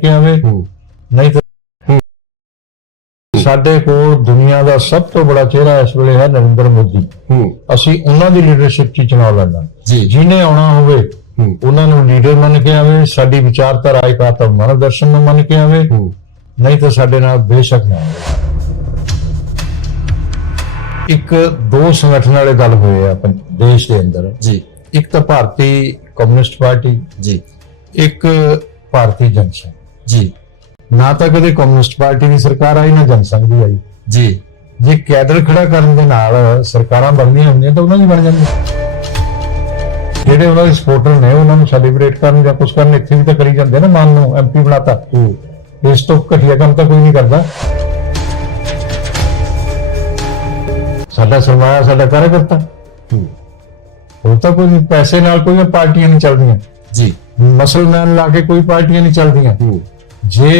के आवे, नहीं तो ਸਾਡੇ ਕੋਲ ਦੁਨੀਆ ਦਾ ਸਭ ਤੋਂ ਬੜਾ ਚਿਹਰਾ ਇਸ ਵੇਲੇ ਹੈ ਨਰਿੰਦਰ ਮੋਦੀ। ਅਸੀਂ ਉਹਨਾਂ ਦੀ ਲੀਡਰਸ਼ਿਪ 'ਚ ਚੁਣਾਵ ਲੜਨਾ। ਜਿਹਨੇ ਆਉਣਾ ਹੋਵੇ ਉਹਨਾਂ ਨੂੰ ਲੀਡਰ ਮੰਨ ਕੇ ਆਵੇ, ਸਾਡੀ ਵਿਚਾਰਧਾਰਾ ਇਕਾਤਮ ਮਾਰਗਦਰਸ਼ਨ ਨੂੰ ਮੰਨ ਕੇ ਆਵੇ, ਨਹੀਂ ਤਾਂ ਸਾਡੇ ਨਾਲ ਬੇਸ਼ੱਕ ਨਾ ਆਵੇ। ਇੱਕ ਦੋ ਸੰਗਠਨ ਵਾਲੇ ਦਲ ਹੋਏ ਆ ਦੇਸ਼ ਦੇ ਅੰਦਰ ਜੀ। ਇੱਕ ਤਾਂ ਭਾਰਤੀ ਕਮਿਊਨਿਸਟ ਪਾਰਟੀ ਜੀ, ਇੱਕ ਭਾਰਤੀ ਜਨਸੰਘ ਜੀ। ਨਾ ਤਾਂ ਕਦੇ ਕਮਿਊਨਿਸਟ ਪਾਰਟੀ ਦੀ ਸਰਕਾਰ ਆਈ, ਨਾ ਜਨਸੰਘ ਦੀ ਆਈ ਜੀ। ਜੇ ਕੈਡਰ ਖੜਾ ਕਰਨ ਦੇ ਨਾਲ ਸਰਕਾਰਾਂ ਬਣਦੀਆਂ ਹੁੰਦੀਆਂ ਤਾਂ ਉਹਨਾਂ ਦੀ ਬਣ ਜਾਂਦੀ। ਜਿਹੜੇ ਉਹਨਾਂ ਦੇ ਸਪੋਰਟਰ ਨੇ ਉਹਨਾਂ ਨੂੰ ਸੈਲੀਬ੍ਰੇਟ ਕਰਨ ਜਾਂ ਕੁਝ ਕਰਨ ਇੱਥੇ ਵੀ ਤਾਂ ਕਰੀ ਜਾਂਦੇ ਨਾ। ਮਾਨ ਨੂੰ ਐਮਪੀ ਬਣਾਤਾ, ਇਸ ਤੋਂ ਘਟੀਆ ਕੰਮ ਤਾਂ ਕੋਈ ਨਹੀਂ ਕਰਦਾ। ਸਾਡਾ ਸਰਮਾਇਆ ਸਾਡਾ ਕਾਰਜਕਰਤਾ, ਹੋਰ ਤਾਂ ਕੋਈ ਪੈਸੇ ਨਾਲ ਕੋਈ ਪਾਰਟੀਆਂ ਨਹੀਂ ਚੱਲਦੀਆਂ ਜੀ। ਮੁਸਲਮਾਨ ਲਾ ਕੇ ਕੋਈ ਪਾਰਟੀਆਂ ਨਹੀਂ ਚੱਲਦੀਆਂ। ਜੇ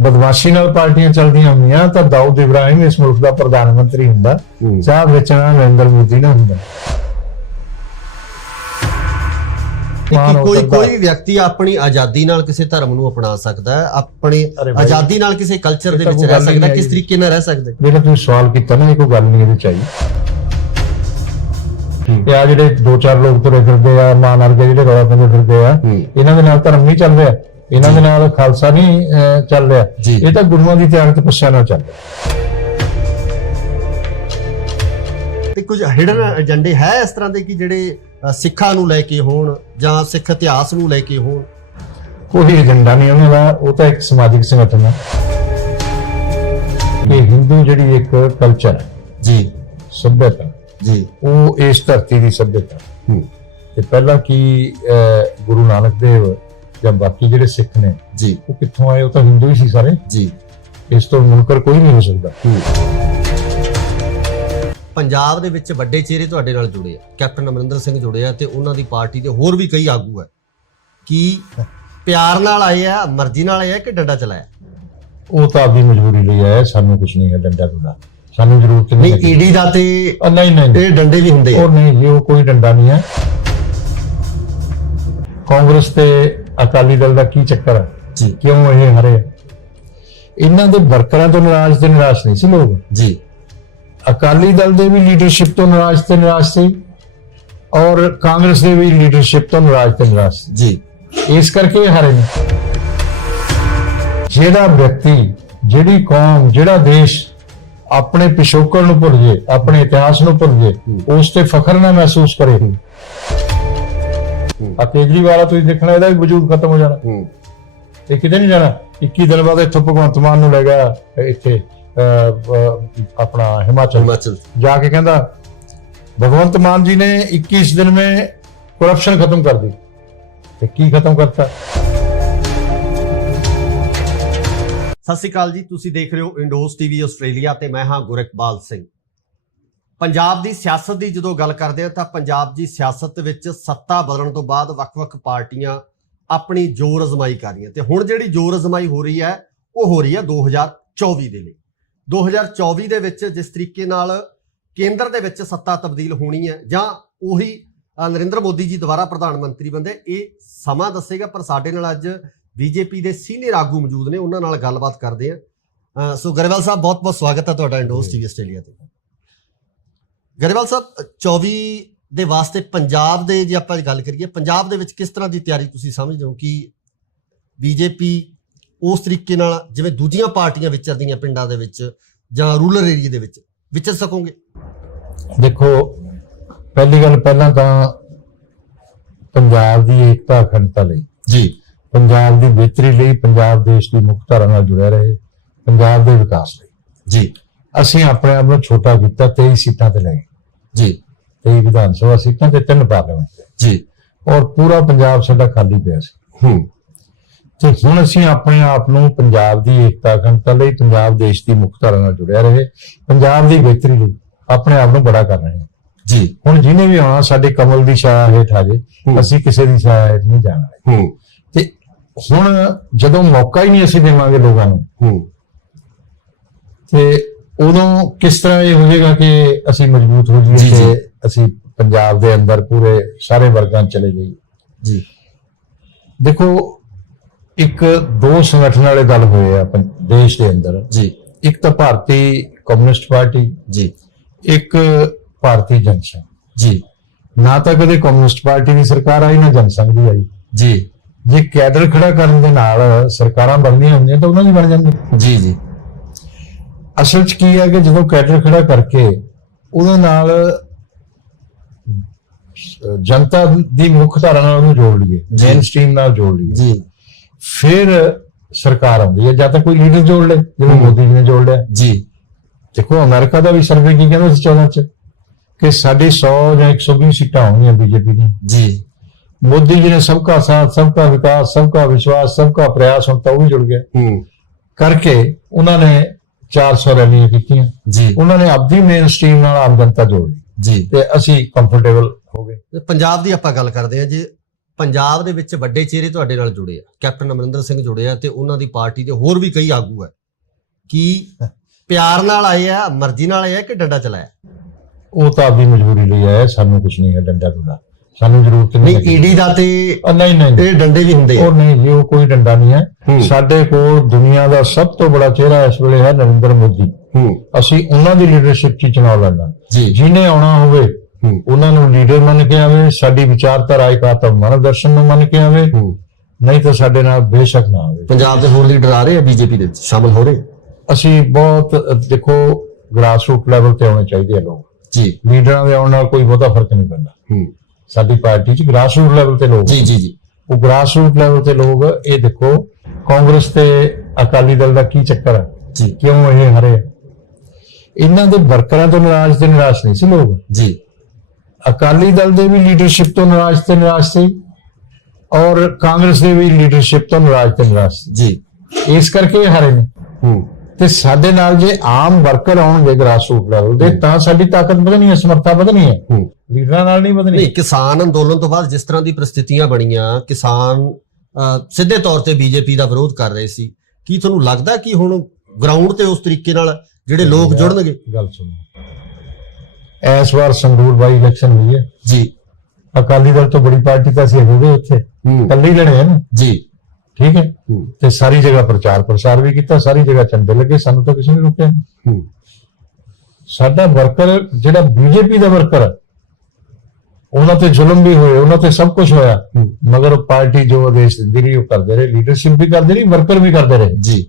ਬਦਮਾਸ਼ੀ ਨਾਲ ਪਾਰਟੀਆਂ ਚੱਲਦੀਆਂ ਹੁੰਦੀਆਂ ਤਾਂ ਦਾਊਦ ਇਬਰਾਹਿਮ ਇਸ ਮੁਲਕ ਦਾ ਪ੍ਰਧਾਨ ਮੰਤਰੀ ਹੁੰਦਾ, ਚਾਹ ਵੇਚਣਾ ਨਰਿੰਦਰ ਮੋਦੀ ਨਾ ਹੁੰਦਾ। ਕੋਈ ਵਿਅਕਤੀ ਆਪਣੀ ਆਜ਼ਾਦੀ ਨਾਲ ਕਿਸੇ ਧਰਮ ਨੂੰ ਅਪਣਾ ਸਕਦਾ ਹੈ, ਆਪਣੀ ਆਜ਼ਾਦੀ ਨਾਲ ਕਿਸੇ ਕਲਚਰ ਦੇ ਵਿੱਚ ਰਹਿ ਸਕਦਾ, ਕਿਸ ਤਰੀਕੇ ਨਾਲ ਰਹਿ ਸਕਦਾ। ਜਿਹੜਾ ਤੁਸੀਂ ਸਵਾਲ ਕੀਤਾ ਨਾ, ਇਹ ਕੋਈ ਗੱਲ ਨਹੀਂ ਇਹਦੇ ਚ ਆਈ। ਤੇ ਆ ਜਿਹੜੇ ਦੋ ਚਾਰ ਲੋਕ ਤੁਰੇ ਫਿਰਦੇ ਆ, ਮਾਨ ਵਰਗੇ ਜਿਹੜੇ ਰੌਲਾ ਪਾਉਂਦੇ ਫਿਰਦੇ ਆ, ਇਹਨਾਂ ਦੇ ਨਾਲ ਧਰਮ ਨਹੀਂ ਚੱਲ ਰਿਹਾ, ਇਹਨਾਂ ਦੇ ਨਾਲ ਖਾਲਸਾ ਨਹੀਂ ਚੱਲ ਰਿਹਾ, ਇਹ ਤਾਂ ਗੁਰੂਆਂ ਦੀ ਤਿਆਗ ਤਪੱਸਿਆ ਨਾਲ ਚੱਲ ਰਿਹਾ। ਤੇ ਕੁਝ ਹਿਡਨ ਏਜੰਡੇ ਹੈ ਇਸ ਤਰ੍ਹਾਂ ਦੇ ਕਿ ਜਿਹੜੇ ਸਿੱਖਾਂ ਨੂੰ ਲੈ ਕੇ ਹੋਣ ਜਾਂ ਸਿੱਖ ਇਤਿਹਾਸ ਨੂੰ ਲੈ ਕੇ ਹੋਣ? ਕੋਈ ਏਜੰਡਾ ਨਹੀਂ ਉਹਨਾਂ ਦਾ, ਉਹ ਤਾਂ ਇੱਕ ਸਮਾਜਿਕ ਸੰਗਠਨ ਹੈ। ਇਹ ਹਿੰਦੂ ਜਿਹੜੀ ਇੱਕ ਕਲਚਰ ਹੈ ਜੀ, ਸੱਭਿਅਤਾ ਜੀ, ਉਹ ਇਸ ਧਰਤੀ ਦੀ ਸੱਭਿਅਤਾ। ਤੇ ਪਹਿਲਾਂ ਕੀ ਗੁਰੂ ਨਾਨਕ ਦੇਵ ਜਾਂ ਬਾਕੀ ਜਿਹੜੇ ਸਿੱਖ ਨੇ ਜੀ, ਉਹ ਕਿੱਥੋਂ ਆਏ? ਉਹ ਤਾਂ ਹਿੰਦੂ ਹੀ ਸੀ ਸਾਰੇ ਜੀ। ਇਸ ਤੋਂ ਮੁਨਕਰ ਕੋਈ ਨਹੀਂ ਹੋ ਸਕਦਾ। ਪੰਜਾਬ ਦੇ ਵਿੱਚ ਵੱਡੇ ਚਿਹਰੇ ਤੁਹਾਡੇ ਨਾਲ ਜੁੜੇ ਆ, ਕੈਪਟਨ ਅਮਰਿੰਦਰ ਸਿੰਘ ਜੁੜੇ ਆ, ਤੇ ਉਹਨਾਂ ਦੀ ਪਾਰਟੀ ਦੇ ਹੋਰ ਵੀ ਕਈ ਆਗੂ ਹੈ। ਕੀ ਪਿਆਰ ਨਾਲ ਆਏ ਆ, ਮਰਜ਼ੀ ਨਾਲ ਆਏ ਆ ਕਿ ਡੰਡਾ ਚਲਾਇਆ? ਉਹ ਤਾਂ ਆਪਣੀ ਮਜਬੂਰੀ ਲਈ ਆਇਆ, ਸਾਨੂੰ ਕੁਝ ਨਹੀਂ ਹੈ ਡੰਡਾ ਡੁੰਡਾ, ਸਾਨੂੰ ਜ਼ਰੂਰਤ ਨਹੀਂ। ਈਡੀ ਦਾ ਤੇ ਨਹੀਂ ਡੰਡੇ ਵੀ ਹੁੰਦੇ ਆ। ਉਹ ਨਹੀਂ ਜੀ, ਉਹ ਕੋਈ ਡੰਡਾ ਨਹੀਂ ਹੈ। ਕਾਂਗਰਸ ਤੇ ਅਕਾਲੀ ਦਲ ਦਾ ਕੀ ਚੱਕਰ ਹੈ ਜੀ? ਕਿਉਂ ਇਹ ਹਾਰੇ? ਇਹਨਾਂ ਦੇ ਵਰਕਰਾਂ ਤੋਂ ਨਾਰਾਜ਼ ਤੇ ਨਿਰਾਸ਼ ਨਹੀਂ ਸੀ ਲੋਕ ਜੀ। ਅਕਾਲੀ ਦਲ ਦੇ ਵੀ ਲੀਡਰਸ਼ਿਪ ਤੋਂ ਨਾਰਾਜ਼ ਤੇ ਨਿਰਾਸ਼ ਸੀ, ਔਰ ਕਾਂਗਰਸ ਦੇ ਵੀ ਲੀਡਰਸ਼ਿਪ ਤੋਂ ਨਾਰਾਜ਼ ਤੇ ਨਿਰਾਸ਼ ਜੀ। ਇਸ ਕਰਕੇ ਇਹ ਹਾਰੇ ਨੇ। ਜਿਹੜਾ ਵਿਅਕਤੀ, ਜਿਹੜੀ ਕੌਮ, ਜਿਹੜਾ ਦੇਸ਼ ਆਪਣੇ ਪਿਛੋਕੜ ਨੂੰ ਭੁੱਲ ਜੇ, ਆਪਣੇ ਇਤਿਹਾਸ ਨੂੰ ਭੁੱਲ ਜੇ, ਉਸ ਤੇ ਫਖਰ ਨਾ ਮਹਿਸੂਸ ਕਰੇ। ਆ ਕੇਜਰੀਵਾਲ ਤੁਸੀਂ ਦੇਖਣਾ, ਇਹਦਾ ਵੀ ਵਜੂਦ ਖਤਮ ਹੋ ਜਾਣਾ। ਇਹ ਕਿਤੇ ਨਹੀਂ ਜਾਣਾ। 21 ਦਿਨ ਬਾਅਦ ਇੱਥੋਂ ਭਗਵੰਤ ਮਾਨ ਨੂੰ ਲੈ ਗਿਆ ਇੱਥੇ अपना हिमाचल जाके कहता भगवंत मान जी ने 21 दिन में करप्शन खत्म कर दी। तो की खत्म करता? सत श्री अकाल जी, तुसी देख रहे हो इंडोस टीवी आस्ट्रेलिया ते मैं हाँ गुरकपाल सिंह। पंजाब दी सियासत दी जदों गल करदे हां तां पंजाब दी सियासत विच सत्ता बदलण तो बाद वख-वख पार्टियां अपनी जोर अजमाई कर रही हैं। हुण जिहड़ी जोर अजमाई हो रही है वो हो रही है 2024 दे लई। 2024 ਦੇ ਵਿੱਚ ਜਿਸ ਤਰੀਕੇ ਨਾਲ ਕੇਂਦਰ ਦੇ ਵਿੱਚ ਸੱਤਾ ਤਬਦੀਲ ਹੋਣੀ ਹੈ ਜਾਂ ਉਹੀ ਨਰਿੰਦਰ ਮੋਦੀ ਜੀ ਦੁਬਾਰਾ ਪ੍ਰਧਾਨ ਮੰਤਰੀ ਬੰਦੇ, ਇਹ ਸਮਾਂ ਦੱਸੇਗਾ। ਪਰ ਸਾਡੇ ਨਾਲ ਅੱਜ ਬੀਜੇਪੀ ਦੇ ਸੀਨੀਅਰ ਆਗੂ ਮੌਜੂਦ ਨੇ, ਉਹਨਾਂ ਨਾਲ ਗੱਲਬਾਤ ਕਰਦੇ ਹਾਂ। ਸੋ ਗਰੇਵਾਲ ਸਾਹਿਬ, ਬਹੁਤ ਬਹੁਤ ਸਵਾਗਤ ਹੈ ਤੁਹਾਡਾ ਇੰਡੋਸ ਟੀਵੀ ਆਸਟ੍ਰੇਲੀਆ ਤੇ। ਗਰੇਵਾਲ ਸਾਹਿਬ, 24 ਦੇ ਵਾਸਤੇ ਪੰਜਾਬ ਦੇ ਜੇ ਆਪਾਂ ਗੱਲ ਕਰੀਏ, ਪੰਜਾਬ ਦੇ ਵਿੱਚ ਕਿਸ ਤਰ੍ਹਾਂ ਦੀ ਤਿਆਰੀ ਤੁਸੀਂ ਸਮਝਦੇ ਹੋ ਕਿ ਬੀਜੇਪੀ ਉਸ ਤਰੀਕੇ ਨਾਲ ਜਿਵੇਂ ਦੂਜੀਆਂ ਪਾਰਟੀਆਂ ਵਿਚਰਦੀਆਂ ਪਿੰਡਾਂ ਦੇ ਵਿੱਚ ਜਾਂ ਰੂਰਲ ਏਰੀਆ ਦੇ ਵਿੱਚ ਵਿਚਰ ਸਕੋਗੇ? ਦੇਖੋ, ਪਹਿਲੀ ਗੱਲ, ਪਹਿਲਾਂ ਤਾਂ ਪੰਜਾਬ ਦੀ ਏਕਤਾ ਅਖੰਡਤਾ ਲਈ ਜੀ, ਪੰਜਾਬ ਦੀ ਬਿਹਤਰੀ ਲਈ, ਪੰਜਾਬ ਦੇਸ਼ ਦੀ ਮੁੱਖ ਧਾਰਾ ਨਾਲ ਜੁੜਿਆ ਰਹੇ, ਪੰਜਾਬ ਦੇ ਵਿਕਾਸ ਲਈ ਜੀ, ਅਸੀਂ ਆਪਣੇ ਆਪ ਨੂੰ ਛੋਟਾ ਕੀਤਾ। 23 ਸੀਟਾਂ ਤੇ ਲੈ ਗਏ ਜੀ, 23 ਵਿਧਾਨ ਸਭਾ ਸੀਟਾਂ ਤੇ 3 ਪਾਰਲੀਮੈਂਟ ਜੀ, ਔਰ ਪੂਰਾ ਪੰਜਾਬ ਸਾਡਾ ਖਾਲੀ ਪਿਆ ਸੀ। ਤੇ ਹੁਣ ਅਸੀਂ ਆਪਣੇ ਆਪ ਨੂੰ ਪੰਜਾਬ ਦੀ ਏਕਤਾ ਅਖੰਡਤਾ ਲਈ, ਪੰਜਾਬ ਦੇਸ਼ ਦੀ ਮੁੱਖ ਧਾਰਾ ਨਾਲ ਜੁੜਿਆ ਰਹੇ, ਪੰਜਾਬ ਦੀ ਬਿਹਤਰੀ ਲਈ ਆਪਣੇ ਆਪ ਨੂੰ ਬੜਾ ਕਰ ਰਹੇ ਹਾਂ ਜੀ। ਹੁਣ ਜਿਹਨੇ ਵੀ ਆਉਣਾ ਸਾਡੇ ਕਮਲ ਦੀ ਛਾਇਆ ਹੇਠ ਆ ਜੇ, ਅਸੀਂ ਕਿਸੇ ਦੀ ਛਾਇਆ ਹੇਠ ਨਹੀਂ ਜਾਣਾ। ਤੇ ਹੁਣ ਜਦੋਂ ਮੌਕਾ ਹੀ ਨਹੀਂ ਅਸੀਂ ਦੇਵਾਂਗੇ ਲੋਕਾਂ ਨੂੰ, ਤੇ ਉਦੋਂ ਕਿਸ ਤਰ੍ਹਾਂ ਇਹ ਹੋ ਜਾਏਗਾ ਕਿ ਅਸੀਂ ਮਜ਼ਬੂਤ ਹੋ ਜਾਈਏ ਤੇ ਅਸੀਂ ਪੰਜਾਬ ਦੇ ਅੰਦਰ ਪੂਰੇ ਸਾਰੇ ਵਰਗਾਂ ਚਲੇ ਜਾਈਏ ਜੀ। ਦੇਖੋ, ਇੱਕ ਦੋ ਸੰਗਠਨ ਵਾਲੇ ਦਲ ਹੋਏ ਆ ਦੇਸ਼ ਦੇ ਅੰਦਰ ਜੀ ਇੱਕ ਤਾਂ ਭਾਰਤੀ ਕਮਿਊਨਿਸਟ ਪਾਰਟੀ ਜੀ ਇੱਕ ਭਾਰਤੀ ਜਨਸੰਘ ਜੀ ਨਾ ਤਾਂ ਕਦੇ ਕਮਿਊਨਿਸਟ ਪਾਰਟੀ ਦੀ ਸਰਕਾਰ ਆਈ ਨਾ ਜਨਸੰਘ ਦੀ ਆਈ ਜੀ ਜੇ ਕੈਡਰ ਖੜਾ ਕਰਨ ਦੇ ਨਾਲ ਸਰਕਾਰਾਂ ਬਣਦੀਆਂ ਹੁੰਦੀਆਂ ਤਾਂ ਉਹਨਾਂ ਦੀ ਬਣ ਜਾਂਦੀ ਜੀ ਜੀ ਅਸਲ 'ਚ ਕੀ ਹੈ ਕਿ ਜਦੋਂ ਕੈਡਰ ਖੜਾ ਕਰਕੇ ਉਹਦੇ ਨਾਲ ਜਨਤਾ ਦੀ ਮੁੱਖ ਧਾਰਾ ਨਾਲ ਉਹਨੂੰ ਜੋੜ ਲਈਏ ਮੇਨ ਸਟ੍ਰੀਮ ਨਾਲ ਜੋੜ ਲਈਏ ਜੀ ਫਿਰ ਸਰਕਾਰ ਆਉਂਦੀ ਹੈ ਜਾਂ ਤਾਂ ਕੋਈ ਲੀਡਰ ਜੋੜ ਲੇ ਜਿਵੇਂ ਮੋਦੀ ਜੀ ਨੇ ਜੋੜ ਲਿਆ ਜੀ ਦੇਖੋ ਅਮਰੀਕਾ ਦਾ ਵੀ ਸਰਵੇ ਕੀ ਕਹਿੰਦਾ ਸੀ 14 ਚ ਕਿ ਸਾਡੀ 100 ਜਾਂ 120 ਸੀਟਾਂ ਹੋਣਗੀਆਂ ਬੀਜੇਪੀ ਦੀਆਂ ਜੀ मोदी जी ने सबका साथ सबका विकास सबका विश्वास सबका प्रयास ਹੁਣ ਤਾਂ ਉਹ ਵੀ ਜੁੜ ਗਿਆ ਕਰਕੇ ਉਹਨਾਂ ਨੇ 400 ਰੈਲੀਆਂ ਕੀਤੀਆਂ ਜੀ ਉਹਨਾਂ ਨੇ ਆਪਦੀ ਮੇਨ ਸਟ੍ਰੀਮ ਨਾਲ ਆਮ ਜਨਤਾ ਜੋੜ ਲਈ ਜੀ ਤੇ ਅਸੀਂ ਕੰਫਰਟੇਬਲ ਹੋ ਗਏ ਪੰਜਾਬ ਦੀ ਆਪਾਂ ਗੱਲ ਕਰਦੇ ਹਾਂ ਜੀ ਪੰਜਾਬ ਦੇ ਵਿੱਚ ਵੱਡੇ ਚਿਹਰੇ ਤੁਹਾਡੇ ਨਾਲ ਜੁੜੇ ਆ ਕੈਪਟਨ ਅਮਰਿੰਦਰ ਸਿੰਘ ਜੁੜੇ ਆ ਤੇ ਉਹਨਾਂ ਦੀ ਪਾਰਟੀ ਦੇ ਹੋਰ ਵੀ ਕਈ ਆਗੂ ਆ ਕੀ ਪਿਆਰ ਨਾਲ ਆਏ ਆ ਮਰਜ਼ੀ ਨਾਲ ਆਏ ਆ ਕਿ ਡੰਡਾ ਚਲਾਇਆ ਉਹ ਤਾਂ ਆਪਦੀ ਮਜਬੂਰੀ ਲਈ ਆਇਆ ਸਾਨੂੰ ਕੁਝ ਨਹੀਂ ਹੈ ਡੰਡਾ ਡੁੰਡਾ ਸਾਨੂੰ ਜ਼ਰੂਰਤ ਨਹੀਂ ਨਹੀਂ ਈਡੀ ਦਾ ਤੇ ਨਹੀਂ ਇਹ ਡੰਡੇ ਵੀ ਹੁੰਦੇ ਆ ਉਹ ਨਹੀਂ ਜੀ ਉਹ ਕੋਈ ਡੰਡਾ ਨਹੀਂ ਹੈ ਸਾਡੇ ਕੋਲ ਦੁਨੀਆ ਦਾ ਸਭ ਤੋਂ ਬੜਾ ਚਿਹਰਾ ਇਸ ਵੇਲੇ ਹੈ ਨਰਿੰਦਰ ਮੋਦੀ ਅਸੀਂ ਉਹਨਾਂ ਦੀ ਲੀਡਰਸ਼ਿਪ 'ਚ ਚੁਣਾਵ ਲੜਨਾ ਜਿਹਨੇ ਆਉਣਾ ਹੋਵੇ ਉਹਨਾਂ ਨੂੰ ਲੀਡਰ ਮੰਨ ਕੇ ਆਵੇ ਸਾਡੀ ਵਿਚਾਰਧਾਰਾ ਇਕਾਤਮ ਮਨ ਦਰਸ਼ਨ ਨੂੰ ਮੰਨ ਕੇ ਆਵੇ ਨਹੀਂ ਤਾਂ ਸਾਡੇ ਨਾਲ ਬੇਸ਼ੱਕ ਨਾ ਆਵੇ ਪੰਜਾਬ ਦੇ ਹੋਰ ਲੀਡਰ ਆ ਰਹੇ ਆ ਬੀਜੇਪੀ ਦੇ ਵਿੱਚ ਸ਼ਾਮਲ ਹੋ ਰਹੇ ਅਸੀਂ ਬਹੁਤ ਦੇਖੋ ਗ੍ਰਾਸ ਰੂਟ ਲੈਵਲ ਤੇ ਆਉਣੇ ਚਾਹੀਦੇ ਆ ਲੋਕ ਜੀ ਲੀਡਰਾਂ ਦੇ ਆਉਣ ਨਾਲ ਕੋਈ ਬਹੁਤਾ ਫਰਕ ਨਹੀਂ ਪੈਂਦਾ ਸਾਡੀ ਪਾਰਟੀ 'ਚ ਗ੍ਰਾਸ ਰੂਟ ਲੈਵਲ ਤੇ ਲੋਕ ਜੀ ਜੀ ਜੀ ਉਹ ਗ੍ਰਾਸ ਰੂਟ ਲੈਵਲ ਤੇ ਲੋਕ ਇਹ ਦੇਖੋ ਕਾਂਗਰਸ ਤੇ ਅਕਾਲੀ ਦਲ ਦਾ ਕੀ ਚੱਕਰ ਹੈ ਜੀ ਕਿਉਂ ਇਹ ਹਰੇ ਇਹਨਾਂ ਦੇ ਵਰਕਰਾਂ ਤੋਂ ਨਾਰਾਜ਼ ਤੇ ਨਿਰਾਸ਼ ਨਹੀਂ ਸੀ ਲੋਕ ਜੀ ਅਕਾਲੀ ਦਲ ਦੇ ਵੀ ਲੀਡਰਸ਼ਿਪ ਤੋਂ ਨਾਰਾਜ਼ ਤੇ ਨਿਰਾਸ਼ ਸੀ ਔਰ ਕਾਂਗਰਸ ਦੇ ਵੀ ਲੀਡਰਸ਼ਿਪ ਤੋਂ ਨਾਰਾਜ਼ ਤੇ ਨਿਰਾਸ਼ ਸੀ ਜੀ ਇਸ ਕਰਕੇ ਇਹ ਹਾਰੇ ਨੇ ਤੇ ਸਾਡੇ ਨਾਲ ਜੇ ਆਮ ਵਰਕਰ ਆਉਣਗੇ ਗ੍ਰਾਸ ਰੂਟ ਲੈਵਲ ਦੇ ਤਾਂ ਸਾਡੀ ਤਾਕਤ ਵਧਣੀ ਹੈ ਸਮਰੱਥਾ ਵਧਣੀ ਹੈ ਲੀਡਰਾਂ ਨਾਲ ਨਹੀਂ ਵਧਣੀ ਨਹੀਂ ਕਿਸਾਨ ਅੰਦੋਲਨ ਤੋਂ ਬਾਅਦ ਜਿਸ ਤਰ੍ਹਾਂ ਦੀ ਪ੍ਰਸਥਿਤੀਆਂ ਬਣੀਆਂ ਕਿਸਾਨ ਸਿੱਧੇ ਤੌਰ ਤੇ ਬੀਜੇਪੀ ਦਾ ਵਿਰੋਧ ਕਰ ਰਹੇ ਸੀ ਕੀ ਤੁਹਾਨੂੰ ਲੱਗਦਾ ਕਿ ਹੁਣ ਗਰਾਊਂਡ ਤੇ ਉਸ ਤਰੀਕੇ ਨਾਲ ਜਿਹੜੇ ਲੋਕ ਜੁੜਨਗੇ ਗੱਲ ਸੁਣੋ ਇਸ ਵਾਰ ਸੰਗਰੂਰ ਬਾਈ ਇਲੈਕਸ਼ਨ ਹੋਈ ਹੈ ਜੀ ਅਕਾਲੀ ਦਲ ਤੋਂ ਬੜੀ ਪਾਰਟੀ ਤਾਂ ਅਸੀਂ ਹੋਵੇ ਉੱਥੇ ਇਕੱਲੇ ਲੜੇ ਹਨ ਜੀ ਠੀਕ ਹੈ ਤੇ ਸਾਰੀ ਜਗ੍ਹਾ ਪ੍ਰਚਾਰ ਪ੍ਰਸਾਰ ਵੀ ਕੀਤਾ ਸਾਰੀ ਜਗ੍ਹਾ ਝੰਡੇ ਲੱਗੇ ਸਾਨੂੰ ਤਾਂ ਕਿਸੇ ਨੇ ਰੋਕਿਆ ਨਹੀਂ ਸਾਡਾ ਵਰਕਰ ਜਿਹੜਾ ਬੀਜੇਪੀ ਦਾ ਵਰਕਰ ਉਹਨਾਂ ਤੇ ਜ਼ੁਲਮ ਵੀ ਹੋਏ ਉਹਨਾਂ ਤੇ ਸਭ ਕੁਝ ਹੋਇਆ ਮਗਰ ਪਾਰਟੀ ਜੋ ਆਦੇਸ਼ ਦਿੰਦੀ ਰਹੀ ਉਹ ਕਰਦੇ ਰਹੇ ਲੀਡਰਸ਼ਿਪ ਵੀ ਕਰਦੇ ਰਹੀ ਵਰਕਰ ਵੀ ਕਰਦੇ ਰਹੇ ਜੀ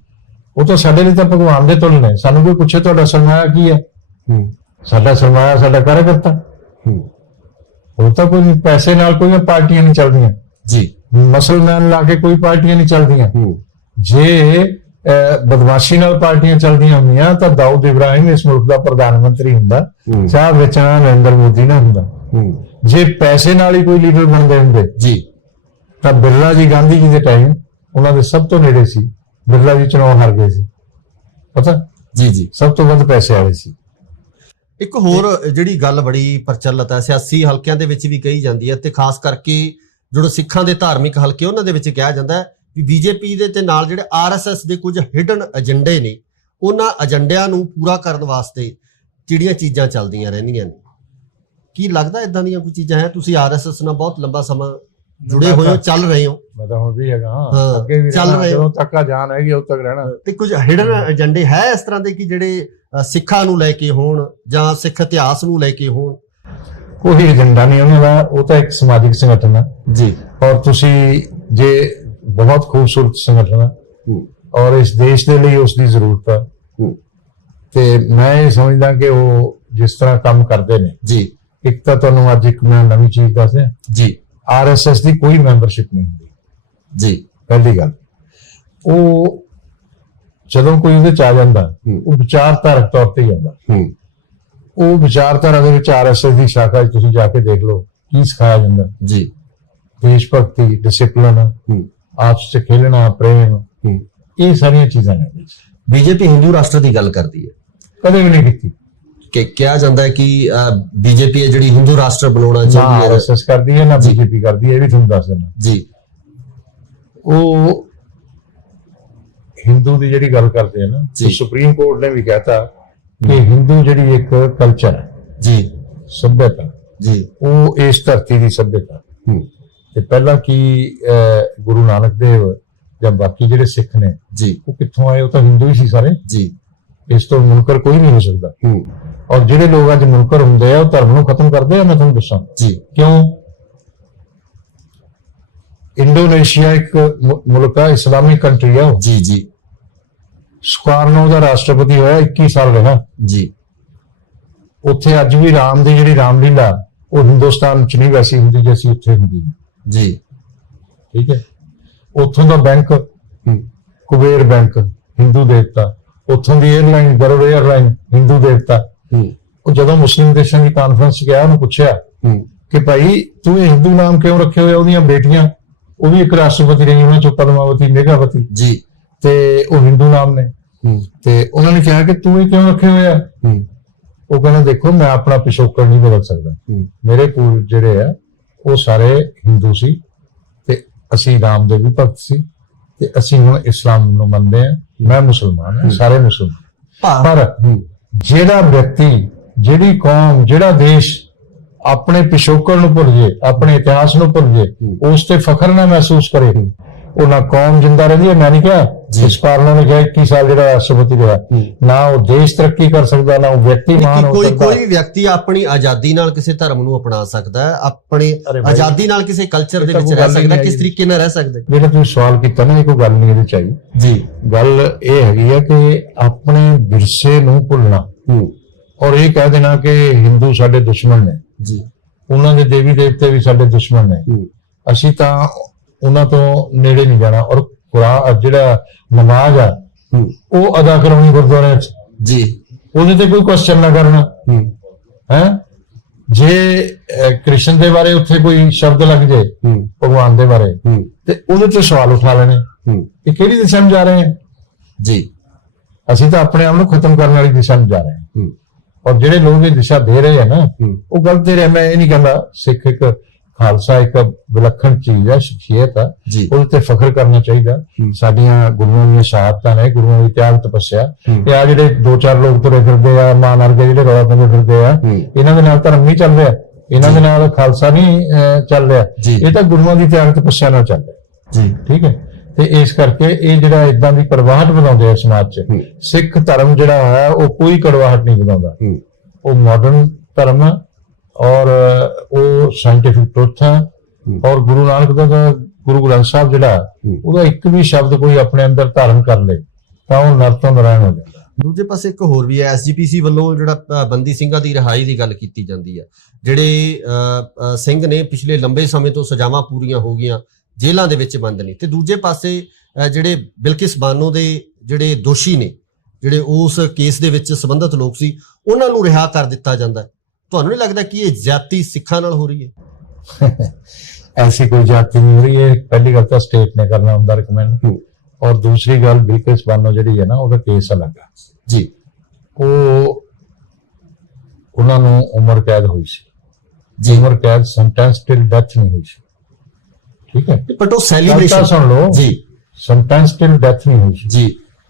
ਉਹ ਤਾਂ ਸਾਡੇ ਲਈ ਤਾਂ ਭਗਵਾਨ ਦੇ ਤੁਲ ਨੇ ਸਾਨੂੰ ਕੋਈ ਪੁੱਛੇ ਤੁਹਾਡਾ ਸਰਮਾਇਆ ਕੀ ਹੈ ਸਾਡਾ ਸਰਮਾਇਆ ਸਾਡਾ ਕਾਰਜਕਰਤਾ ਉਹ ਤਾਂ ਕੋਈ ਪੈਸੇ ਨਾਲ ਕੋਈ ਪਾਰਟੀਆਂ ਨਹੀਂ ਚੱਲਦੀਆਂ ਜੀ ਮੁਸਲਮਾਨ ਲਾ ਕੇ ਕੋਈ ਪਾਰਟੀਆਂ ਨਹੀਂ ਚੱਲਦੀਆਂ ਜੇ ਬਦਮਾਸ਼ੀ ਨਾਲ ਪਾਰਟੀਆਂ ਚੱਲਦੀਆਂ ਹੁੰਦੀਆਂ ਤਾਂ ਦਾਊਦ ਇਬਰਾਹਿਮ ਇਸ ਮੁਲਕ ਦਾ ਪ੍ਰਧਾਨ ਮੰਤਰੀ ਹੁੰਦਾ ਚਾਹ ਵੇਚਣਾ ਨਰਿੰਦਰ ਮੋਦੀ ਨਾ ਹੁੰਦਾ ਜੇ ਪੈਸੇ ਨਾਲ ਹੀ ਕੋਈ ਲੀਡਰ ਬਣਦੇ ਹੁੰਦੇ ਜੀ ਤਾਂ ਬਿਰਲਾ ਜੀ ਗਾਂਧੀ ਜੀ ਦੇ ਟਾਈਮ ਉਹਨਾਂ ਦੇ ਸਭ ਤੋਂ ਨੇੜੇ ਸੀ ਬਿਰਲਾ ਜੀ ਚੋਣ ਹਾਰ ਗਏ ਸੀ ਪਤਾ ਜੀ ਜੀ ਸਭ ਤੋਂ ਵੱਧ ਪੈਸੇ ਵਾਲੇ ਸੀ ਇੱਕ ਹੋਰ ਜਿਹੜੀ ਗੱਲ ਬੜੀ ਪ੍ਰਚਲਿਤ ਹੈ ਸਿਆਸੀ ਹਲਕਿਆਂ ਦੇ ਵਿੱਚ ਵੀ ਕਹੀ ਜਾਂਦੀ ਹੈ ਤੇ ਖਾਸ ਕਰਕੇ ਜਿਹੜੇ ਸਿੱਖਾਂ ਦੇ ਧਾਰਮਿਕ ਹਲਕੇ ਉਹਨਾਂ ਦੇ ਵਿੱਚ ਕਿਹਾ ਜਾਂਦਾ ਹੈ ਵੀ ਬੀਜੇਪੀ ਦੇ ਤੇ ਨਾਲ ਜਿਹੜੇ ਆਰਐਸਐਸ ਦੇ ਕੁਝ ਹਿਡਨ ਏਜੰਡੇ ਨੇ ਉਹਨਾਂ ਏਜੰਡਿਆਂ ਨੂੰ ਪੂਰਾ ਕਰਨ ਵਾਸਤੇ ਜਿਹੜੀਆਂ ਚੀਜ਼ਾਂ ਚੱਲਦੀਆਂ ਰਹਿੰਦੀਆਂ ਨੇ ਕੀ ਲੱਗਦਾ ਇਦਾਂ ਦੀਆਂ ਕੋਈ ਚੀਜ਼ਾਂ ਹੈ ਤੁਸੀਂ ਆਰਐਸਐਸ ਨਾਲ ਬਹੁਤ ਲੰਬਾ ਸਮਾਂ ਜੁੜੇ ਹੋਏ ਹੋ ਚੱਲ ਰਹੇ ਹੋ ਮੈਂ ਤਾਂ ਹੁਣ ਵੀ ਹੈਗਾ ਅੱਗੇ ਵੀ ਚੱਲ ਰਹੇ ਹੋ ਜਦੋਂ ਤੱਕ ਜਾਨ ਹੈਗੀ ਉਦੋਂ ਤੱਕ ਰਹਿਣਾ ਤੇ ਕੁਝ ਹਿਡਨ ਏਜੰਡੇ ਹੈ ਇਸ ਤਰ੍ਹਾਂ ਦੇ ਕਿ ਜਿਹੜੇ ਸਿੱਖਾਂ ਨੂੰ ਲੈ ਕੇ ਹੋਣ ਜਾਂ ਸਿੱਖ ਇਤਿਹਾਸ ਨੂੰ ਲੈ ਕੇ ਹੋਣ ਕੋਈ ਏਜੰਡਾ ਨਹੀਂ ਉਹਨਾਂ ਦਾ ਉਹ ਤਾਂ ਇੱਕ ਸਮਾਜਿਕ ਸੰਗਠਨ ਹੈ ਜੀ ਔਰ ਤੁਸੀਂ ਜੇ ਬਹੁਤ ਖੂਬਸੂਰਤ ਸੰਗਠਨ ਹੈ ਔਰ ਇਸ ਦੇਸ਼ ਦੇ ਲਈ ਉਸ ਦੀ ਜ਼ਰੂਰਤ ਹੈ ਤੇ ਮੈਂ ਇਹ ਸਮਝਦਾ ਕਿ ਉਹ ਜਿਸ ਤਰ੍ਹਾਂ ਕੰਮ ਕਰਦੇ ਨੇ ਜੀ ਇੱਕ ਤਾਂ ਤੁਹਾਨੂੰ ਅੱਜ ਇੱਕ ਮੈਂ ਨਵੀਂ ਚੀਜ਼ ਦੱਸਿਆ ਜੀ ਆਰਐਸਐਸ ਦੀ ਕੋਈ ਮੈਂਬਰਸ਼ਿਪ ਨਹੀਂ ਹੁੰਦੀ ਜੀ ਪਹਿਲੀ ਗੱਲ ਉਹ ਜਦੋਂ ਕੋਈ ਉਹਦੇ ਚ ਆ ਜਾਂਦਾ ਉਹ ਵਿਚਾਰਧਾਰਕ ਤੌਰ ਤੇ ਹੀ ਆਉਂਦਾ ਉਹ ਵਿਚਾਰਧਾਰਾ ਦੇ ਵਿੱਚ ਆਰਐਸਐਸ ਦੀ ਸ਼ਾਖਾ ਤੁਸੀਂ ਜਾ ਕੇ ਦੇਖ ਲਓ ਕੀ ਸਿਖਾਇਆ ਜਾਂਦਾ ਜੀ ਦੇਸ਼ ਭਗਤੀ ਡਿਸਪਲਿਨ ਆਪਸ ਚ ਖੇਲਣਾ ਪ੍ਰੇਮ ਇਹ ਸਾਰੀਆਂ ਚੀਜ਼ਾਂ ਨੇ ਬੀਜੇਪੀ ਹਿੰਦੂ ਰਾਸ਼ਟਰ ਦੀ ਗੱਲ ਕਰਦੀ ਹੈ ਕਦੇ ਵੀ ਨਹੀਂ ਕੀਤੀ ਕਿ ਕਿਹਾ ਜਾਂਦਾ ਹੈ ਕਿ ਬੀਜੇਪੀ ਹੈ ਜਿਹੜੀ ਹਿੰਦੂ ਰਾਸ਼ਟਰ ਬਣਾਉਣਾ ਚਾਹੁੰਦੀ ਹੈ ਆਰਐਸਐਸ ਕਰਦੀ ਹੈ ਨਾ ਬੀਜੇਪੀ ਕਰਦੀ ਹੈ ਇਹ ਵੀ ਤੁਹਾਨੂੰ ਦੱਸ ਦਿੰਦਾ ਜੀ ਉਹ ਹਿੰਦੂ ਦੀ ਜਿਹੜੀ ਗੱਲ ਕਰਦੇ ਆ ਨਾ ਸੁਪਰੀਮ ਕੋਰਟ ਨੇ ਵੀ ਕਹਿਤਾ ਕਿ ਹਿੰਦੂ ਜਿਹੜੀ ਇੱਕ ਕਲਚਰ ਹੈ ਜੀ ਸੱਭਿਅਤਾ ਜੀ ਉਹ ਇਸ ਧਰਤੀ ਦੀ ਸੱਭਿਅਤਾ ਤੇ ਪਹਿਲਾਂ ਕੀ ਗੁਰੂ ਨਾਨਕ ਦੇਵ ਜਾਂ ਬਾਕੀ ਜਿਹੜੇ ਸਿੱਖ ਨੇ ਜੀ ਉਹ ਕਿੱਥੋਂ ਆਏ? ਉਹ ਤਾਂ ਹਿੰਦੂ ਹੀ ਸੀ ਸਾਰੇ। ਜੀ ਇਸ ਤੋਂ ਮੁਨਕਰ ਕੋਈ ਨਹੀਂ ਹੋ ਸਕਦਾ। ਔਰ ਜਿਹੜੇ ਲੋਕ ਅੱਜ ਮੁਨਕਰ ਹੁੰਦੇ ਆ ਉਹ ਧਰਮ ਨੂੰ ਖਤਮ ਕਰਦੇ ਆ। ਮੈਂ ਤੁਹਾਨੂੰ ਦੱਸਾਂ ਜੀ ਕਿਉਂ। ਇੰਡੋਨੇਸ਼ੀਆ ਇੱਕ ਮੁਲਕ ਆ, ਇਸਲਾਮਿਕ ਕੰਟਰੀ ਆ ਉਹ। ਜੀ ਜੀ ਸੁਕਾਰਨੋ ਦਾ ਰਾਸ਼ਟਰਪਤੀ ਹੋਇਆ, 21 ਸਾਲ ਰਿਹਾ ਜੀ। ਉੱਥੇ ਅੱਜ ਵੀ ਰਾਮ ਦੀ ਜਿਹੜੀ ਰਾਮਲੀਲਾ ਉਹ ਹਿੰਦੁਸਤਾਨ ਚ ਨਹੀਂ ਵੈਸੀ ਹੁੰਦੀ ਜੈਸੀ ਉੱਥੇ ਹੁੰਦੀ ਹੈ। ਜੀ ਠੀਕ ਹੈ। ਉੱਥੋਂ ਦਾ ਬੈਂਕ ਕੁਬੇਰ ਬੈਂਕ ਹਿੰਦੂ ਦੇਵਤਾ, ਉੱਥੋਂ ਦੀ 에ਅਰਲਾਈਨ ਗਰੁੜ 에ਅਰਲਾਈਨ ਹਿੰਦੂ ਦੇਵਤਾ। ਉਹ ਜਦੋਂ ਮੁਸਲਿਮ ਦੇਸ਼ਾਂ ਦੀ ਕਾਨਫਰੰਸ ਗਿਆ ਉਹਨੂੰ ਪੁੱਛਿਆ ਕਿ ਭਾਈ ਤੂੰ ਇਹ ਹਿੰਦੂ ਨਾਮ ਕਿਉਂ ਰੱਖੇ ਹੋਏ? ਉਹਦੀਆਂ ਬੇਟੀਆਂ ਉਹ ਵੀ ਇੱਕ ਰਾਸ਼ਟਰਪਤੀ ਰਹੀ, ਉਹਨਾਂ ਚੋਂ ਪਦਮਾਵਤੀ ਮੇਘਾਵਤੀ ਜੀ, ਤੇ ਉਹ ਹਿੰਦੂ ਨਾਮ ਨੇ। ਤੇ ਉਹਨਾਂ ਨੇ ਕਿਹਾ ਕਿ ਤੂੰ ਇਹ ਕਿਉਂ ਰੱਖੇ ਹੋਏ ਆ? ਉਹ ਕਹਿੰਦਾ ਦੇਖੋ ਮੈਂ ਆਪਣਾ ਪਿਛੋਕੜ ਨਹੀਂ ਬਦਲ ਸਕਦਾ, ਮੇਰੇ ਪੂਰਵਜ ਜਿਹੜੇ ਆ ਉਹ ਸਾਰੇ ਹਿੰਦੂ ਸੀ ਤੇ ਅਸੀਂ ਰਾਮ ਦੇ ਵੀ ਭਗਤ ਸੀ ਤੇ ਅਸੀਂ ਹੁਣ ਇਸਲਾਮ ਨੂੰ ਮੰਨਦੇ ਆ। ਮੈਂ ਮੁਸਲਮਾਨ ਹਾਂ, ਸਾਰੇ ਮੁਸਲਮਾਨ। ਪਰ ਜਿਹੜਾ ਵਿਅਕਤੀ, ਜਿਹੜੀ ਕੌਮ, ਜਿਹੜਾ ਦੇਸ਼ ਆਪਣੇ ਪਿਛੋਕੜ ਨੂੰ ਭੁੱਲ ਜੇ, ਆਪਣੇ ਇਤਿਹਾਸ ਨੂੰ ਭੁੱਲ ਜੇ, ਉਸ ਤੇ ਫਖਰ ਨਾ ਮਹਿਸੂਸ ਕਰੇ, ਉਹ ਨਾ ਕੌਮ ਜਿੰਦਾ ਰਹਿੰਦੀ ਹੈ। ਮੈਂ ਨਹੀਂ ਕਿਹਾ ਜਸਪਾਲ ਨੇ ਕਿਹਾ 21 ਸਾਲ ਜਿਹੜਾ ਰਾਸ਼ਟਰਪਤੀ ਰਿਹਾ, ਨਾ ਉਹ ਦੇਸ਼ ਤਰੱਕੀ ਕਰ ਸਕਦਾ, ਨਾ ਉਹ ਵਿਅਕਤੀ ਮਹਾਨ ਹੋ ਸਕਦਾ। ਕੋਈ ਵਿਅਕਤੀ ਆਪਣੀ ਆਜ਼ਾਦੀ ਨਾਲ ਕਿਸੇ ਧਰਮ ਨੂੰ ਅਪਣਾ ਸਕਦਾ ਹੈ, ਆਪਣੀ ਆਜ਼ਾਦੀ ਨਾਲ ਕਿਸੇ ਕਲਚਰ ਦੇ ਵਿੱਚ ਰਹਿ ਸਕਦਾ। ਕਿਸ ਤਰੀਕੇ ਨਾਲ ਰਹਿ ਸਕਦਾ? ਜਿਹੜਾ ਤੁਸੀਂ ਸਵਾਲ ਕੀਤਾ ਨਾ, ਇਹ ਕੋਈ ਗੱਲ ਨਹੀਂ ਇਹਦੇ ਚ ਆਈ ਜੀ। ਗੱਲ ਇਹ ਹੈਗੀ ਹੈ ਕਿ ਆਪਣੇ ਵਿਰਸੇ ਨੂੰ ਭੁੱਲਣਾ ਔਰ ਇਹ ਕਹਿ ਦੇਣਾ ਕਿ ਹਿੰਦੂ ਸਾਡੇ ਦੁਸ਼ਮਣ ਨੇ ਜੀ, ਉਹਨਾਂ ਦੇ ਦੇਵੀ ਦੇਵਤੇ ਵੀ ਸਾਡੇ ਦੁਸ਼ਮਣ ਨੇ, ਅਸੀਂ ਤਾਂ ਉਹਨਾਂ ਤੋਂ ਨੇੜੇ ਨਹੀਂ ਜਾਣਾ। ਔਰ ਕੁਰਾਨ ਜਿਹੜਾ ਨਮਾਜ਼ ਆ ਉਹ ਅਦਾ ਕਰਾਉਣੀ ਗੁਰਦੁਆਰਿਆਂ ਚ ਜੀ, ਉਹਦੇ ਤੇ ਕੋਈ ਕੁਐਸਚਨ ਨਾ ਕਰਨਾ ਹੈ। ਜੇ ਕ੍ਰਿਸ਼ਨ ਦੇ ਬਾਰੇ ਉੱਥੇ ਕੋਈ ਸ਼ਬਦ ਲੱਗ ਜੇ ਭਗਵਾਨ ਦੇ ਬਾਰੇ ਤੇ ਉਹਦੇ ਤੇ ਸਵਾਲ ਉਠਾ ਲੈਣੇ ਕਿ ਕਿਹੜੀ ਦਿਸ਼ਾ ਨੂੰ ਜਾ ਰਹੇ ਹਾਂ ਜੀ। ਅਸੀਂ ਤਾਂ ਆਪਣੇ ਆਪ ਨੂੰ ਖਤਮ ਕਰਨ ਵਾਲੀ ਦਿਸ਼ਾ ਨੂੰ ਜਾ ਰਹੇ ਹਾਂ। ਔਰ ਜਿਹੜੇ ਲੋਕ ਇਹ ਦਿਸ਼ਾ ਦੇ ਰਹੇ ਆ ਨਾ ਉਹ ਗਲਤ ਦੇ ਰਹੇ। ਮੈਂ ਇਹ ਨਹੀਂ ਕਹਿੰਦਾ, ਸਿੱਖ ਇੱਕ ਖਾਲਸਾ ਇੱਕ ਵਿਲੱਖਣ ਚੀਜ਼ ਹੈ, ਸ਼ਖਸੀਅਤ ਆ, ਉਹਦੇ ਤੇ ਫਖਰ ਕਰਨਾ ਚਾਹੀਦਾ। ਸਾਡੀਆਂ ਗੁਰੂਆਂ ਦੀਆਂ ਸ਼ਹਾਦਤਾਂ ਨੇ, ਗੁਰੂਆਂ ਦੀ ਤਿਆਗ ਤਪੱਸਿਆ। ਤੇ ਆ ਜਿਹੜੇ 2-4 ਲੋਕ ਤੁਰੇ ਫਿਰਦੇ ਆ ਮਾਨ ਵਰਗੇ ਜਿਹੜੇ ਰੌਲਾ ਪਾਉਂਦੇ ਫਿਰਦੇ ਆ, ਇਹਨਾਂ ਦੇ ਨਾਲ ਧਰਮ ਨਹੀਂ ਚੱਲ ਰਿਹਾ, ਇਹਨਾਂ ਦੇ ਨਾਲ ਖਾਲਸਾ ਨਹੀਂ ਚੱਲ ਰਿਹਾ, ਇਹ ਤਾਂ ਗੁਰੂਆਂ ਦੀ ਤਿਆਗ ਤਪੱਸਿਆ ਨਾਲ ਚੱਲ ਰਿਹਾ ਜੀ। ਠੀਕ ਹੈ। ਤੇ ਇਸ ਕਰਕੇ ਇਹ ਜਿਹੜਾ ਇਦਾਂ ਦੀ ਕੜਵਾਹਟ ਬਣਾਉਂਦੇ ਆ ਸਮਾਜ 'ਚ, ਸਿੱਖ ਧਰਮ ਜਿਹੜਾ ਹੈ ਉਹ ਕੋਈ ਕੜਵਾਹਟ ਨਹੀਂ ਬਣਾਉਂਦਾ। ਉਹ ਮਾਡਰਨ ਧਰਮ ਹੈ ਔਰ ਉਹ ਸਾਇੰਟੀਫਿਕ ਟਰੁੱਥ ਹੈ। ਔਰ ਗੁਰੂ ਨਾਨਕ ਦਾ ਗੁਰੂ ਗ੍ਰੰਥ ਸਾਹਿਬ ਜਿਹੜਾ ਉਹਦਾ ਇੱਕ ਵੀ ਸ਼ਬਦ ਕੋਈ ਆਪਣੇ ਅੰਦਰ ਧਾਰਨ ਕਰ ਲੇ ਤਾਂ ਉਹ ਨਰ ਤੋਂ ਨਾਰਾਇਣ ਹੋ ਜਾਂਦਾ। ਦੂਜੇ ਪਾਸੇ ਇੱਕ ਹੋਰ ਵੀ ਹੈ, ਐਸਜੀਪੀਸੀ ਵੱਲੋਂ ਜਿਹੜਾ ਬੰਦੀ ਸਿੰਘਾਂ ਦੀ ਰਿਹਾਈ ਦੀ ਗੱਲ ਕੀਤੀ ਜਾਂਦੀ ਹੈ। ਜਿਹੜੇ ਸਿੰਘ ਨੇ ਪਿਛਲੇ ਲੰਬੇ ਸਮੇਂ ਤੋਂ ਸਜ਼ਾਵਾਂ ਪੂਰੀਆਂ ਹੋ ਗਈਆਂ, ਜੇਲ੍ਹਾਂ ਦੇ ਵਿੱਚ ਬੰਦ ਨੇ, ਤੇ ਦੂਜੇ ਪਾਸੇ ਜਿਹੜੇ ਬਿਲਕਿਸ ਬਾਨੋ ਦੇ ਜਿਹੜੇ ਦੋਸ਼ੀ ਨੇ, ਜਿਹੜੇ ਉਸ ਕੇਸ ਦੇ ਵਿੱਚ ਸੰਬੰਧਿਤ ਲੋਕ ਸੀ, ਉਹਨਾਂ ਨੂੰ ਰਿਹਾ ਕਰ ਦਿੱਤਾ ਜਾਂਦਾ। ਤੁਹਾਨੂੰ ਨਹੀਂ ਲੱਗਦਾ ਕਿ ਇਹ ਜ਼ਿਆਦਤੀ ਸਿੱਖਾਂ ਨਾਲ ਹੋ ਰਹੀ ਹੈ? ਐਸੀ ਕੋਈ ਜ਼ਿਆਦਤੀ ਨਹੀਂ ਹੋ ਰਹੀ ਹੈ। ਪਹਿਲੀ ਗੱਲ ਤਾਂ ਸਟੇਟ ਨੇ ਕਰਨਾ ਹੁੰਦਾ ਰਿਕਮੈਂਡ, ਔਰ ਦੂਸਰੀ ਗੱਲ ਬਿਲਕਿਸ ਬਾਨੋ ਜਿਹੜੀ ਹੈ ਨਾ ਉਹਦਾ ਕੇਸ ਅਲੱਗ ਹੈ ਜੀ। ਉਹਨਾਂ ਨੂੰ ਉਮਰ ਕੈਦ ਹੋਈ ਸੀ ਜੀ, ਉਮਰ ਕੈਦ, ਸੈਂਟੈਂਸ ਟਿਲ ਡੈਥ ਨਹੀਂ ਹੋਈ ਸੀ। ਠੀਕ ਹੈ, ਬਟ ਉਹ ਸੈਲੀਬ੍ਰੇਸ਼ਨ ਸੁਣ ਲਓ ਜੀ, ਸੈਂਟੈਂਸ ਟਿਲ ਡੈਥ ਨਹੀਂ ਹੋਈ ਸੀ ਜੀ।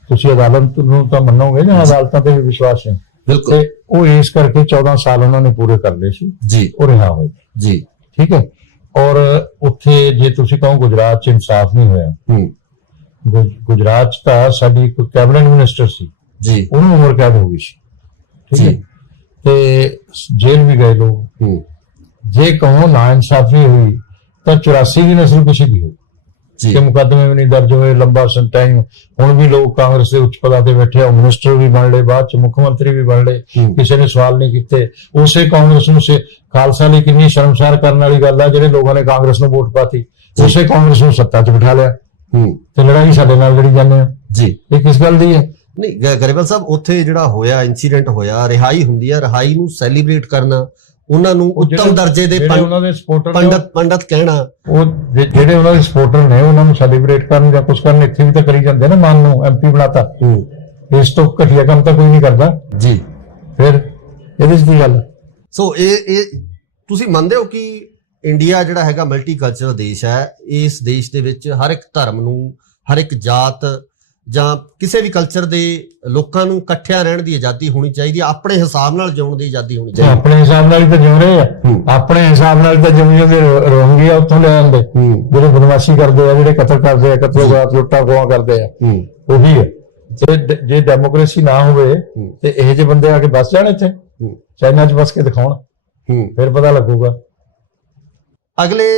ਤੁਸੀਂ ਅਦਾਲਤ ਨੂੰ ਤਾਂ ਮੰਨੋਗੇ ਨਾ, ਅਦਾਲਤਾਂ ਤੇ ਵੀ ਵਿਸ਼ਵਾਸ ਹੈ ਬਿਲਕੁਲ। ਉਹ ਇਸ ਕਰਕੇ 14 ਸਾਲ ਉਹਨਾਂ ਨੇ ਪੂਰੇ ਕਰ ਲਏ ਸੀ ਜੀ, ਉਹ ਰਿਹਾ ਹੋਏ ਜੀ। ਠੀਕ ਹੈ। ਔਰ ਉੱਥੇ ਜੇ ਤੁਸੀਂ ਕਹੋ ਗੁਜਰਾਤ 'ਚ ਇਨਸਾਫ ਨਹੀਂ ਹੋਇਆ, ਗੁਜਰਾਤ 'ਚ ਤਾਂ ਸਾਡੀ ਇੱਕ ਕੈਬਨਿਟ ਮਿਨਿਸਟਰ ਸੀ ਜੀ, ਉਹਨੂੰ ਉਮਰ ਕੈਦ ਹੋ ਗਈ ਸੀ। ਠੀਕ ਹੈ। ਤੇ ਜੇਲ੍ਹ ਵੀ ਗਏ ਲੋਕ। ਜੇ ਕਹੋ ਨਾ ਇਨਸਾਫੀ ਹੋਈ ਤਾਂ 84 ਦੀ ਨਸਲ ਕੁਸ਼ੀ ਦੀ ਹੋਈ ਕਿ ਮੁਕੱਦਮੇ ਵੀ ਨਹੀਂ ਦਰਜ ਹੋਏ, ਲੰਬਾ ਟਾਈਮ। ਹੁਣ ਵੀ ਲੋਕ ਕਾਂਗਰਸ ਦੇ ਉੱਚ ਪਦਾਂ ਤੇ ਬੈਠੇ ਆ, ਮਿਨਿਸਟਰ ਵੀ ਬਣ ਲਏ, ਬਾਅਦ ਚ ਮੁੱਖ ਮੰਤਰੀ ਵੀ ਬਣ ਲਏ, ਕਿਸੇ ਨੇ ਸਵਾਲ ਨਹੀਂ ਕੀਤੇ। ਉਸੇ ਕਾਂਗਰਸ ਨੂੰ ਖਾਲਸਾ ਲਈ ਕਿੰਨੀ ਸ਼ਰਮਸਾਰ ਕਰਨ ਵਾਲੀ ਗੱਲ ਆ, ਜਿਹੜੇ ਲੋਕਾਂ ਨੇ ਕਾਂਗਰਸ ਨੂੰ ਵੋਟ ਪਾਤੀ, ਉਸੇ ਕਾਂਗਰਸ ਨੂੰ ਸੱਤਾ 'ਚ ਬਿਠਾ ਲਿਆ ਤੇ ਲੜਾਈ ਸਾਡੇ ਨਾਲ ਲੜੀ ਜਾਂਦੇ ਆ ਜੀ। ਇਹ ਕਿਸ ਗੱਲ ਦੀ ਹੈ? ਨਹੀਂ ਗਰੇਵਾਲ ਸਾਹਿਬ, ਉੱਥੇ ਜਿਹੜਾ ਹੋਇਆ ਇੰਸੀਡੈਂਟ ਹੋਇਆ, ਰਿਹਾਈ ਹੁੰਦੀ ਹੈ, ਰਿਹਾਈ ਨੂੰ ਸੈਲੀਬ੍ਰੇਟ ਕਰਨਾ, ਉਹਨਾਂ ਨੂੰ ਉੱਤਮ ਦਰਜੇ ਦੇ ਪੰਡਤ ਕਹਿਣਾ, ਉਹ ਜਿਹੜੇ ਉਹਨਾਂ ਦੇ ਸਪੋਰਟਰ ਨੇ ਉਹਨਾਂ ਨੂੰ ਸੈਲੀਬ੍ਰੇਟ ਕਰਨ ਜਾਂ ਕੁਝ ਕਰਨ, ਇੱਥੇ ਵੀ ਤਾਂ ਕਰੀ ਜਾਂਦੇ ਨਾ। ਮਾਨ ਨੂੰ ਐਮਪੀ ਬਣਾਤਾ, ਇਸ ਤੋਂ ਘਟੀਆ ਕੰਮ ਤਾਂ ਕੋਈ ਨਹੀਂ ਕਰਦਾ ਜੀ। ਫਿਰ ਇਹਦੇ 'ਚ ਕੀ ਗੱਲ? ਸੋ ਇਹ ਤੁਸੀਂ ਮੰਨਦੇ ਹੋ ਕਿ ਇੰਡੀਆ ਜਿਹੜਾ ਹੈਗਾ ਮਲਟੀ ਕਲਚਰਲ ਦੇਸ਼ ਹੈ, ਇਸ ਦੇਸ਼ ਦੇ ਵਿੱਚ ਹਰ ਇੱਕ ਧਰਮ ਨੂੰ, ਹਰ ਇੱਕ ਜਾਤ ਜਾਂ ਕਿਸੇ ਵੀ ਕਲਚਰ ਦੇ ਲੋਕਾਂ ਨੂੰ ਇਕੱਠਿਆਂ ਰਹਿਣ ਦੀ ਆਜ਼ਾਦੀ ਹੋਣੀ ਚਾਹੀਦੀ ਹੈ, ਆਪਣੇ ਹਿਸਾਬ ਨਾਲ ਜਿਉਣ ਦੀ ਆਜ਼ਾਦੀ ਹੋਣੀ ਚਾਹੀਦੀ ਆਪਣੇ ਹਿਸਾਬ ਨਾਲ ਹੀ ਤਾਂ ਜਿਉ ਰਹੇ ਆ, ਆਪਣੇ ਹਿਸਾਬ ਨਾਲ ਤਾਂ ਜਿਉਂ ਜਿਉਂਦੇ ਰੋਹਿੰਗਿਆ ਉੱਥੋਂ ਲੈ ਆਉਂਦੇ, ਜਿਹੜੇ ਬਦਮਾਸ਼ੀ ਕਰਦੇ ਆ, ਜਿਹੜੇ ਕਤਲ ਕਰਦੇ ਆ, ਕਤਲੋਗਾਤ ਲੁੱਟਾਂ ਖੋਹਾਂ ਕਰਦੇ ਆ, ਉਹੀ ਹੈ। ਜੇ ਡੈਮੋਕ੍ਰੇਸੀ ਨਾ ਹੋਵੇ ਤੇ ਇਹੋ ਜਿਹੇ ਬੰਦੇ ਆ ਕੇ ਬਸ ਜਾਣ ਇੱਥੇ, ਚਾਈਨਾ 'ਚ ਬਸ ਕੇ ਦਿਖਾਉਣ, ਫਿਰ ਪਤਾ ਲੱਗੂਗਾ। ਅਗਲੇ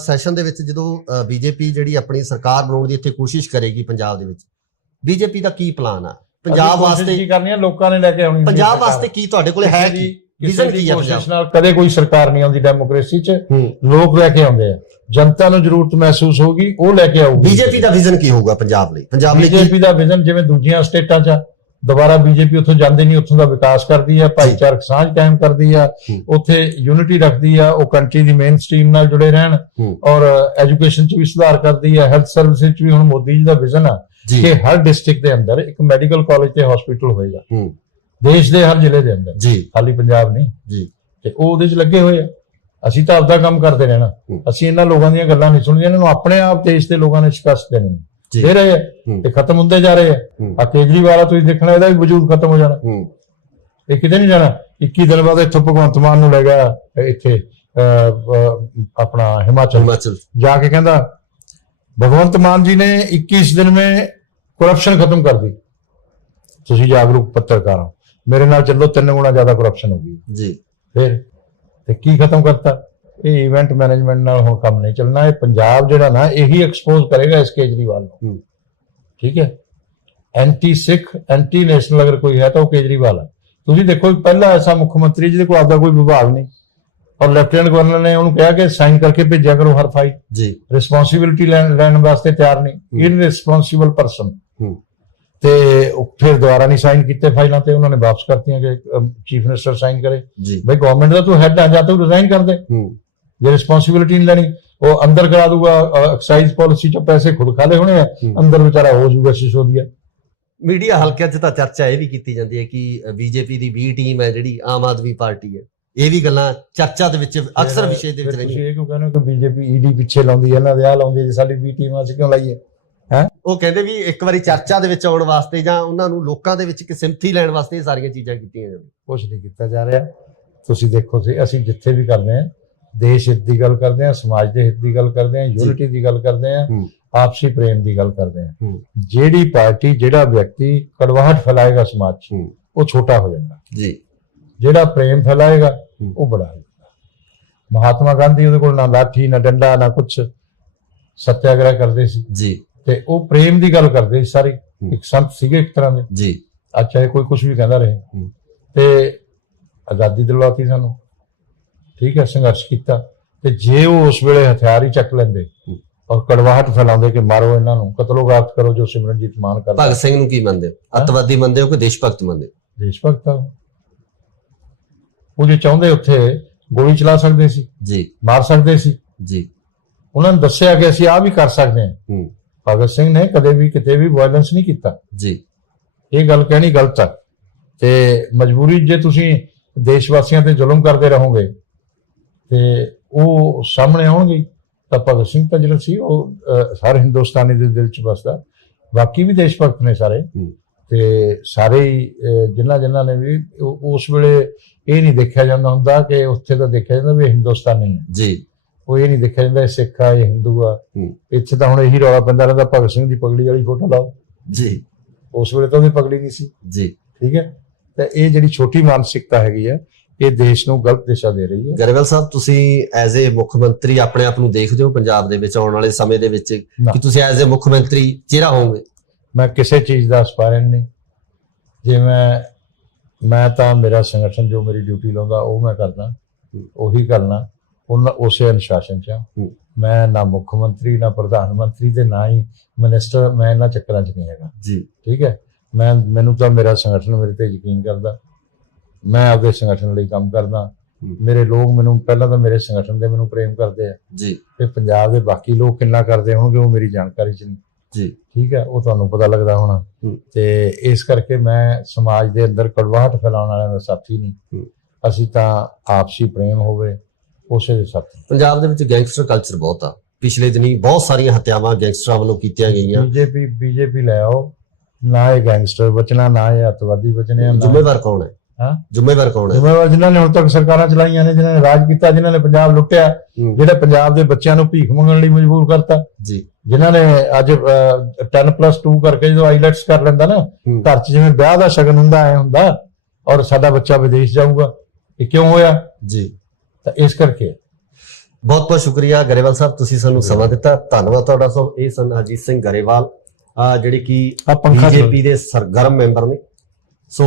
ਸੈਸ਼ਨ ਦੇ ਵਿੱਚ ਜਦੋਂ ਬੀਜੇਪੀ ਜਿਹੜੀ ਆਪਣੀ ਸਰਕਾਰ ਬਣਾਉਣ ਦੀ ਇੱਥੇ ਕੋਸ਼ਿਸ਼ ਕਰੇਗੀ ਪੰਜਾਬ ਦੇ ਵਿੱਚ, ਬੀਜੇਪੀ ਦਾ ਕੀ ਪਲਾਨ ਆ ਪੰਜਾਬ ਵਾਸਤੇ? ਕੀ ਕਰਨੀ ਆ, ਲੋਕਾਂ ਨੇ ਲੈ ਕੇ ਆਉਣੀ ਪੰਜਾਬ ਵਾਸਤੇ ਕੀ ਤੁਹਾਡੇ ਕੋਲ ਹੈ, ਕੀ ਵਿਜ਼ਨ ਕੀ ਹੈ? ਕੋਸ਼ਿਸ਼ ਨਾਲ ਕਦੇ ਕੋਈ ਸਰਕਾਰ ਨਹੀਂ ਆਉਂਦੀ ਡੈਮੋਕ੍ਰੇਸੀ 'ਚ, ਲੋਕ ਲੈ ਕੇ ਆਉਂਦੇ ਆ, ਜਨਤਾ ਨੂੰ ਜ਼ਰੂਰਤ ਮਹਿਸੂਸ ਹੋਊਗੀ, ਉਹ ਲੈ ਕੇ ਆਊਗੀ। ਬੀਜੇਪੀ ਦਾ ਵਿਜ਼ਨ ਕੀ ਹੋਊਗਾ ਪੰਜਾਬ ਲਈ? ਬੀਜੇਪੀ ਦਾ ਵਿਜ਼ਨ ਜਿਵੇਂ ਦੂਜੀਆਂ ਸਟੇਟਾਂ 'ਚ ਦੁਬਾਰਾ ਬੀਜੇਪੀ ਉੱਥੋਂ ਜਾਂਦੀ ਨਹੀਂ, ਉੱਥੋਂ ਦਾ ਵਿਕਾਸ ਕਰਦੀ ਆ, ਭਾਈਚਾਰਕ ਸਾਂਝ ਕਾਇਮ ਕਰਦੀ ਆ, ਉੱਥੇ ਯੂਨਿਟੀ ਰੱਖਦੀ ਆ, ਉਹ ਕੰਟਰੀ ਦੀ ਮੇਨ ਸਟ੍ਰੀਮ ਨਾਲ ਜੁੜੇ ਰਹਿਣ, ਔਰ ਐਜੂਕੇਸ਼ਨ 'ਚ ਵੀ ਸੁਧਾਰ ਕਰਦੀ ਆ, ਹੈਲਥ ਸਰਵਿਸਿਜ਼ 'ਚ ਵੀ। ਹੁਣ ਮੋਦੀ ਜੀ ਦਾ ਵਿਜ਼ਨ ਆ ਕਿ ਹਰ ਡਿਸਟ੍ਰਿਕਟ ਦੇ ਅੰਦਰ ਇੱਕ ਮੈਡੀਕਲ ਕਾਲਜ ਤੇ ਹਸਪੀਟਲ ਹੋਏਗਾ, ਦੇਸ਼ ਦੇ ਹਰ ਜ਼ਿਲ੍ਹੇ ਦੇ ਅੰਦਰ, ਖਾਲੀ ਪੰਜਾਬ ਨਹੀਂ ਜੀ। ਤੇ ਉਹ ਉਹਦੇ 'ਚ ਲੱਗੇ ਹੋਏ ਆ। ਅਸੀਂ ਤਾਂ ਆਪਦਾ ਕੰਮ ਕਰਦੇ ਰਹਿਣਾ, ਅਸੀਂ ਇਹਨਾਂ ਲੋਕਾਂ ਦੀਆਂ ਗੱਲਾਂ ਨਹੀਂ ਸੁਣੀਆਂ, ਇਹਨਾਂ ਨੂੰ ਆਪਣੇ ਆਪ ਦੇਸ਼ ਦੇ ਲੋਕਾਂ ਨੇ ਸ਼ਿਕਸਤ ਦੇਣੀ ਦੇ ਰਹੇ ਆ, ਤੇ ਖਤਮ ਹੁੰਦੇ ਜਾ ਰਹੇ ਆ। ਕੇਜਰੀਵਾਲ ਤੁਸੀਂ ਦੇਖਣਾ, ਇਹਦਾ ਵੀ ਵਜੂਦ ਖਤਮ ਹੋ ਜਾਣਾ, ਇਹ ਕਿਤੇ ਨਹੀਂ ਜਾਣਾ। 21 ਦਿਨ ਬਾਅਦ ਇੱਥੋਂ ਭਗਵੰਤ ਮਾਨ ਨੂੰ ਲੈ ਗਿਆ ਇੱਥੇ ਆਪਣਾ ਹਿਮਾਚਲ ਜਾ ਕੇ ਕਹਿੰਦਾ भगवंत मान जी ने 21 दिन में करप्शन खत्म कर दी। ਤੁਸੀਂ ਜਾਗਰੂਕ ਪੱਤਰਕਾਰ ਹੋ, ਮੇਰੇ ਨਾਲ ਚੱਲੋ, 3 ਗੁਣਾ ਜ਼ਿਆਦਾ ਕਰਪਸ਼ਨ ਹੋ ਗਈ ਜੀ। ਫਿਰ ਤੇ ਕੀ ਖਤਮ ਕਰਤਾ? ਇਹ ਇਵੈਂਟ ਮੈਨੇਜਮੈਂਟ ਨਾਲ ਹੁਣ ਕੰਮ ਨਹੀਂ ਚੱਲਣਾ। ਇਹ ਪੰਜਾਬ ਜਿਹੜਾ ਨਾ ਇਹੀ ਐਕਸਪੋਜ਼ ਕਰੇਗਾ ਇਸ ਕੇਜਰੀਵਾਲ ਨੂੰ, ਠੀਕ ਹੈ। ਐਂਟੀ ਸਿੱਖ ਐਂਟੀ ਨੈਸ਼ਨਲ ਅਗਰ ਕੋਈ ਹੈ ਤਾਂ ਉਹ ਕੇਜਰੀਵਾਲ ਹੈ। ਤੁਸੀਂ ਦੇਖੋ ਪਹਿਲਾ ਐਸਾ ਮੁੱਖ ਮੰਤਰੀ ਜਿਹਦੇ ਕੋਲ ਆਪਦਾ ਕੋਈ ਵਿਭਾਗ ਨਹੀਂ, ਔਰ ਲੈਫਟੀਨੈਂਟ ਗਵਰਨਰ ਨੇ ਉਹਨੂੰ ਕਿਹਾ ਕਿ ਸਾਈਨ ਕਰਕੇ ਭੇਜਿਆ ਕਰੋ ਹਰ ਫਾਈਲ ਜੀ, ਰਿਸਪੌਂਸਿਬਿਲਿਟੀ ਲੈਣ ਵਾਸਤੇ ਤਿਆਰ ਨਹੀਂ, ਇਰਰਿਸਪੌਂਸਿਬਲ ਪਰਸਨ। ਤੇ ਫਿਰ ਦੁਬਾਰਾ ਨਹੀਂ ਸਾਈਨ ਕੀਤੇ ਫਾਈਲਾਂ ਤੇ, ਉਹਨਾਂ ਨੇ ਵਾਪਸ ਕਰਤੀਆਂ ਕਿ ਚੀਫ ਮਿਨਿਸਟਰ ਸਾਈਨ ਕਰੇ। ਬਈ ਗਵਰਨਮੈਂਟ ਦਾ ਤੂੰ ਹੈਡ ਆ, ਜਾਂ ਤੂੰ ਰਿਜ਼ਾਈਨ ਕਰ ਦੇ। ਜੇ ਰਿਸਪੌਂਸਿਬਿਲਿਟੀ ਨਹੀਂ ਲੈਣੀ, ਉਹ ਅੰਦਰ ਕਰਾ ਦੂਗਾ, ਐਕਸਾਈਜ਼ ਪਾਲਿਸੀ ਚ ਪੈਸੇ ਖੁਦ ਖਾਲੇ ਹੋਣੇ ਆ, ਅੰਦਰ ਵਿਚਾਰਾ ਹੋ ਜਾਊਗਾ ਸਿਸੋਦੀਆ। ਮੀਡੀਆ ਹਲਕਿਆਂ 'ਚ ਤਾਂ ਚਰਚਾ ਇਹ ਵੀ ਕੀਤੀ ਜਾਂਦੀ ਹੈ ਕਿ ਬੀਜੇਪੀ ਦੀ B ਟੀਮ ਹੈ ਜਿਹੜੀ ਆਮ ਆਦਮੀ ਪਾਰਟੀ ਹੈ, ਇਹ ਵੀ ਗੱਲਾਂ ਚਰਚਾ ਦੇ ਵਿੱਚ ਅਕਸਰ ਵਿਸ਼ੇ ਦੇ ਵਿੱਚ ਰਹਿੰਦੀਆਂ। ਤੁਸੀਂ ਇਹ ਕਿਉਂ ਕਹਿੰਦੇ ਹੋ ਕਿ ਬੀਜੇਪੀ ਈਡੀ ਪਿੱਛੇ ਲਾਉਂਦੀ ਹੈ, ਇਹਨਾਂ ਦੇ ਆਹ ਲਾਉਂਦੀ ਹੈ, ਸਾਡੀ B ਟੀਮ ਅਸੀਂ ਕਿਉਂ ਲਾਈਏ? ਉਹ ਕਹਿੰਦੇ ਵੀ ਇੱਕ ਵਾਰੀ ਚਰਚਾ ਦੇ ਵਿੱਚ ਆਉਣ ਵਾਸਤੇ ਜਾਂ ਉਹਨਾਂ ਨੂੰ ਲੋਕਾਂ ਦੇ ਵਿੱਚ ਇੱਕ ਸਿੰਪਥੀ ਲੈਣ ਵਾਸਤੇ ਇਹ ਸਾਰੀਆਂ ਚੀਜ਼ਾਂ ਕੀਤੀਆਂ ਜਾਂਦੀਆਂ। ਕੁਛ ਨਹੀਂ ਕੀਤਾ ਜਾ ਰਿਹਾ। ਤੁਸੀਂ ਦੇਖੋ, ਅਸੀਂ ਜਿੱਥੇ ਵੀ ਕਰਦੇ ਹਾਂ ਦੇਸ਼ ਹਿੱਤ ਦੀ ਗੱਲ ਕਰਦੇ ਹਾਂ, ਸਮਾਜ ਦੇ ਹਿੱਤ ਦੀ ਗੱਲ ਕਰਦੇ ਹਾਂ, ਯੂਨਿਟੀ ਦੀ ਗੱਲ ਕਰਦੇ ਹਾਂ, ਆਪਸੀ ਪ੍ਰੇਮ ਦੀ ਗੱਲ ਕਰਦੇ ਹਾਂ। ਜਿਹੜੀ ਪਾਰਟੀ ਜਿਹੜਾ ਵਿਅਕਤੀ ਕੜਵਾਹਟ ਫੈਲਾਏਗਾ ਸਮਾਜ 'ਚ, ਉਹ ਛੋਟਾ ਹੋ ਜਾਂਦਾ ਜੀ। ਜਿਹੜਾ ਪ੍ਰੇਮ ਫੈਲਾਏਗਾ ਉਹ ਬੜਾ ਹੋ ਜਾਂਦਾ। ਮਹਾਤਮਾ ਗਾਂਧੀ, ਉਹਦੇ ਕੋਲ ਨਾ ਲਾਠੀ ਨਾ ਡੰਡਾ ਨਾ ਕੁਛ, ਸੱਤਿਆਗ੍ਰਹਿ ਕਰਦੇ ਸੀ ਜੀ, ਤੇ ਉਹ ਪ੍ਰੇਮ ਦੀ ਗੱਲ ਕਰਦੇ ਸੀ ਸਾਰੀ। ਇੱਕ ਸੰਤ ਸੀਗੇ ਇੱਕ ਤਰ੍ਹਾਂ ਦੇ ਜੀ, ਚਾਹੇ ਕੋਈ ਕੁਛ ਵੀ ਕਹਿੰਦਾ ਰਹੇ, ਤੇ ਆਜ਼ਾਦੀ ਦਿਲਵਾਤੀ ਸਾਨੂੰ, ਠੀਕ ਹੈ, ਸੰਘਰਸ਼ ਕੀਤਾ। ਤੇ ਜੇ ਉਹ ਉਸ ਵੇਲੇ ਹਥਿਆਰ ਹੀ ਚੱਕ ਲੈਂਦੇ ਔਰ ਕੜਵਾਹਟ ਫੈਲਾਉਂਦੇ ਕਿ ਮਾਰੋ ਇਹਨਾਂ ਨੂੰ, ਕਤਲੋਗਾਤ ਕਰੋ, ਜੋ ਸਿਮਰਨਜੀਤ ਮਾਨ ਕਰਦਾ। ਭਗਤ ਸਿੰਘ ਨੂੰ ਕੀ ਮੰਨਦੇ ਹੋ? ਅੱਤਵਾਦੀ ਮੰਨਦੇ ਹੋ ਕਿ ਦੇਸ਼ ਭਗਤ ਮੰਨਦੇ ਹੋ? ਦੇਸ਼ ਭਗਤ। ਉਹ ਜੇ ਚਾਹੁੰਦੇ ਉੱਥੇ ਗੋਲੀ ਚਲਾ ਸਕਦੇ ਸੀ ਜੀ, ਮਾਰ ਸਕਦੇ ਸੀ ਜੀ। ਉਹਨਾਂ ਨੇ ਦੱਸਿਆ ਕਿ ਅਸੀਂ ਆਹ ਵੀ ਕਰ ਸਕਦੇ ਹਾਂ। ਭਗਤ ਸਿੰਘ ਨੇ ਕਦੇ ਵੀ ਕਿਤੇ ਵੀ ਵਾਇਲੈਂਸ ਨਹੀਂ ਕੀਤਾ ਜੀ। ਇਹ ਗੱਲ ਕਹਿਣੀ ਗਲਤ ਹੈ। ਤੇ ਮਜਬੂਰੀ ਜੇ ਤੁਸੀਂ ਦੇਸ਼ ਵਾਸੀਆਂ ਤੇ ਜ਼ੁਲਮ ਕਰਦੇ ਰਹੋਗੇ ਤੇ ਉਹ ਸਾਹਮਣੇ ਆਉਣਗੇ। ਤਾਂ ਭਗਤ ਸਿੰਘ ਤਾਂ ਜਿਹੜਾ ਸੀ ਉਹ ਹਰ ਹਿੰਦੁਸਤਾਨੀ ਦੇ ਦਿਲ 'ਚ ਵਸਦਾ। ਬਾਕੀ ਵੀ ਦੇਸ਼ ਭਗਤ ਨੇ ਸਾਰੇ, ਤੇ ਸਾਰੇ ਹੀ ਜਿਨ੍ਹਾਂ ਨੇ ਵੀ ਉਸ ਵੇਲੇ ਇਹ ਨਹੀਂ ਦੇਖਿਆ ਜਾਂਦਾ ਹੁੰਦਾ ਕਿ ਉੱਥੇ ਤਾਂ ਦੇਖਿਆ ਜਾਂਦਾ ਵੀ ਹਿੰਦੁਸਤਾਨੀ ਹੈ ਜੀ। ਉਹ ਇਹ ਨਹੀਂ ਦੇਖਿਆ ਜਾਂਦਾ ਇਹ ਸਿੱਖ ਆ, ਇਹ ਹਿੰਦੂ ਆ। ਇੱਥੇ ਤਾਂ ਹੁਣ ਇਹੀ ਰੌਲਾ ਪੈਂਦਾ ਰਹਿੰਦਾ, ਭਗਤ ਸਿੰਘ ਦੀ ਪਗੜੀ ਵਾਲੀ ਫੋਟੋ ਲਾਓ ਜੀ। ਉਸ ਵੇਲੇ ਤਾਂ ਉਹਦੀ ਪਗੜੀ ਨਹੀਂ ਸੀ ਜੀ, ਠੀਕ ਹੈ। ਤੇ ਇਹ ਜਿਹੜੀ ਛੋਟੀ ਮਾਨਸਿਕਤਾ ਹੈਗੀ ਹੈ, ਇਹ ਦੇਸ਼ ਨੂੰ ਗਲਤ ਦਿਸ਼ਾ ਦੇ ਰਹੀ ਹੈ। ਗਰੇਵਾਲ ਸਾਹਿਬ, ਤੁਸੀਂ ਐਜ਼ ਏ ਮੁੱਖ ਮੰਤਰੀ ਆਪਣੇ ਆਪ ਨੂੰ ਦੇਖਦੇ ਹੋ ਪੰਜਾਬ ਦੇ ਵਿੱਚ ਆਉਣ ਵਾਲੇ ਸਮੇਂ ਦੇ ਵਿੱਚ ਕਿ ਤੁਸੀਂ ਐਜ਼ ਏ ਮੁੱਖ ਮੰਤਰੀ ਚਿਹਰਾ ਹੋਵੋਗੇ? ਮੈਂ ਕਿਸੇ ਚੀਜ਼ ਦਾ ਐਸਪਾਇਰੈਂਟ ਨਹੀਂ। ਜੇ ਮੈਂ ਤਾਂ ਮੇਰਾ ਸੰਗਠਨ ਜੋ ਮੇਰੀ ਡਿਊਟੀ ਲਾਉਂਦਾ ਉਹ ਮੈਂ ਕਰਦਾ, ਉਹੀ ਕਰਨਾ, ਉਸੇ ਅਨੁਸ਼ਾਸਨ 'ਚ। ਮੈਂ ਨਾ ਮੁੱਖ ਮੰਤਰੀ, ਨਾ ਪ੍ਰਧਾਨ ਮੰਤਰੀ, ਤੇ ਨਾ ਹੀ ਮਿਨਿਸਟਰ। ਮੈਂ ਇਹਨਾਂ ਚੱਕਰਾਂ 'ਚ ਨਹੀਂ ਹੈਗਾ ਜੀ, ਠੀਕ ਹੈ। ਮੈਨੂੰ ਤਾਂ ਮੇਰਾ ਸੰਗਠਨ ਮੇਰੇ ਤੇ ਯਕੀਨ ਕਰਦਾ, ਮੈਂ ਆਪਦੇ ਸੰਗਠਨ ਲਈ ਕੰਮ ਕਰਦਾ। ਮੇਰੇ ਲੋਕ ਮੈਨੂੰ ਪਹਿਲਾਂ ਤਾਂ ਮੇਰੇ ਸੰਗਠਨ ਦੇ ਮੈਨੂੰ ਪ੍ਰੇਮ ਕਰਦੇ ਆ ਜੀ, ਤੇ ਪੰਜਾਬ ਦੇ ਬਾਕੀ ਲੋਕ ਕਿੰਨਾ ਕਰਦੇ ਹੋਣਗੇ ਉਹ ਮੇਰੀ ਜਾਣਕਾਰੀ 'ਚ ਨਹੀਂ ਜੀ, ਠੀਕ ਹੈ। ਉਹ ਤੁਹਾਨੂੰ ਪਤਾ ਲੱਗਦਾ ਹੋਣਾ। ਤੇ ਇਸ ਕਰਕੇ ਮੈਂ ਸਮਾਜ ਦੇ ਅੰਦਰ ਕੜਵਾਹਟ ਫੈਲਾਉਣ ਵਾਲਿਆਂ ਦਾ ਸਾਥੀ ਨਹੀਂ। ਅਸੀਂ ਤਾਂ ਆਪਸੀ ਪ੍ਰੇਮ ਹੋਵੇ ਉਸੇ ਦੇ ਸਾਥੀ। ਪੰਜਾਬ ਦੇ ਵਿੱਚ ਗੈਂਗਸਟਰ ਕਲਚਰ ਬਹੁਤ ਆ। ਪਿਛਲੇ ਦਿਨੀ ਬਹੁਤ ਸਾਰੀਆਂ ਹੱਤਿਆਵਾਂ ਗੈਂਗਸਟਰਾਂ ਵੱਲੋਂ ਕੀਤੀਆਂ ਗਈਆਂ। ਬੀਜੇਪੀ ਲੈ ਆਓ, ਨਾ ਇਹ ਗੈਂਗਸਟਰ ਬਚਣਾ, ਨਾ ਇਹ ਅੱਤਵਾਦੀ ਬਚਣੇ। ਜ਼ਿੰਮੇਵਾਰ ਕੌਣ ਹੈ? ਜ਼ਿੰਮੇਵਾਰ ਕੌਣ ਹੈ? ਜ਼ਿੰਮੇਵਾਰ ਜਿਨ੍ਹਾਂ ਨੇ ਹੁਣ ਤੱਕ ਸਰਕਾਰਾਂ ਚਲਾਈਆਂ ਨੇ, ਜਿਨ੍ਹਾਂ ਨੇ ਰਾਜ ਕੀਤਾ, ਜਿਨ੍ਹਾਂ ਨੇ ਪੰਜਾਬ ਲੁੱਟਿਆ, ਜਿਹੜੇ ਪੰਜਾਬ ਦੇ ਬੱਚਿਆਂ ਨੂੰ ਭੀਖ ਮੰਗਣ ਲਈ ਮਜਬੂਰ ਕਰਤਾ ਜੀ, ਜਿਨ੍ਹਾਂ ਨੇ ਅੱਜ 10+2 ਕਰਕੇ ਜਦੋਂ ਆਈਲੈਟਸ ਕਰ ਲੈਂਦਾ ਨਾ ਘਰ 'ਚ, ਜਿਵੇਂ ਵਿਆਹ ਦਾ ਸ਼ਗਨ ਹੁੰਦਾ ਐ ਹੁੰਦਾ, ਔਰ ਸਾਡਾ ਬੱਚਾ ਵਿਦੇਸ਼ ਜਾਊਗਾ, ਇਹ ਕਿਉਂ ਹੋਇਆ ਜੀ? ਤਾਂ ਇਸ ਕਰਕੇ ਬਹੁਤ ਬਹੁਤ ਸ਼ੁਕਰੀਆ ਗਰੇਵਾਲ ਸਾਹਿਬ, ਤੁਸੀਂ ਸਾਨੂੰ ਸਮਾਂ ਦਿੱਤਾ, ਧੰਨਵਾਦ ਤੁਹਾਡਾ। ਸੋ ਇਹ ਸਨ ਅਜੀਤ ਸਿੰਘ ਗਰੇਵਾਲ, ਜਿਹੜੇ ਕਿ ਬੀਜੇਪੀ ਦੇ ਸਰਗਰਮ ਮੈਂਬਰ ਨੇ। ਸੋ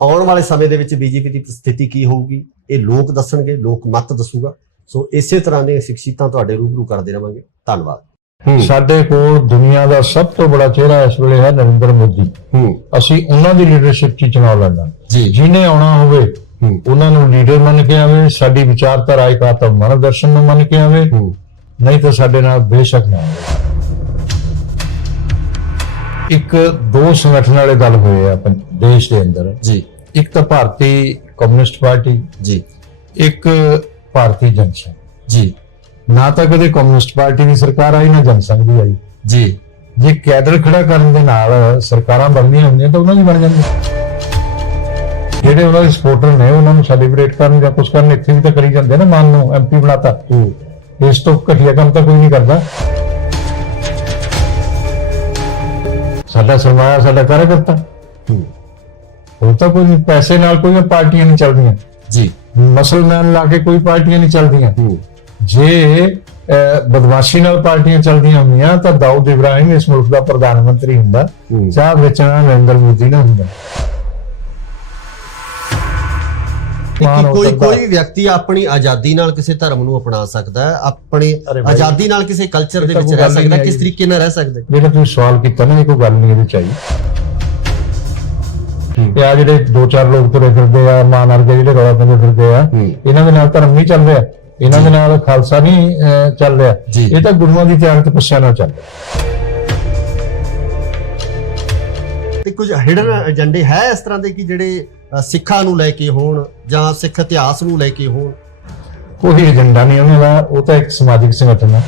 ਆਉਣ ਵਾਲੇ ਸਮੇਂ ਦੇ ਵਿੱਚ ਬੀਜੇਪੀ ਦੀ ਸਥਿਤੀ ਕੀ ਹੋਊਗੀ ਇਹ ਲੋਕ ਦੱਸਣਗੇ, ਲੋਕ ਮਤ ਦੱਸੂਗਾ। ਸੋ ਇਸੇ ਤਰ੍ਹਾਂ ਦੀਆਂ ਸ਼ਖਸੀਅਤਾਂ ਤੁਹਾਡੇ ਰੂਬਰੂ ਕਰਦੇ ਰਵਾਂਗੇ। ਧੰਨਵਾਦ। ਸਾਡੇ ਕੋਲ ਦੁਨੀਆ ਦਾ ਸਭ ਤੋਂ ਬੜਾ ਚਿਹਰਾ ਇਸ ਵੇਲੇ ਹੈ ਨਰਿੰਦਰ ਮੋਦੀ। ਅਸੀਂ ਉਹਨਾਂ ਦੀ ਲੀਡਰਸ਼ਿਪ 'ਚ ਚੁਣਾਵ ਲੜਨਾ, ਜਿਹਨੇ ਆਉਣਾ ਹੋਵੇ ਉਹਨਾਂ ਨੂੰ ਲੀਡਰ ਮੰਨ ਕੇ ਆਵੇ, ਸਾਡੀ ਵਿਚਾਰਧਾਰਾ ਇਕਾਤਮ ਮਨ ਦਰਸ਼ਨ ਨੂੰ ਮੰਨ ਕੇ ਆਵੇ, ਨਹੀਂ ਤਾਂ ਸਾਡੇ ਨਾਲ ਬੇਸ਼ੱਕ ਨਾ ਆਵੇ। ਇੱਕ ਦੋ ਸੰਗਠਨ ਵਾਲੇ ਦਲ ਹੋਏ ਆ ਦੇਸ਼ ਦੇ ਅੰਦਰ ਜੀ, ਇੱਕ ਤਾਂ ਭਾਰਤੀ ਕਮਿਊਨਿਸਟ ਪਾਰਟੀ ਜੀ, ਇੱਕ ਭਾਰਤੀ ਜਨਸੰਘ ਜੀ। ਨਾ ਤਾਂ ਕਦੇ ਕਮਿਊਨਿਸਟ ਪਾਰਟੀ ਦੀ ਸਰਕਾਰ ਆਈ, ਨਾ ਜਨਸੰਘ ਦੀ ਆਈ ਜੀ। ਜੇ ਕੈਡਰ ਖੜਾ ਕਰਨ ਦੇ ਨਾਲ ਸਰਕਾਰਾਂ ਬਣਦੀਆਂ ਹੁੰਦੀਆਂ ਤਾਂ ਉਹਨਾਂ ਦੀ ਬਣ ਜਾਂਦੀ। ਜਿਹੜੇ ਉਹਨਾਂ ਦੇ ਸਪੋਰਟਰ ਨੇ ਉਹਨਾਂ ਨੂੰ ਸੈਲੀਬ੍ਰੇਟ ਕਰਨ ਜਾਂ ਕੁਝ ਕਰਨ, ਇੱਥੇ ਵੀ ਤਾਂ ਕਰੀ ਜਾਂਦੇ ਨਾ, ਮਾਨ ਨੂੰ ਐਮਪੀ ਬਣਾਤਾ, ਇਸ ਤੋਂ ਘਟੀਆ ਕੰਮ ਤਾਂ ਕੋਈ ਨਹੀਂ ਕਰਦਾ। ਸਾਡਾ ਸਰਮਾਇਆ ਸਾਡਾ ਕਾਰਜਕਰਤਾ, ਉਹ ਤਾਂ ਕੋਈ ਪੈਸੇ ਨਾਲ ਕੋਈ ਪਾਰਟੀਆਂ ਨਹੀਂ ਚੱਲਦੀਆਂ ਜੀ, ਮਸਲਮੈਨ ਲਾ ਕੇ ਕੋਈ ਪਾਰਟੀਆਂ ਨਹੀਂ ਚੱਲਦੀਆਂ। ਜੇ ਬਦਮਾਸ਼ੀ ਨਾਲ ਪਾਰਟੀਆਂ ਚੱਲਦੀਆਂ ਹੁੰਦੀਆਂ ਤਾਂ ਦਾਊਦ ਇਬਰਾਹਿਮ ਇਸ ਮੁਲਕ ਦਾ ਪ੍ਰਧਾਨ ਮੰਤਰੀ ਹੁੰਦਾ, ਚਾਹ ਵੇਚਣਾ ਨਰਿੰਦਰ ਮੋਦੀ ਨਾ ਹੁੰਦਾ। ਕੋਈ ਵਿਅਕਤੀ ਆਪਣੀ ਆਜ਼ਾਦੀ ਨਾਲ ਕਿਸੇ ਧਰਮ ਨੂੰ ਅਪਣਾ ਸਕਦਾ ਹੈ, ਆਪਣੀ ਆਜ਼ਾਦੀ ਨਾਲ ਕਿਸੇ ਕਲਚਰ ਦੇ ਵਿੱਚ ਰਹਿ ਸਕਦਾ, ਕਿਸ ਤਰੀਕੇ ਨਾਲ ਰਹਿ ਸਕਦਾ। ਜਿਹੜਾ ਤੁਸੀਂ ਸਵਾਲ ਕੀਤਾ ਨਾ, ਇਹ ਕੋਈ ਗੱਲ ਨਹੀਂ ਇਹਦੇ ਚ ਆਈ। ਤੇ ਆ ਜਿਹੜੇ 2-4 ਲੋਕ ਤੁਰੇ ਫਿਰਦੇ ਆ, ਮਾਨ ਵਰਗੇ ਜਿਹੜੇ ਰੌਲਾ ਪਾਉਂਦੇ ਫਿਰਦੇ ਆ, ਇਹਨਾਂ ਦੇ ਨਾਲ ਧਰਮ ਨਹੀਂ ਚੱਲ ਰਿਹਾ, ਇਹਨਾਂ ਦੇ ਨਾਲ ਖਾਲਸਾ ਨਹੀਂ ਚੱਲ ਰਿਹਾ, ਇਹ ਤਾਂ ਗੁਰੂਆਂ ਦੀ ਤਿਆਗ ਤਪੱਸਿਆ ਨਾਲ ਚੱਲ ਰਿਹਾ। ਤੇ ਕੁਝ ਹਿਡਨ ਏਜੰਡੇ ਹੈ ਇਸ ਤਰ੍ਹਾਂ ਦੇ ਕਿ ਜਿਹੜੇ ਸਿੱਖਾਂ ਨੂੰ ਲੈ ਕੇ ਹੋਣ ਜਾਂ ਸਿੱਖ ਇਤਿਹਾਸ ਨੂੰ ਲੈ ਕੇ ਹੋਣ? ਕੋਈ ਏਜੰਡਾ ਨਹੀਂ ਉਹਨਾਂ ਦਾ, ਉਹ ਤਾਂ ਇੱਕ ਸਮਾਜਿਕ ਸੰਗਠਨ ਹੈ।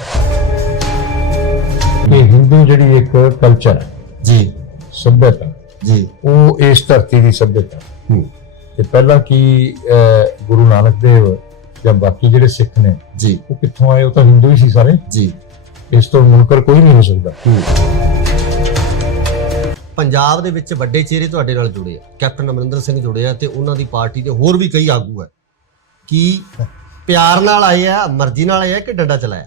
ਇਹ ਹਿੰਦੂ ਜਿਹੜੀ ਇੱਕ ਕਲਚਰ ਹੈ ਜੀ, ਸੱਭਿਅਤਾ ਜੀ, ਉਹ ਇਸ ਧਰਤੀ ਦੀ ਸੱਭਿਅਤਾ। ਤੇ ਪਹਿਲਾਂ ਕੀ ਗੁਰੂ ਨਾਨਕ ਦੇਵ ਜਾਂ ਬਾਕੀ ਜਿਹੜੇ ਸਿੱਖ ਨੇ ਜੀ, ਉਹ ਕਿੱਥੋਂ ਆਏ? ਉਹ ਤਾਂ ਹਿੰਦੂ ਹੀ ਸੀ ਸਾਰੇ ਜੀ, ਇਸ ਤੋਂ ਮੁਨਕਰ ਕੋਈ ਨਹੀਂ ਹੋ ਸਕਦਾ। ਪੰਜਾਬ ਦੇ ਵਿੱਚ ਵੱਡੇ ਚਿਹਰੇ ਤੁਹਾਡੇ ਨਾਲ ਜੁੜੇ ਆ, ਕੈਪਟਨ ਅਮਰਿੰਦਰ ਸਿੰਘ ਜੁੜੇ ਆ, ਤੇ ਉਹਨਾਂ ਦੀ ਪਾਰਟੀ ਦੇ ਹੋਰ ਵੀ ਕਈ ਆਗੂ ਹੈ। ਕੀ ਪਿਆਰ ਨਾਲ ਆਏ ਆ, ਮਰਜ਼ੀ ਨਾਲ ਆਏ ਆ ਕਿ ਡੰਡਾ ਚਲਾਇਆ?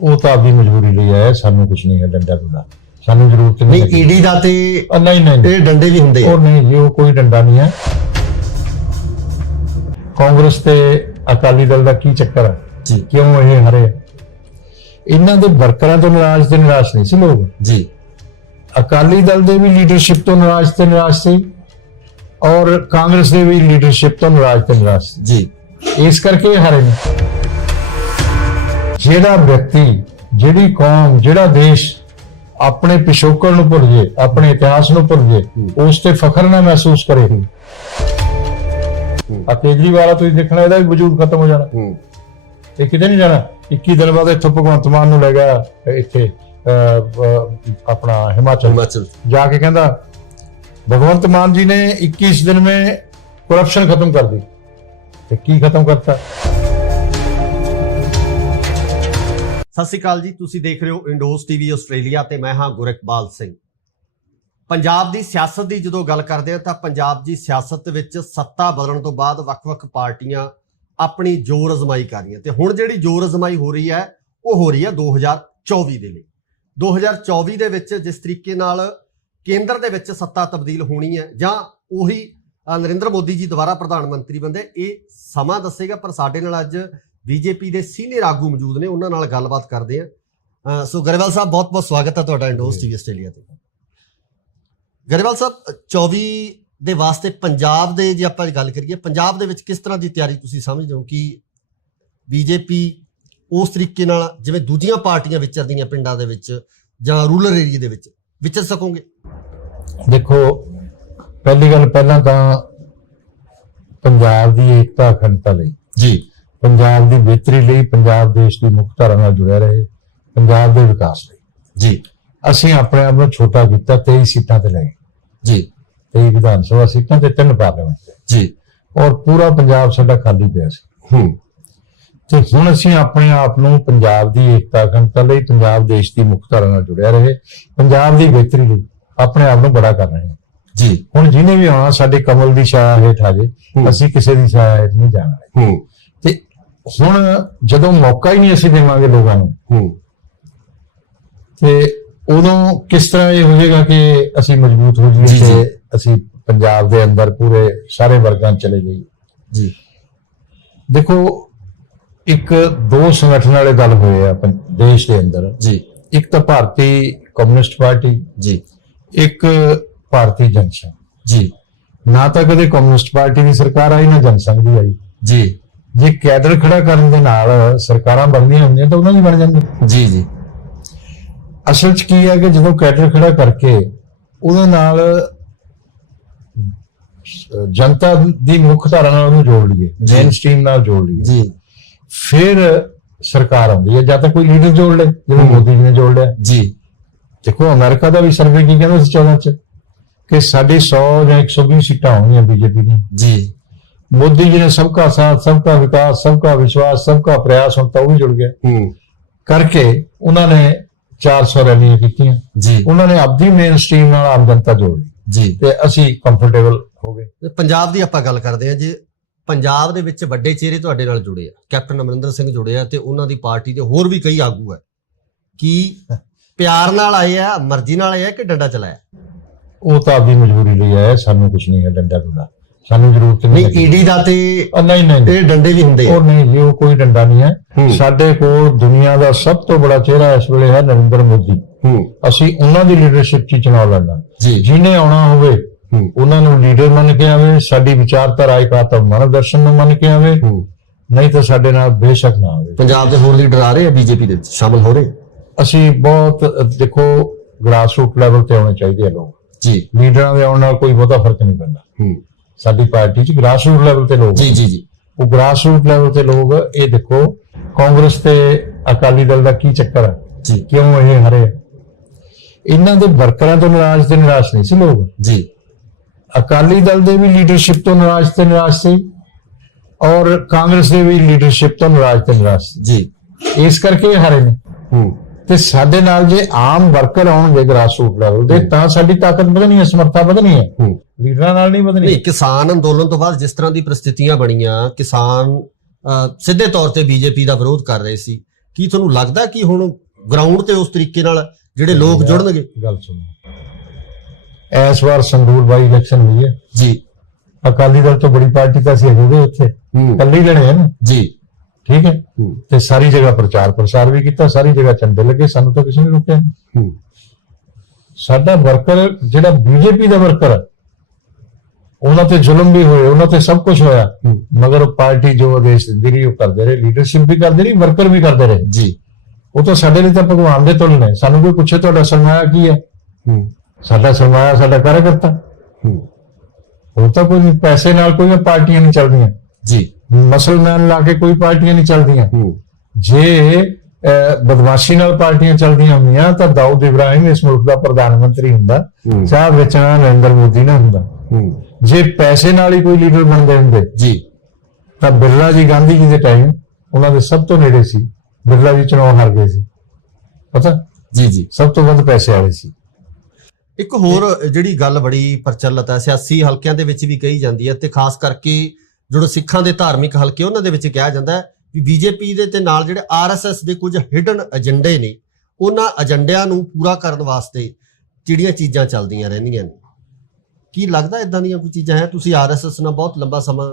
ਉਹ ਤਾਂ ਆਪਣੀ ਮਜਬੂਰੀ ਲਈ ਆਇਆ, ਸਾਨੂੰ ਕੁਝ ਨਹੀਂ ਹੈ ਡੰਡਾ ਡੁੰਡਾ, ਸਾਨੂੰ ਜ਼ਰੂਰਤ ਨਹੀਂ। ਈਡੀ ਦਾ ਤੇ ਨਹੀਂ ਇਹ ਡੰਡੇ ਵੀ ਹੁੰਦੇ ਆ। ਉਹ ਨਹੀਂ ਜੀ, ਉਹ ਕੋਈ ਡੰਡਾ ਨਹੀਂ ਹੈ। ਕਾਂਗਰਸ ਤੇ ਅਕਾਲੀ ਦਲ ਦਾ ਕੀ ਚੱਕਰ ਹੈ ਜੀ, ਕਿਉਂ ਇਹ ਹਰੇ? ਇਹਨਾਂ ਦੇ ਵਰਕਰਾਂ ਤੋਂ ਨਾਰਾਜ਼ ਤੇ ਨਿਰਾਸ਼ ਨਹੀਂ ਸੀ ਲੋਕ ਜੀ। ਅਕਾਲੀ ਦਲ ਦੇ ਵੀ ਲੀਡਰਸ਼ਿਪ ਤੋਂ ਨਾਰਾਜ਼ ਤੇ ਨਿਰਾਸ਼ ਸੀ, ਔਰ ਕਾਂਗਰਸ ਦੇ ਵੀ ਲੀਡਰਸ਼ਿਪ ਤੋਂ ਨਾਰਾਜ਼ ਤੇ ਨਿਰਾਸ਼ ਜੀ। ਇਸ ਕਰਕੇ ਹਾਰੇ ਨੇ। ਜਿਹੜਾ ਵਿਅਕਤੀ, ਜਿਹੜੀ ਕੌਮ, ਜਿਹੜਾ ਦੇਸ਼ ਆਪਣੇ ਪਿਛੋਕੜ ਨੂੰ ਭੁੱਲ ਜੇ, ਆਪਣੇ ਇਤਿਹਾਸ ਨੂੰ ਭੁੱਲ ਜੇ, ਉਸ ਤੇ ਫਖਰ ਨਾ ਮਹਿਸੂਸ ਕਰੇ। ਆ ਕੇਜਰੀਵਾਲ ਤੁਸੀਂ ਦੇਖਣਾ, ਇਹਦਾ ਵੀ ਵਜੂਦ ਖਤਮ ਹੋ ਜਾਣਾ, ਇਹ ਕਿਤੇ ਨਹੀਂ ਜਾਣਾ। 21 ਦਿਨ ਬਾਅਦ ਇੱਥੋਂ ਭਗਵੰਤ ਮਾਨ ਨੂੰ ਲੈ ਗਿਆ ਇੱਥੇ अपना हिमाचल जाके कहता भगवंत मान जी ने 21 दिन में करप्शन खत्म कर दी। तो की खत्म करता? ਸਤਿ ਸ਼੍ਰੀ ਅਕਾਲ ਜੀ, ਤੁਸੀਂ ਦੇਖ ਰਹੇ ਹੋ ਇੰਡੋਸ ਟੀਵੀ ਆਸਟ੍ਰੇਲੀਆ ਤੇ ਮੈਂ ਹਾਂ ਗੁਰਕਬਾਲ ਸਿੰਘ। ਪੰਜਾਬ ਦੀ ਸਿਆਸਤ ਦੀ ਜਦੋਂ ਗੱਲ ਕਰਦੇ ਹਾਂ ਤਾਂ ਪੰਜਾਬ ਦੀ ਸਿਆਸਤ ਵਿੱਚ ਸੱਤਾ ਬਦਲਣ ਤੋਂ ਬਾਅਦ ਵੱਖ-ਵੱਖ ਪਾਰਟੀਆਂ ਆਪਣੀ ਜ਼ੋਰ ਅਜ਼ਮਾਈ ਕਰ ਰਹੀਆਂ, ਤੇ ਹੁਣ ਜਿਹੜੀ ਜ਼ੋਰ ਅਜ਼ਮਾਈ ਹੋ ਰਹੀ ਹੈ ਉਹ ਹੋ ਰਹੀ ਹੈ 2024 ਦੇ ਲਈ। 2024 ਦੇ ਵਿੱਚ ਜਿਸ ਤਰੀਕੇ ਨਾਲ ਕੇਂਦਰ ਦੇ ਵਿੱਚ ਸੱਤਾ ਤਬਦੀਲ ਹੋਣੀ ਹੈ ਜਾਂ ਉਹੀ ਨਰਿੰਦਰ ਮੋਦੀ ਜੀ ਦੁਬਾਰਾ ਪ੍ਰਧਾਨ ਮੰਤਰੀ ਬਣਦੇ, ਇਹ ਸਮਾਂ ਦੱਸੇਗਾ। ਪਰ ਸਾਡੇ ਨਾਲ ਅੱਜ ਬੀਜੇਪੀ ਦੇ ਸੀਨੀਅਰ ਆਗੂ ਮੌਜੂਦ ਨੇ, ਉਹਨਾਂ ਨਾਲ ਗੱਲਬਾਤ ਕਰਦੇ ਹਾਂ। ਸੋ ਗਰੇਵਾਲ ਸਾਹਿਬ, ਬਹੁਤ ਬਹੁਤ ਸਵਾਗਤ ਹੈ ਤੁਹਾਡਾ ਇੰਡੋਸ ਟੀਵੀ ਆਸਟ੍ਰੇਲੀਆ ਤੇ। ਗਰੇਵਾਲ ਸਾਹਿਬ, 24 ਦੇ ਵਾਸਤੇ ਪੰਜਾਬ ਦੇ ਜੇ ਆਪਾਂ ਗੱਲ ਕਰੀਏ, ਪੰਜਾਬ ਦੇ ਵਿੱਚ ਕਿਸ ਤਰ੍ਹਾਂ ਦੀ ਤਿਆਰੀ ਤੁਸੀਂ ਸਮਝਦੇ ਹੋ ਕਿ ਬੀਜੇਪੀ ਉਸ ਤਰੀਕੇ ਨਾਲ ਜਿਵੇਂ ਦੂਜੀਆਂ ਪਾਰਟੀਆਂ ਵਿਚਰਦੀਆਂ ਪਿੰਡਾਂ ਦੇ ਵਿੱਚ ਜਾਂ ਰੂਰਲ ਏਰੀਆ ਦੇ ਵਿੱਚ ਵਿਚਰ ਸਕੋਗੇ? ਦੇਖੋ, ਪਹਿਲੀ ਗੱਲ, ਪਹਿਲਾਂ ਤਾਂ ਪੰਜਾਬ ਦੀ ਏਕਤਾ ਅਖੰਡਤਾ ਲਈ ਜੀ, ਪੰਜਾਬ ਦੀ ਬਿਹਤਰੀ ਲਈ, ਪੰਜਾਬ ਦੇਸ਼ ਦੀ ਮੁੱਖ ਧਾਰਾ ਨਾਲ ਜੁੜਿਆ ਰਹੇ, ਪੰਜਾਬ ਦੇ ਵਿਕਾਸ ਲਈ ਜੀ, ਅਸੀਂ ਆਪਣੇ ਆਪ ਨੂੰ ਛੋਟਾ ਕੀਤਾ, 23 ਸੀਟਾਂ ਤੇ ਲੈ ਗਏ ਜੀ, 23 ਵਿਧਾਨ ਸਭਾ ਸੀਟਾਂ ਤੇ 3 ਪਾਰਲੀਮੈਂਟ ਤੇ ਜੀ, ਔਰ ਪੂਰਾ ਪੰਜਾਬ ਸਾਡਾ ਖਾਲੀ ਪਿਆ ਸੀ। ਤੇ ਹੁਣ ਅਸੀਂ ਆਪਣੇ ਆਪ ਨੂੰ ਪੰਜਾਬ ਦੀ ਏਕਤਾ ਅਖੰਡਤਾ ਲਈ, ਪੰਜਾਬ ਦੇਸ਼ ਦੀ ਮੁੱਖ ਧਾਰਾ ਨਾਲ ਜੁੜਿਆ ਰਹੇ, ਪੰਜਾਬ ਦੀ ਬਿਹਤਰੀ ਲਈ ਆਪਣੇ ਆਪ ਨੂੰ ਬੜਾ ਕਰ ਰਹੇ ਹਾਂ ਜੀ। ਹੁਣ ਜਿਹਨੇ ਵੀ ਆਉਣਾ ਸਾਡੇ ਕਮਲ ਦੀ ਛਾਇਆ ਹੇਠ ਆ ਜੇ, ਅਸੀਂ ਕਿਸੇ ਦੀ ਛਾਇਆ ਹੇਠ ਨਹੀਂ ਜਾਣਾ। ਤੇ ਹੁਣ ਜਦੋਂ ਮੌਕਾ ਹੀ ਨਹੀਂ ਅਸੀਂ ਦੇਵਾਂਗੇ ਲੋਕਾਂ ਨੂੰ, ਤੇ ਉਦੋਂ ਕਿਸ ਤਰ੍ਹਾਂ ਇਹ ਹੋ ਜਾਏਗਾ ਕਿ ਅਸੀਂ ਮਜ਼ਬੂਤ ਹੋ ਜਾਈਏ ਤੇ ਅਸੀਂ ਪੰਜਾਬ ਦੇ ਅੰਦਰ ਪੂਰੇ ਸਾਰੇ ਵਰਗਾਂ 'ਚ ਚਲੇ ਜਾਈਏ ਜੀ। ਦੇਖੋ, ਇੱਕ ਦੋ ਸੰਗਠਨ ਵਾਲੇ ਦਲ ਹੋਏ ਆ ਦੇਸ਼ ਦੇ ਅੰਦਰ ਜੀ। ਇੱਕ ਤਾਂ ਭਾਰਤੀ ਕਮਿਊਨਿਸਟ ਪਾਰਟੀ ਜੀ, ਇੱਕ ਭਾਰਤੀ ਜਨਸੰਘ ਜੀ। ਨਾ ਤਾਂ ਕਦੇ ਕਮਿਊਨਿਸਟ ਪਾਰਟੀ ਦੀ ਸਰਕਾਰ ਆਈ, ਨਾ ਜਨਸੰਘ ਦੀ ਆਈ ਜੀ। ਜੇ ਕੈਡਰ ਖੜਾ ਕਰਨ ਦੇ ਨਾਲ ਸਰਕਾਰਾਂ ਬਣਦੀਆਂ ਹੁੰਦੀਆਂ ਤਾਂ ਉਹਨਾਂ ਦੀ ਬਣ ਜਾਂਦੀ। ਜੀ ਜੀ। ਅਸਲ 'ਚ ਕੀ ਹੈ ਕਿ ਜਦੋਂ ਕੈਡਰ ਖੜਾ ਕਰਕੇ ਉਹਦੇ ਨਾਲ ਜਨਤਾ ਦੀ ਮੁੱਖ ਧਾਰਾ ਨਾਲ ਉਹਨੂੰ ਜੋੜ ਲਈਏ, ਮੇਨ ਸਟ੍ਰੀਮ ਨਾਲ ਜੋੜ ਲਈਏ ਜੀ, ਫਿਰ ਸਰਕਾਰ ਆਉਂਦੀ ਹੈ। ਜਾਂ ਤਾਂ ਕੋਈ ਲੀਡਰ ਜੋੜ ਲੇ, ਜਿਵੇਂ ਮੋਦੀ ਜੀ ਨੇ ਜੋੜ ਲਿਆ ਜੀ। ਦੇਖੋ, ਅਮਰੀਕਾ ਦਾ ਵੀ ਸਰਵੇ ਕੀ ਕਹਿੰਦਾ ਸੀ 14 ਚ ਕਿ ਸਾਡੀ 100 ਜਾਂ 120 ਸੀਟਾਂ ਹੋਣਗੀਆਂ ਬੀਜੇਪੀ ਦੀਆਂ ਜੀ। ਮੋਦੀ ਜੀ ਨੇ ਸਬਕਾ ਸਾਥ, ਸਬਕਾ ਵਿਕਾਸ, ਸਬਕਾ ਵਿਸ਼ਵਾਸ, ਸਬਕਾ ਪ੍ਰयास ਹੁਣ ਤਾਂ ਉਹ ਵੀ ਜੁੜ ਗਿਆ ਕਰਕੇ ਉਹਨਾਂ ਨੇ 400 ਰੈਲੀਆਂ ਕੀਤੀਆਂ ਜੀ। ਉਹਨਾਂ ਨੇ ਆਪਣੀ ਮੇਨ ਸਟ੍ਰੀਮ ਨਾਲ ਆਮ ਜਨਤਾ ਜੋੜ ਲਈ ਜੀ, ਤੇ ਅਸੀਂ ਕੰਫਰਟੇਬਲ ਹੋ ਗਏ। ਪੰਜਾਬ ਦੀ ਆਪਾਂ ਗੱਲ ਕਰਦੇ ਹਾਂ ਜੀ। ਪੰਜਾਬ ਦੇ ਵਿੱਚ ਵੱਡੇ ਚਿਹਰੇ ਤੁਹਾਡੇ ਨਾਲ ਜੁੜੇ ਆ, ਕੈਪਟਨ ਅਮਰਿੰਦਰ ਸਿੰਘ ਜੁੜੇ ਆ ਤੇ ਉਹਨਾਂ ਦੀ ਪਾਰਟੀ ਦੇ ਹੋਰ ਵੀ ਕਈ ਆਗੂ ਆ। ਕੀ ਪਿਆਰ ਨਾਲ ਆਏ ਆ, ਮਰਜ਼ੀ ਨਾਲ ਆਏ ਆ ਕਿ ਡੰਡਾ ਚਲਾਇਆ? ਉਹ ਤਾਂ ਆਪਣੀ ਮਜਬੂਰੀ ਲਈ ਆਇਆ, ਸਾਨੂੰ ਕੁਝ ਨਹੀਂ ਹੈ ਡੰਡਾ ਡੁੰਡਾ, ਸਾਨੂੰ ਜ਼ਰੂਰਤ ਨਹੀਂ। ਈਡੀ ਦਾ ਤੇ ਨਹੀਂ ਡੰਡੇ ਵੀ ਹੁੰਦੇ ਆ। ਉਹ ਨਹੀਂ ਜੀ, ਉਹ ਕੋਈ ਡੰਡਾ ਨਹੀਂ ਹੈ। ਸਾਡੇ ਕੋਲ ਦੁਨੀਆ ਦਾ ਸਭ ਤੋਂ ਬੜਾ ਚਿਹਰਾ ਇਸ ਵੇਲੇ ਹੈ ਨਰਿੰਦਰ ਮੋਦੀ। ਅਸੀਂ ਉਹਨਾਂ ਦੀ ਲੀਡਰਸ਼ਿਪ 'ਚ ਚੁਣਾਵ ਲੜਨਾ। ਜਿਹਨੇ ਆਉਣਾ ਹੋਵੇ ਉਹਨਾਂ ਨੂੰ ਲੀਡਰ ਮੰਨ ਕੇ ਆਵੇ, ਸਾਡੀ ਵਿਚਾਰਧਾਰਾ ਇਕਾਤਮ ਮਾਨਵ ਦਰਸ਼ਨ ਨੂੰ ਮੰਨ ਕੇ ਆਵੇ, ਨਹੀਂ ਤਾਂ ਸਾਡੇ ਨਾਲ ਬੇਸ਼ੱਕ ਨਾ ਆਵੇ। ਪੰਜਾਬ ਦੇ ਹੋਰ ਲੀਡਰ ਆ ਰਹੇ ਆ ਬੀਜੇਪੀ ਦੇ ਵਿੱਚ ਸ਼ਾਮਲ ਹੋ ਰਹੇ? ਅਸੀਂ ਬਹੁਤ ਦੇਖੋ, ਗ੍ਰਾਸ ਰੂਟ ਲੈਵਲ ਤੇ ਆਉਣੇ ਚਾਹੀਦੇ ਆ ਲੋਕ ਜੀ। ਲੀਡਰਾਂ ਦੇ ਆਉਣ ਨਾਲ ਕੋਈ ਬਹੁਤਾ ਫਰਕ ਨਹੀਂ ਪੈਂਦਾ। ਸਾਡੀ ਪਾਰਟੀ 'ਚ ਗ੍ਰਾਸ ਰੂਟ ਲੈਵਲ ਤੇ ਲੋਕ ਜੀ। ਉਹ ਗ੍ਰਾਸ ਰੂਟ ਲੈਵਲ ਤੇ ਲੋਕ, ਇਹ ਦੇਖੋ ਕਾਂਗਰਸ ਤੇ ਅਕਾਲੀ ਦਲ ਦਾ ਕੀ ਚੱਕਰ ਹੈ ਜੀ, ਕਿਉਂ ਇਹ ਹਰੇ? ਇਹਨਾਂ ਦੇ ਵਰਕਰਾਂ ਤੋਂ ਨਾਰਾਜ਼ ਤੇ ਨਿਰਾਸ਼ ਨਹੀਂ ਸੀ ਲੋਕ ਜੀ। ਅਕਾਲੀ ਦਲ ਦੇ ਵੀ ਲੀਡਰਸ਼ਿਪ ਤੋਂ ਨਾਰਾਜ਼ ਤੇ ਨਿਰਾਸ਼ ਸੀ, ਔਰ ਕਾਂਗਰਸ ਦੇ ਵੀ ਲੀਡਰਸ਼ਿਪ ਤੋਂ ਨਾਰਾਜ਼ ਤੇ ਨਿਰਾਸ਼ ਜੀ। ਇਸ ਕਰਕੇ ਇਹ ਹਾਰੇ ਨੇ। ਤੇ ਸਾਡੇ ਨਾਲ ਜੇ ਆਮ ਵਰਕਰ ਆਉਣਗੇ ਗ੍ਰਾਸ ਰੂਟ ਲੈਵਲ ਦੇ, ਤਾਂ ਸਾਡੀ ਤਾਕਤ ਵਧਣੀ ਹੈ, ਸਮਰੱਥਾ ਵਧਣੀ ਹੈ, ਲੀਡਰਾਂ ਨਾਲ ਨਹੀਂ ਵਧਣੀ। ਕਿਸਾਨ ਅੰਦੋਲਨ ਤੋਂ ਬਾਅਦ ਜਿਸ ਤਰ੍ਹਾਂ ਦੀ ਪ੍ਰਸਥਿਤੀਆਂ ਬਣੀਆਂ, ਕਿਸਾਨ ਸਿੱਧੇ ਤੌਰ ਤੇ ਬੀਜੇਪੀ ਦਾ ਵਿਰੋਧ ਕਰ ਰਹੇ ਸੀ, ਕੀ ਤੁਹਾਨੂੰ ਲੱਗਦਾ ਕਿ ਹੁਣ ਗਰਾਊਂਡ ਤੇ ਉਸ ਤਰੀਕੇ ਨਾਲ ਜਿਹੜੇ ਲੋਕ ਜੁੜਨਗੇ? ਗੱਲ ਸੁਣੋ, ਇਸ ਵਾਰ ਸੰਗਰੂਰ ਬਾਈ ਇਲੈਕਸ਼ਨ ਹੋਈ ਹੈ ਜੀ। ਅਕਾਲੀ ਦਲ ਤੋਂ ਬੜੀ ਪਾਰਟੀ ਤਾਂ ਅਸੀਂ ਹੋਵੇ ਉੱਥੇ ਇਕੱਲੇ ਹੀ ਲੜੇ ਹਨ ਜੀ, ਠੀਕ ਹੈ। ਤੇ ਸਾਰੀ ਜਗ੍ਹਾ ਪ੍ਰਚਾਰ ਪ੍ਰਸਾਰ ਵੀ ਕੀਤਾ, ਸਾਰੀ ਜਗ੍ਹਾ ਝੰਡੇ ਲੱਗੇ, ਸਾਨੂੰ ਤਾਂ ਕਿਸੇ ਨੇ ਰੋਕਿਆ ਨਹੀਂ। ਸਾਡਾ ਵਰਕਰ ਜਿਹੜਾ ਬੀਜੇਪੀ ਦਾ ਵਰਕਰ, ਉਹਨਾਂ ਤੇ ਜ਼ੁਲਮ ਵੀ ਹੋਏ, ਉਹਨਾਂ ਤੇ ਸਭ ਕੁਝ ਹੋਇਆ, ਮਗਰ ਪਾਰਟੀ ਜੋ ਆਦੇਸ਼ ਦਿੰਦੀ ਰਹੀ ਉਹ ਕਰਦੇ ਰਹੇ, ਲੀਡਰਸ਼ਿਪ ਵੀ ਕਰਦੇ ਰਹੀ, ਵਰਕਰ ਵੀ ਕਰਦੇ ਰਹੇ ਜੀ। ਉਹ ਤਾਂ ਸਾਡੇ ਲਈ ਤਾਂ ਭਗਵਾਨ ਦੇ ਤੁਲ ਨੇ। ਸਾਨੂੰ ਕੋਈ ਪੁੱਛੇ ਤੁਹਾਡਾ ਸਰਮਾਇਆ ਕੀ ਹੈ? ਸਾਡਾ ਸਰਮਾਇਆ ਸਾਡਾ ਕਾਰਜਕਰਤਾ। ਉਹ ਤਾਂ ਕੋਈ ਪੈਸੇ ਨਾਲ ਕੋਈ ਪਾਰਟੀਆਂ ਨਹੀਂ ਚੱਲਦੀਆਂ ਜੀ, ਮੁਸਲਮਾਨ ਲਾ ਕੇ ਕੋਈ ਪਾਰਟੀਆਂ ਨਹੀਂ ਚੱਲਦੀਆਂ। ਜੇ ਬਦਮਾਸ਼ੀ ਨਾਲ ਪਾਰਟੀਆਂ ਚੱਲਦੀਆਂ ਹੁੰਦੀਆਂ ਤਾਂ ਦਾਊਦ ਇਬਰਾਹਿਮ ਇਸ ਮੁਲਕ ਦਾ ਪ੍ਰਧਾਨ ਮੰਤਰੀ ਹੁੰਦਾ, ਚਾਹ ਵੇਚਣਾ ਨਰਿੰਦਰ ਮੋਦੀ ਨਾ ਹੁੰਦਾ। ਜੇ ਪੈਸੇ ਨਾਲ ਹੀ ਕੋਈ ਲੀਡਰ ਬਣਦੇ ਹੁੰਦੇ ਜੀ, ਤਾਂ ਬਿਰਲਾ ਜੀ ਗਾਂਧੀ ਜੀ ਦੇ ਟਾਈਮ ਉਹਨਾਂ ਦੇ ਸਭ ਤੋਂ ਨੇੜੇ ਸੀ, ਬਿਰਲਾ ਜੀ ਚੁਣਾਵ ਹਾਰ ਗਏ ਸੀ, ਪਤਾ ਜੀ ਜੀ, ਸਭ ਤੋਂ ਵੱਧ ਪੈਸੇ ਵਾਲੇ ਸੀ। ਇੱਕ ਹੋਰ ਜਿਹੜੀ ਗੱਲ ਬੜੀ ਪ੍ਰਚਲਿਤ ਹੈ, ਸਿਆਸੀ ਹਲਕਿਆਂ ਦੇ ਵਿੱਚ ਵੀ ਕਹੀ ਜਾਂਦੀ ਹੈ, ਤੇ ਖਾਸ ਕਰਕੇ ਜਿਹੜੇ ਸਿੱਖਾਂ ਦੇ ਧਾਰਮਿਕ ਹਲਕੇ ਉਹਨਾਂ ਦੇ ਵਿੱਚ ਕਿਹਾ ਜਾਂਦਾ ਹੈ ਵੀ ਬੀਜੇਪੀ ਦੇ ਤੇ ਨਾਲ ਜਿਹੜੇ ਆਰਐਸਐਸ ਦੇ ਕੁਝ ਹਿਡਨ ਏਜੰਡੇ ਨੇ, ਉਹਨਾਂ ਏਜੰਡਿਆਂ ਨੂੰ ਪੂਰਾ ਕਰਨ ਵਾਸਤੇ ਜਿਹੜੀਆਂ ਚੀਜ਼ਾਂ ਚੱਲਦੀਆਂ ਰਹਿੰਦੀਆਂ ਨੇ। ਕੀ ਲੱਗਦਾ ਇਦਾਂ ਦੀਆਂ ਕੋਈ ਚੀਜ਼ਾਂ ਹੈ? ਤੁਸੀਂ ਆਰਐਸਐਸ ਨਾਲ ਬਹੁਤ ਲੰਬਾ ਸਮਾਂ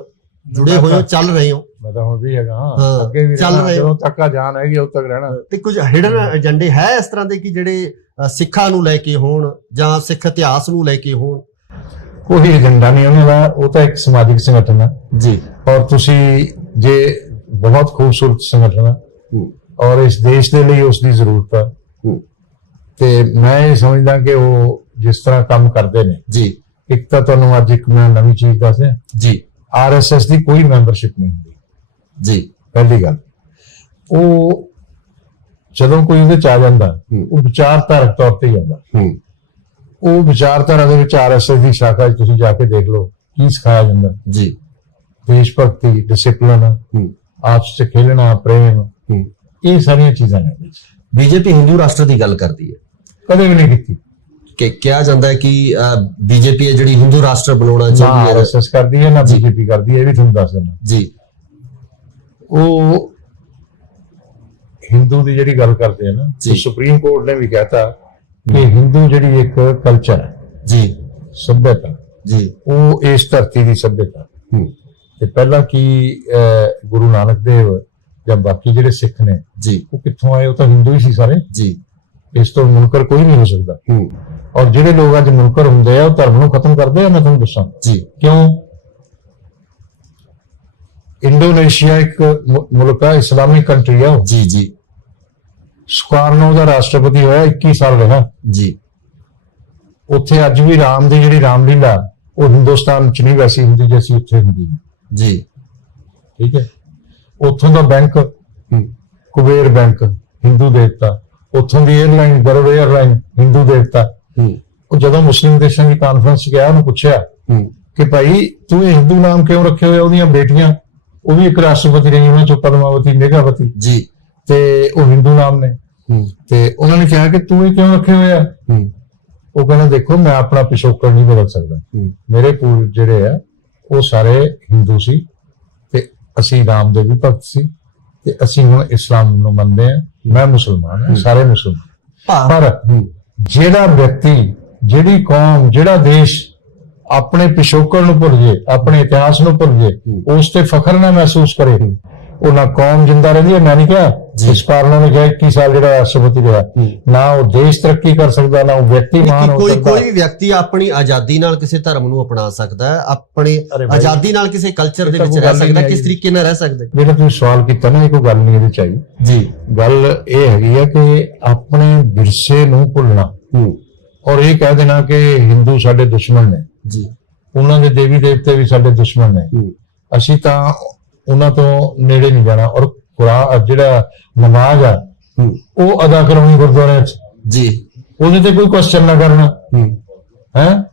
ਜੁੜੇ ਹੋਏ ਹੋ, ਚੱਲ ਰਹੇ ਹੋ। ਮੈਂ ਤਾਂ ਹੁਣ ਵੀ ਹੈਗਾ, ਅੱਗੇ ਵੀ ਚੱਲ ਰਹੇ ਹੋ, ਜਦੋਂ ਤੱਕ ਜਾਨ ਹੈਗੀ ਉਦੋਂ ਤੱਕ ਰਹਿਣਾ। ਤੇ ਕੁਝ ਹਿਡਨ ਏਜੰਡੇ ਹੈ ਇਸ ਤਰ੍ਹਾਂ ਦੇ ਕਿ ਜਿਹੜੇ ਸਿੱਖਾਂ ਨੂੰ ਲੈ ਕੇ ਹੋਣ ਜਾਂ ਸਿੱਖ ਇਤਿਹਾਸ ਨੂੰ ਲੈ ਕੇ ਹੋਣ? ਕੋਈ ਏਜੰਡਾ ਨਹੀਂ ਉਹਨਾਂ ਦਾ, ਉਹ ਤਾਂ ਇੱਕ ਸਮਾਜਿਕ ਸੰਗਠਨ ਹੈ ਜੀ। ਔਰ ਤੁਸੀਂ ਜੇ ਬਹੁਤ ਖੂਬਸੂਰਤ ਸੰਗਠਨ ਹੈ, ਔਰ ਇਸ ਦੇਸ਼ ਦੇ ਲਈ ਉਸ ਦੀ ਜ਼ਰੂਰਤ ਹੈ। ਤੇ ਮੈਂ ਇਹ ਸਮਝਦਾ ਕਿ ਉਹ ਜਿਸ ਤਰ੍ਹਾਂ ਕੰਮ ਕਰਦੇ ਨੇ ਜੀ, ਇੱਕ ਤਾਂ ਤੁਹਾਨੂੰ ਅੱਜ ਇੱਕ ਮੈਂ ਨਵੀਂ ਚੀਜ਼ ਦੱਸਿਆ ਜੀ, ਆਰਐਸਐਸ ਦੀ ਕੋਈ ਮੈਂਬਰਸ਼ਿਪ ਨਹੀਂ ਹੁੰਦੀ ਜੀ। ਪਹਿਲੀ ਗੱਲ, ਉਹ ਜਦੋਂ ਕੋਈ ਇਹਦੇ ਚ ਆ ਜਾਂਦਾ ਉਹ ਵਿਚਾਰਧਾਰਕ ਤੌਰ ਤੇ ਹੀ ਆਉਂਦਾ। ਉਹ ਵਿਚਾਰਧਾਰਾ ਦੇ ਵਿੱਚ ਆਰਐਸਐਸ ਦੀ ਸ਼ਾਖਾ 'ਚ ਤੁਸੀਂ ਜਾ ਕੇ ਦੇਖ ਲਓ ਕੀ ਸਿਖਾਇਆ ਜਾਂਦਾ ਜੀ। ਦੇਸ਼ ਭਗਤੀ, ਡਿਸਪਲਿਨ, ਆਪਸ 'ਚ ਖੇਲਣਾ, ਪ੍ਰੇਮ, ਇਹ ਸਾਰੀਆਂ ਚੀਜ਼ਾਂ ਨੇ। ਬੀਜੇਪੀ ਹਿੰਦੂ ਰਾਸ਼ਟਰ ਦੀ ਗੱਲ ਕਰਦੀ ਹੈ, ਕਦੇ ਵੀ ਨਹੀਂ ਕੀਤੀ। ਕਿ ਕਿਹਾ ਜਾਂਦਾ ਹੈ ਕਿ ਬੀਜੇਪੀ ਹੈ ਜਿਹੜੀ ਹਿੰਦੂ ਰਾਸ਼ਟਰ ਬਣਾਉਣਾ ਨਾ ਚਾਹੁੰਦੀ ਹੈ। ਆਰਐਸਐਸ ਕਰਦੀ ਹੈ ਨਾ ਬੀਜੇਪੀ ਕਰਦੀ ਹੈ, ਇਹ ਵੀ ਤੁਹਾਨੂੰ ਦੱਸ ਦਿੰਦਾ ਜੀ। ਉਹ ਹਿੰਦੂ ਦੀ ਜਿਹੜੀ ਗੱਲ ਕਰਦੇ ਆ ਨਾ, ਜੀ। ਸੁਪਰੀਮ ਕੋਰਟ ਨੇ ਵੀ ਕਹਿਤਾ ਕਿ ਹਿੰਦੂ ਜਿਹੜੀ ਇੱਕ ਕਲਚਰ ਹੈ ਜੀ, ਸੱਭਿਅਤਾ ਜੀ, ਉਹ ਇਸ ਧਰਤੀ ਦੀ ਸੱਭਿਅਤਾ। ਤੇ ਪਹਿਲਾਂ ਕੀ ਗੁਰੂ ਨਾਨਕ ਦੇਵ ਜਾਂ ਬਾਕੀ ਜਿਹੜੇ ਸਿੱਖ ਨੇ ਜੀ, ਉਹ ਕਿੱਥੋਂ ਆਏ? ਉਹ ਤਾਂ ਹਿੰਦੂ ਹੀ ਸੀ ਸਾਰੇ। ਜੀ। ਇਸ ਤੋਂ ਮੁਨਕਰ ਕੋਈ ਨਹੀਂ ਹੋ ਸਕਦਾ। ਔਰ ਜਿਹੜੇ ਲੋਕ ਅੱਜ ਮੁਨਕਰ ਹੁੰਦੇ ਆ ਉਹ ਧਰਮ ਨੂੰ ਖਤਮ ਕਰਦੇ ਆ। ਮੈਂ ਤੁਹਾਨੂੰ ਦੱਸਾਂ ਜੀ ਕਿਉਂ। ਇੰਡੋਨੇਸ਼ੀਆ ਇੱਕ ਮੁਲਕ ਹੈ, ਇਸਲਾਮਿਕ ਕੰਟਰੀ ਹੈ ਉਹ। ਜੀ, ਜੀ, ਸੁਕਾਰਨੋ ਦਾ ਰਾਸ਼ਟਰਪਤੀ ਹੋਇਆ, 21 ਸਾਲ ਰਿਹਾ ਜੀ। ਉੱਥੇ ਅੱਜ ਵੀ ਰਾਮ ਦੀ ਜਿਹੜੀ ਰਾਮਲੀਲਾ ਉਹ ਹਿੰਦੁਸਤਾਨ ਚ ਨਹੀਂ ਵੈਸੀ ਹੁੰਦੀ ਜੈਸੀ ਉੱਥੇ ਹੁੰਦੀ ਹੈ। ਜੀ, ਠੀਕ ਹੈ। ਉੱਥੋਂ ਦਾ ਬੈਂਕ ਕੁਬੇਰ ਬੈਂਕ ਹਿੰਦੂ ਦੇਵਤਾ, ਉੱਥੋਂ ਦੀ 에ਅਰਲਾਈਨ ਗਰੁੜ 에ਅਰਲਾਈਨ ਹਿੰਦੂ ਦੇਵਤਾ। ਉਹ ਜਦੋਂ ਮੁਸਲਿਮ ਦੇਸ਼ਾਂ ਦੀ ਕਾਨਫਰੰਸ ਗਿਆ ਉਹਨੂੰ ਪੁੱਛਿਆ ਕਿ ਭਾਈ ਤੂੰ ਇਹ ਹਿੰਦੂ ਨਾਮ ਕਿਉਂ ਰੱਖੇ ਹੋਏ? ਉਹਦੀਆਂ ਬੇਟੀਆਂ ਉਹ ਵੀ ਇੱਕ ਰਾਸ਼ਟਰਪਤੀ ਰਹੀ, ਉਹਨਾਂ ਚੋਂ ਪਦਮਾਵਤੀ, ਮੇਘਾਵਤੀ ਜੀ, ਤੇ ਉਹ ਹਿੰਦੂ ਨਾਮ ਨੇ। ਤੇ ਉਹਨਾਂ ਨੇ ਕਿਹਾ ਕਿ ਤੂੰ ਇਹ ਕਿਉਂ ਰੱਖੇ ਹੋਏ ਆ? ਉਹ ਕਹਿੰਦਾ ਦੇਖੋ ਮੈਂ ਆਪਣਾ ਪਿਛੋਕੜ ਨਹੀਂ ਬਦਲ ਸਕਦਾ। ਮੇਰੇ ਪੂਰਵਜ ਜਿਹੜੇ ਆ ਉਹ ਸਾਰੇ ਹਿੰਦੂ ਸੀ ਤੇ ਅਸੀਂ ਰਾਮ ਦੇ ਵੀ ਭਗਤ ਸੀ ਤੇ ਅਸੀਂ ਹੁਣ ਇਸਲਾਮ ਨੂੰ ਮੰਨਦੇ ਆ। ਮੈਂ ਮੁਸਲਮਾਨ ਹਾਂ, ਸਾਰੇ ਮੁਸਲਮਾਨ। ਪਰ ਜਿਹੜਾ ਵਿਅਕਤੀ, ਜਿਹੜੀ ਕੌਮ, ਜਿਹੜਾ ਦੇਸ਼ ਆਪਣੇ ਪਿਛੋਕੜ ਨੂੰ ਭੁੱਲ ਜੇ, ਆਪਣੇ ਇਤਿਹਾਸ ਨੂੰ ਭੁੱਲ ਜੇ, ਉਸ ਤੇ ਫਖਰ ਨਾ ਮਹਿਸੂਸ ਕਰੇ, ਉਹ ਨਾ ਕੌਮ ਜਿੰਦਾ ਰਹਿੰਦੀ ਹੈ। ਮੈਂ ਨਹੀਂ ਕਿਹਾ ਇਸ ਕਾਰਨ ਉਹਨੇ ਕਿਹਾ 21 ਸਾਲ ਜਿਹੜਾ ਰਾਸ਼ਟਰਪਤੀ ਰਿਹਾ, ਨਾ ਉਹ ਦੇਸ਼ ਤਰੱਕੀ ਕਰ ਸਕਦਾ, ਨਾ ਉਹ ਵਿਅਕਤੀ ਮਹਾਨ ਹੋ ਸਕਦਾ। ਕੋਈ ਵੀ ਵਿਅਕਤੀ ਆਪਣੀ ਆਜ਼ਾਦੀ ਨਾਲ ਕਿਸੇ ਧਰਮ ਨੂੰ ਅਪਣਾ ਸਕਦਾ ਹੈ, ਆਪਣੀ ਆਜ਼ਾਦੀ ਨਾਲ ਕਿਸੇ ਕਲਚਰ ਦੇ ਵਿੱਚ ਰਹਿ ਸਕਦਾ। ਕਿਸ ਤਰੀਕੇ ਨਾਲ ਰਹਿ ਸਕਦਾ? ਜਿਹੜਾ ਤੁਸੀਂ ਸਵਾਲ ਕੀਤਾ ਨਾ, ਇਹ ਕੋਈ ਗੱਲ ਨਹੀਂ ਇਹਦੇ ਚ ਆਈ ਜੀ। ਗੱਲ ਇਹ ਹੈਗੀ ਹੈ ਕਿ ਆਪਣੇ ਵਿਰਸੇ ਨੂੰ ਭੁੱਲਣਾ ਔਰ ਇਹ ਕਹਿ ਦੇਣਾ ਕਿ ਹਿੰਦੂ ਸਾਡੇ ਦੁਸ਼ਮਣ ਨੇ ਜੀ, ਉਹਨਾਂ ਦੇ ਦੇਵੀ ਦੇਵਤੇ ਵੀ ਸਾਡੇ ਦੁਸ਼ਮਣ ਨੇ, ਅਸੀਂ ਤਾਂ ਉਹਨਾਂ ਤੋਂ ਨੇੜੇ ਨਹੀਂ ਜਾਣਾ। ਔਰ ਕੁਰਾਨ ਜਿਹੜਾ ਨਮਾਜ਼ ਆ ਉਹ ਅਦਾ ਕਰਾਉਣੀ ਗੁਰਦੁਆਰਿਆਂ 'ਚ ਜੀ, ਉਹਦੇ ਤੇ ਕੋਈ ਕੁਐਸਚਨ ਨਾ ਕਰਨਾ ਹੈ।